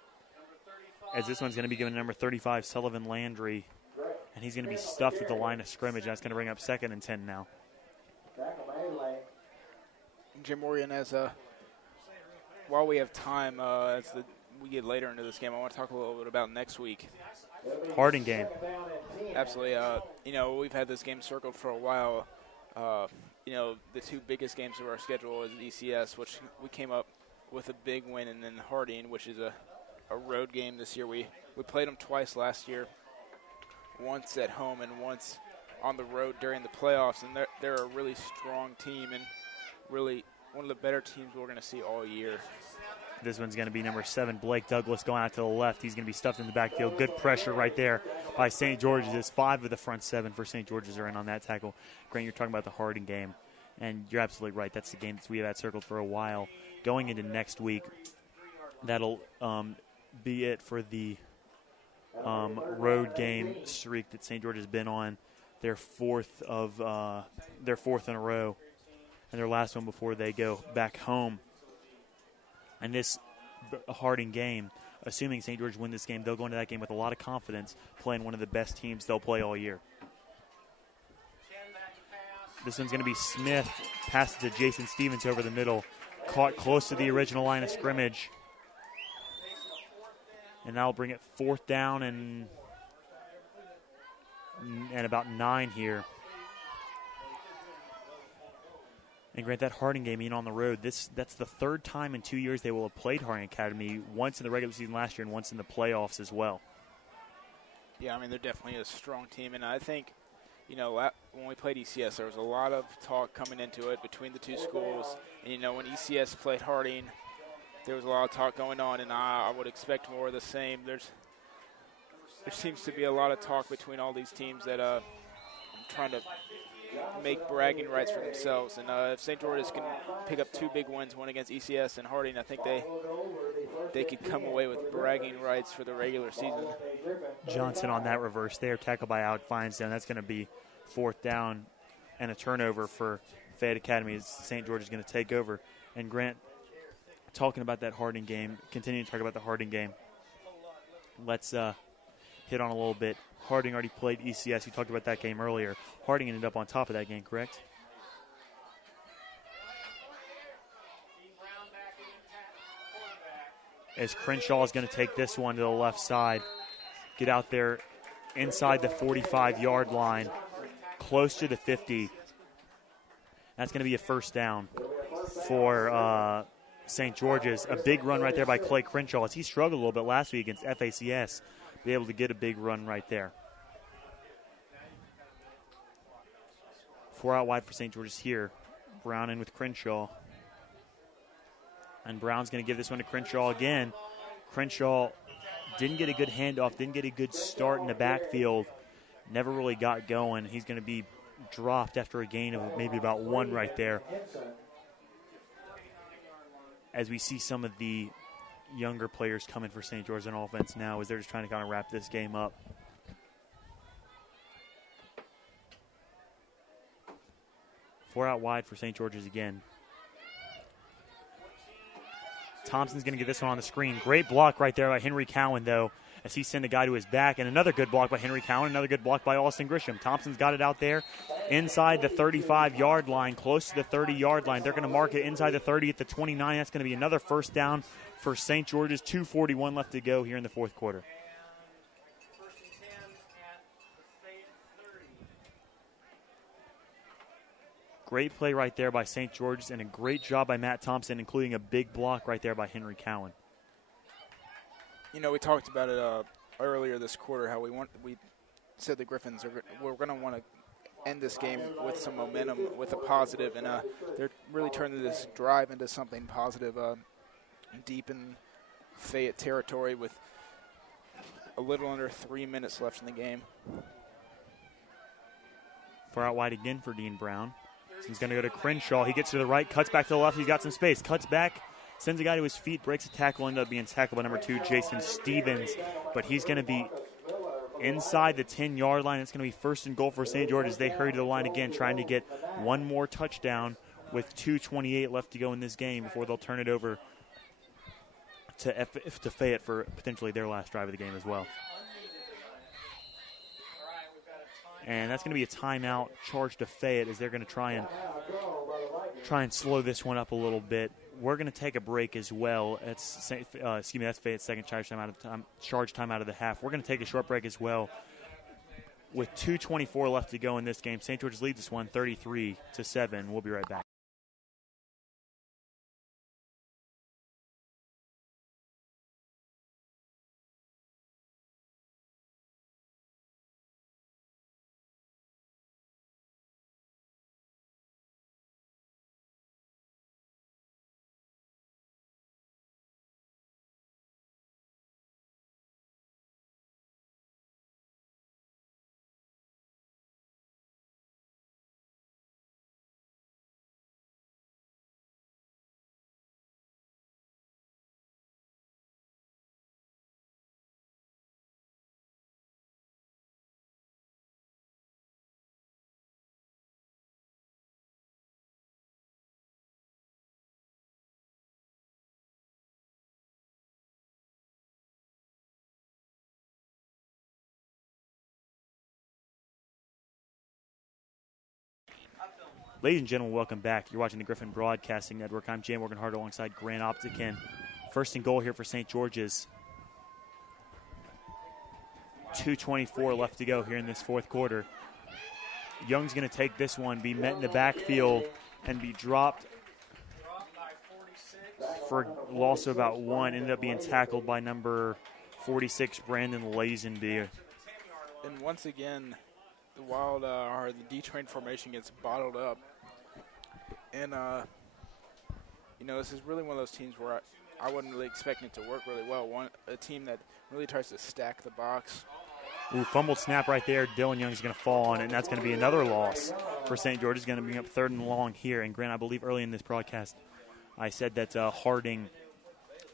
As this one's going to be given to number 35, Sullivan Landry, and he's going to be stuffed at the line of scrimmage. That's going to bring up 2nd and 10 now. Jim Morgan, while we have time, we get later into this game, I want to talk a little bit about next week. Harding game. Absolutely. We've had this game circled for a while. The 2 biggest games of our schedule is ECS, which we came up with a big win, and then Harding, which is a road game this year. We played them twice last year, once at home and once on the road during the playoffs, and they're a really strong team and really one of the better teams we're going to see all year. This one's going to be number 7, Blake Douglas, going out to the left. He's going to be stuffed in the backfield. Good pressure right there by St. George's. As 5 of the front 7 for St. George's are in on that tackle. Grant, you're talking about the Harding game, and you're absolutely right. That's the game that we have had circled for a while. Going into next week, that'll be it for the road game streak that St. George has been on. Their 4th in a row, and their last one before they go back home. And this Harding game, assuming St. George win this game, they'll go into that game with a lot of confidence, playing one of the best teams they'll play all year. This one's going to be Smith, passes to Jason Stevens over the middle, caught close to the original line of scrimmage. And that'll bring it 4th down and about 9 here. And Grant, that Harding game being on the road, that's the 3rd time in 2 years they will have played Harding Academy, once in the regular season last year and once in the playoffs as well. Yeah, I mean, they're definitely a strong team. And I think, when we played ECS, there was a lot of talk coming into it between the 2 schools. And, when ECS played Harding, there was a lot of talk going on, and I would expect more of the same. There seems to be a lot of talk between all these teams that I'm trying to make bragging rights for themselves. And if St. George's can pick up 2 big wins, one against ECS and Harding, I think they could come away with bragging rights for the regular season. Johnson on that reverse there, tackled by Alec Feinstein. That's going to be 4th down and a turnover for Fayette Academy as St. George is going to take over. And Grant, talking about that Harding game, continuing to talk about the Harding game, let's hit on a little bit. Harding already played ECS. You talked about that game earlier. Harding ended up on top of that game, correct? As Crenshaw is going to take this one to the left side, get out there inside the 45-yard line, close to the 50. That's going to be a 1st down for St. George's. A big run right there by Clay Crenshaw, as he struggled a little bit last week against FACS. Be able to get a big run right there. 4 out wide for St. George's here. Brown in with Crenshaw. And Brown's going to give this one to Crenshaw again. Crenshaw didn't get a good handoff, didn't get a good start in the backfield. Never really got going. He's going to be dropped after a gain of maybe about 1 right there. As we see some of the younger players coming for St. George on offense now, as they're just trying to kind of wrap this game up. Four out wide for St. George's again. Thompson's going to get this one on the screen. Great block right there by Henry Cowan, though, as he sent a guy to his back. And another good block by Henry Cowan, another good block by Austin Grisham. Thompson's got it out there. inside the 35-yard line, close to the 30-yard line. They're going to mark it inside the 30 at the 29. That's going to be another first down for St. George's. 2:41 left to go here in the fourth quarter. Great play right there by St. George's, and a great job by Matt Thompson, including a big block right there by Henry Cowan. You know, we talked about it earlier this quarter, how we said the Gryphons we're going to want to end this game with some momentum, with a positive, and they're really turning this drive into something positive deep in Fayette territory with a little under 3 minutes left in the game. Far out wide again for Dean Brown. He's going to go to Crenshaw. He gets to the right, cuts back to the left. He's got some space. Cuts back, sends a guy to his feet, breaks a tackle, ended up being tackled by number 2, Jason Stevens. But he's going to be inside the 10-yard line. It's going to be first and goal for St. George as they hurry to the line again, trying to get one more touchdown with 2:28 left to go in this game before they'll turn it over to Fayette for potentially their last drive of the game as well. And that's going to be a timeout charge to Fayette as they're going to try and slow this one up a little bit. We're going to take a break as well. That's Fayette's second charge time out of the half. We're going to take a short break as well. With 2:24 left to go in this game, St. George's leads this one 33-7. We'll be right back. Ladies and gentlemen, welcome back. You're watching the Gryphon Broadcasting Network. I'm Jay Morgan Hart alongside Grant Optikin. First and goal here for St. George's. 2:24 left to go here in this fourth quarter. Young's going to take this one, be met in the backfield, and be dropped for a loss of about one. Ended up being tackled by number 46, Brandon Lazenby. And once again, the Wild or the D-train formation gets bottled up. And, you know, this is really one of those teams where I wasn't really expecting it to work really well. A team that really tries to stack the box. Ooh, fumbled snap right there. Dylan Young's going to fall on it, and that's going to be another loss for St. George. Is going to bring up third and long here. And, Grant, I believe early in this broadcast I said that Harding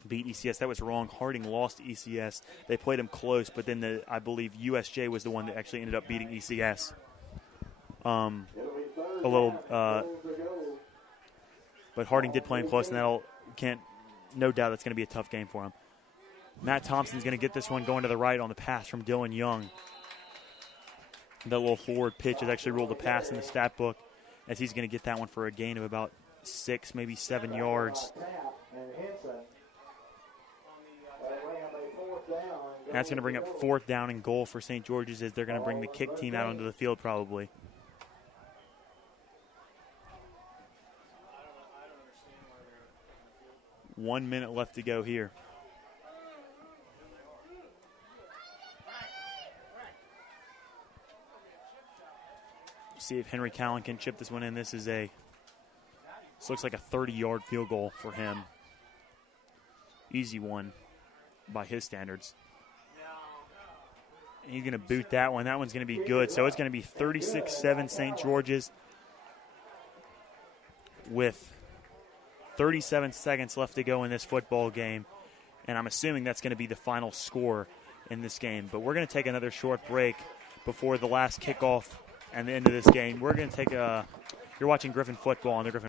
beat ECS. That was wrong. Harding lost ECS. They played them close, but then I believe USJ was the one that actually ended up beating ECS. But Harding did play him close, and no doubt that's going to be a tough game for him. Matt Thompson's going to get this one going to the right on the pass from Dylan Young. That little forward pitch is actually ruled a pass in the stat book, as he's going to get that one for a gain of about 6, maybe 7 yards. And that's going to bring up fourth down and goal for St. George's as they're going to bring the kick team out onto the field probably. One minute left to go here. See if Henry Cowan can chip this one in. This looks like a 30-yard field goal for him. Easy one by his standards. And he's going to boot that one. That one's going to be good. So it's going to be 36-7 St. George's with 37 seconds left to go in this football game. And I'm assuming that's going to be the final score in this game. But we're going to take another short break before the last kickoff and the end of this game. We're going to take you're watching Gryphon football on the Gryphon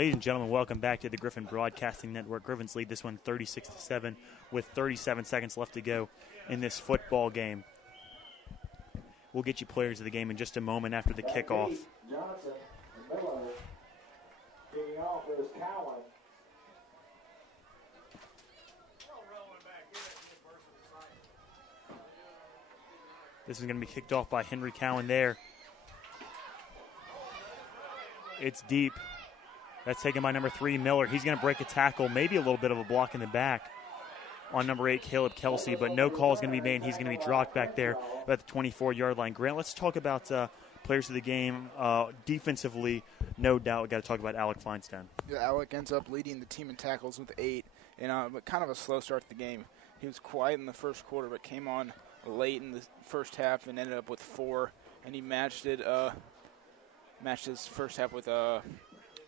Ladies and gentlemen, welcome back to the Griffin Broadcasting Network. Gryphons lead this one 36-7 with 37 seconds left to go in this football game. We'll get you players of the game in just a moment after the kickoff. Johnson and Miller. Kicking off is Cowan. This is going to be kicked off by Henry Cowan there. It's deep. That's taken by number 3, Miller. He's going to break a tackle, maybe a little bit of a block in the back on number 8, Caleb Kelsey, but no call is going to be made. He's going to be dropped back there at the 24-yard line. Grant, let's talk about players of the game. Defensively, no doubt, we've got to talk about Alec Feinstein. Yeah, Alec ends up leading the team in tackles with 8, and but kind of a slow start to the game. He was quiet in the first quarter, but came on late in the first half and ended up with 4, and he matched his first half with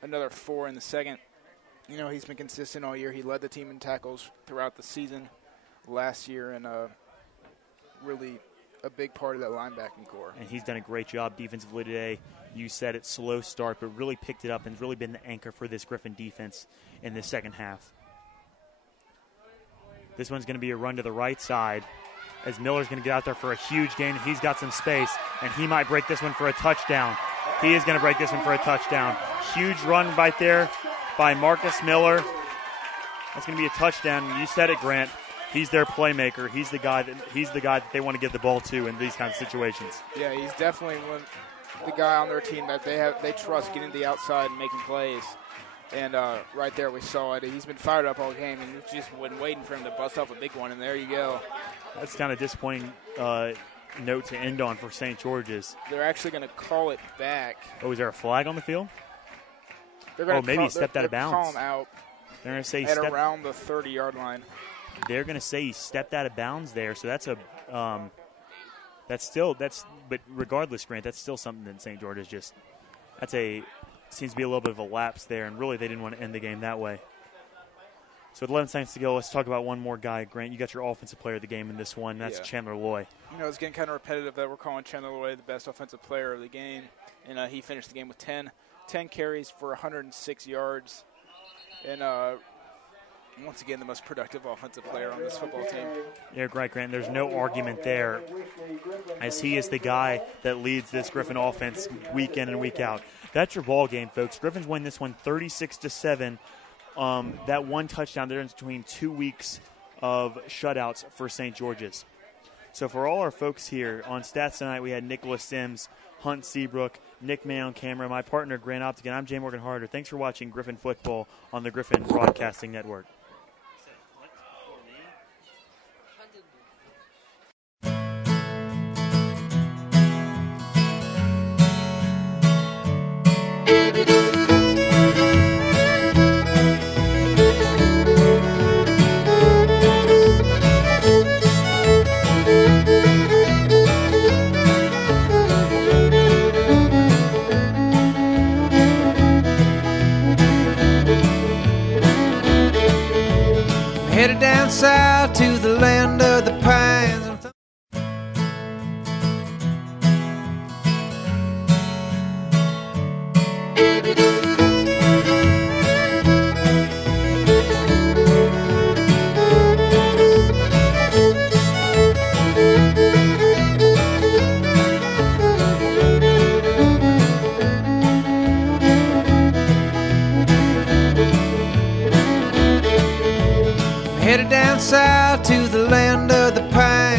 another 4 in the second. You know, he's been consistent all year. He led the team in tackles throughout the season last year, and really a big part of that linebacking core. And he's done a great job defensively today. You said it, slow start, but really picked it up and really been the anchor for this Griffin defense in the second half. This one's going to be a run to the right side as Miller's going to get out there for a huge gain. He's got some space, and he might break this one for a touchdown. He is going to break this one for a touchdown. Huge run right there by Marcus Miller. That's going to be a touchdown. You said it, Grant. He's their playmaker. He's the guy that they want to give the ball to in these kinds of situations. Yeah, he's definitely the guy on their team that they trust getting to the outside and making plays. And right there we saw it. He's been fired up all game, and just been waiting for him to bust off a big one, and there you go. That's kind of disappointing note to end on for St. George's. They're actually going to call it back. Oh, is there a flag on the field? Maybe he stepped out of bounds. Call him out. They're going to say around the 30-yard line. They're going to say he stepped out of bounds there, so that's but regardless, Grant, that's still something that St. George's seems to be a little bit of a lapse there, and really they didn't want to end the game that way. So with 11 seconds to go, let's talk about one more guy. Grant, you got your offensive player of the game in this one. That's Chandler Loy. You know, it's getting kind of repetitive that we're calling Chandler Loy the best offensive player of the game, and he finished the game with 10 carries for 106 yards, and once again the most productive offensive player on this football team. Yeah, right, Grant. There's no argument there, as he is the guy that leads this Griffin offense week in and week out. That's your ball game, folks. Griffins win this one 36-7. That one touchdown there is between 2 weeks of shutouts for St. George's. So for all our folks here on Stats Tonight, we had Nicholas Sims, Hunt Seabrook, Nick May on camera, my partner Grant Optigan. I'm Jay Morgan Harder. Thanks for watching Griffin Football on the Griffin Broadcasting Network. Headed down south to the land of the pines. Headed down south to the land of the pines.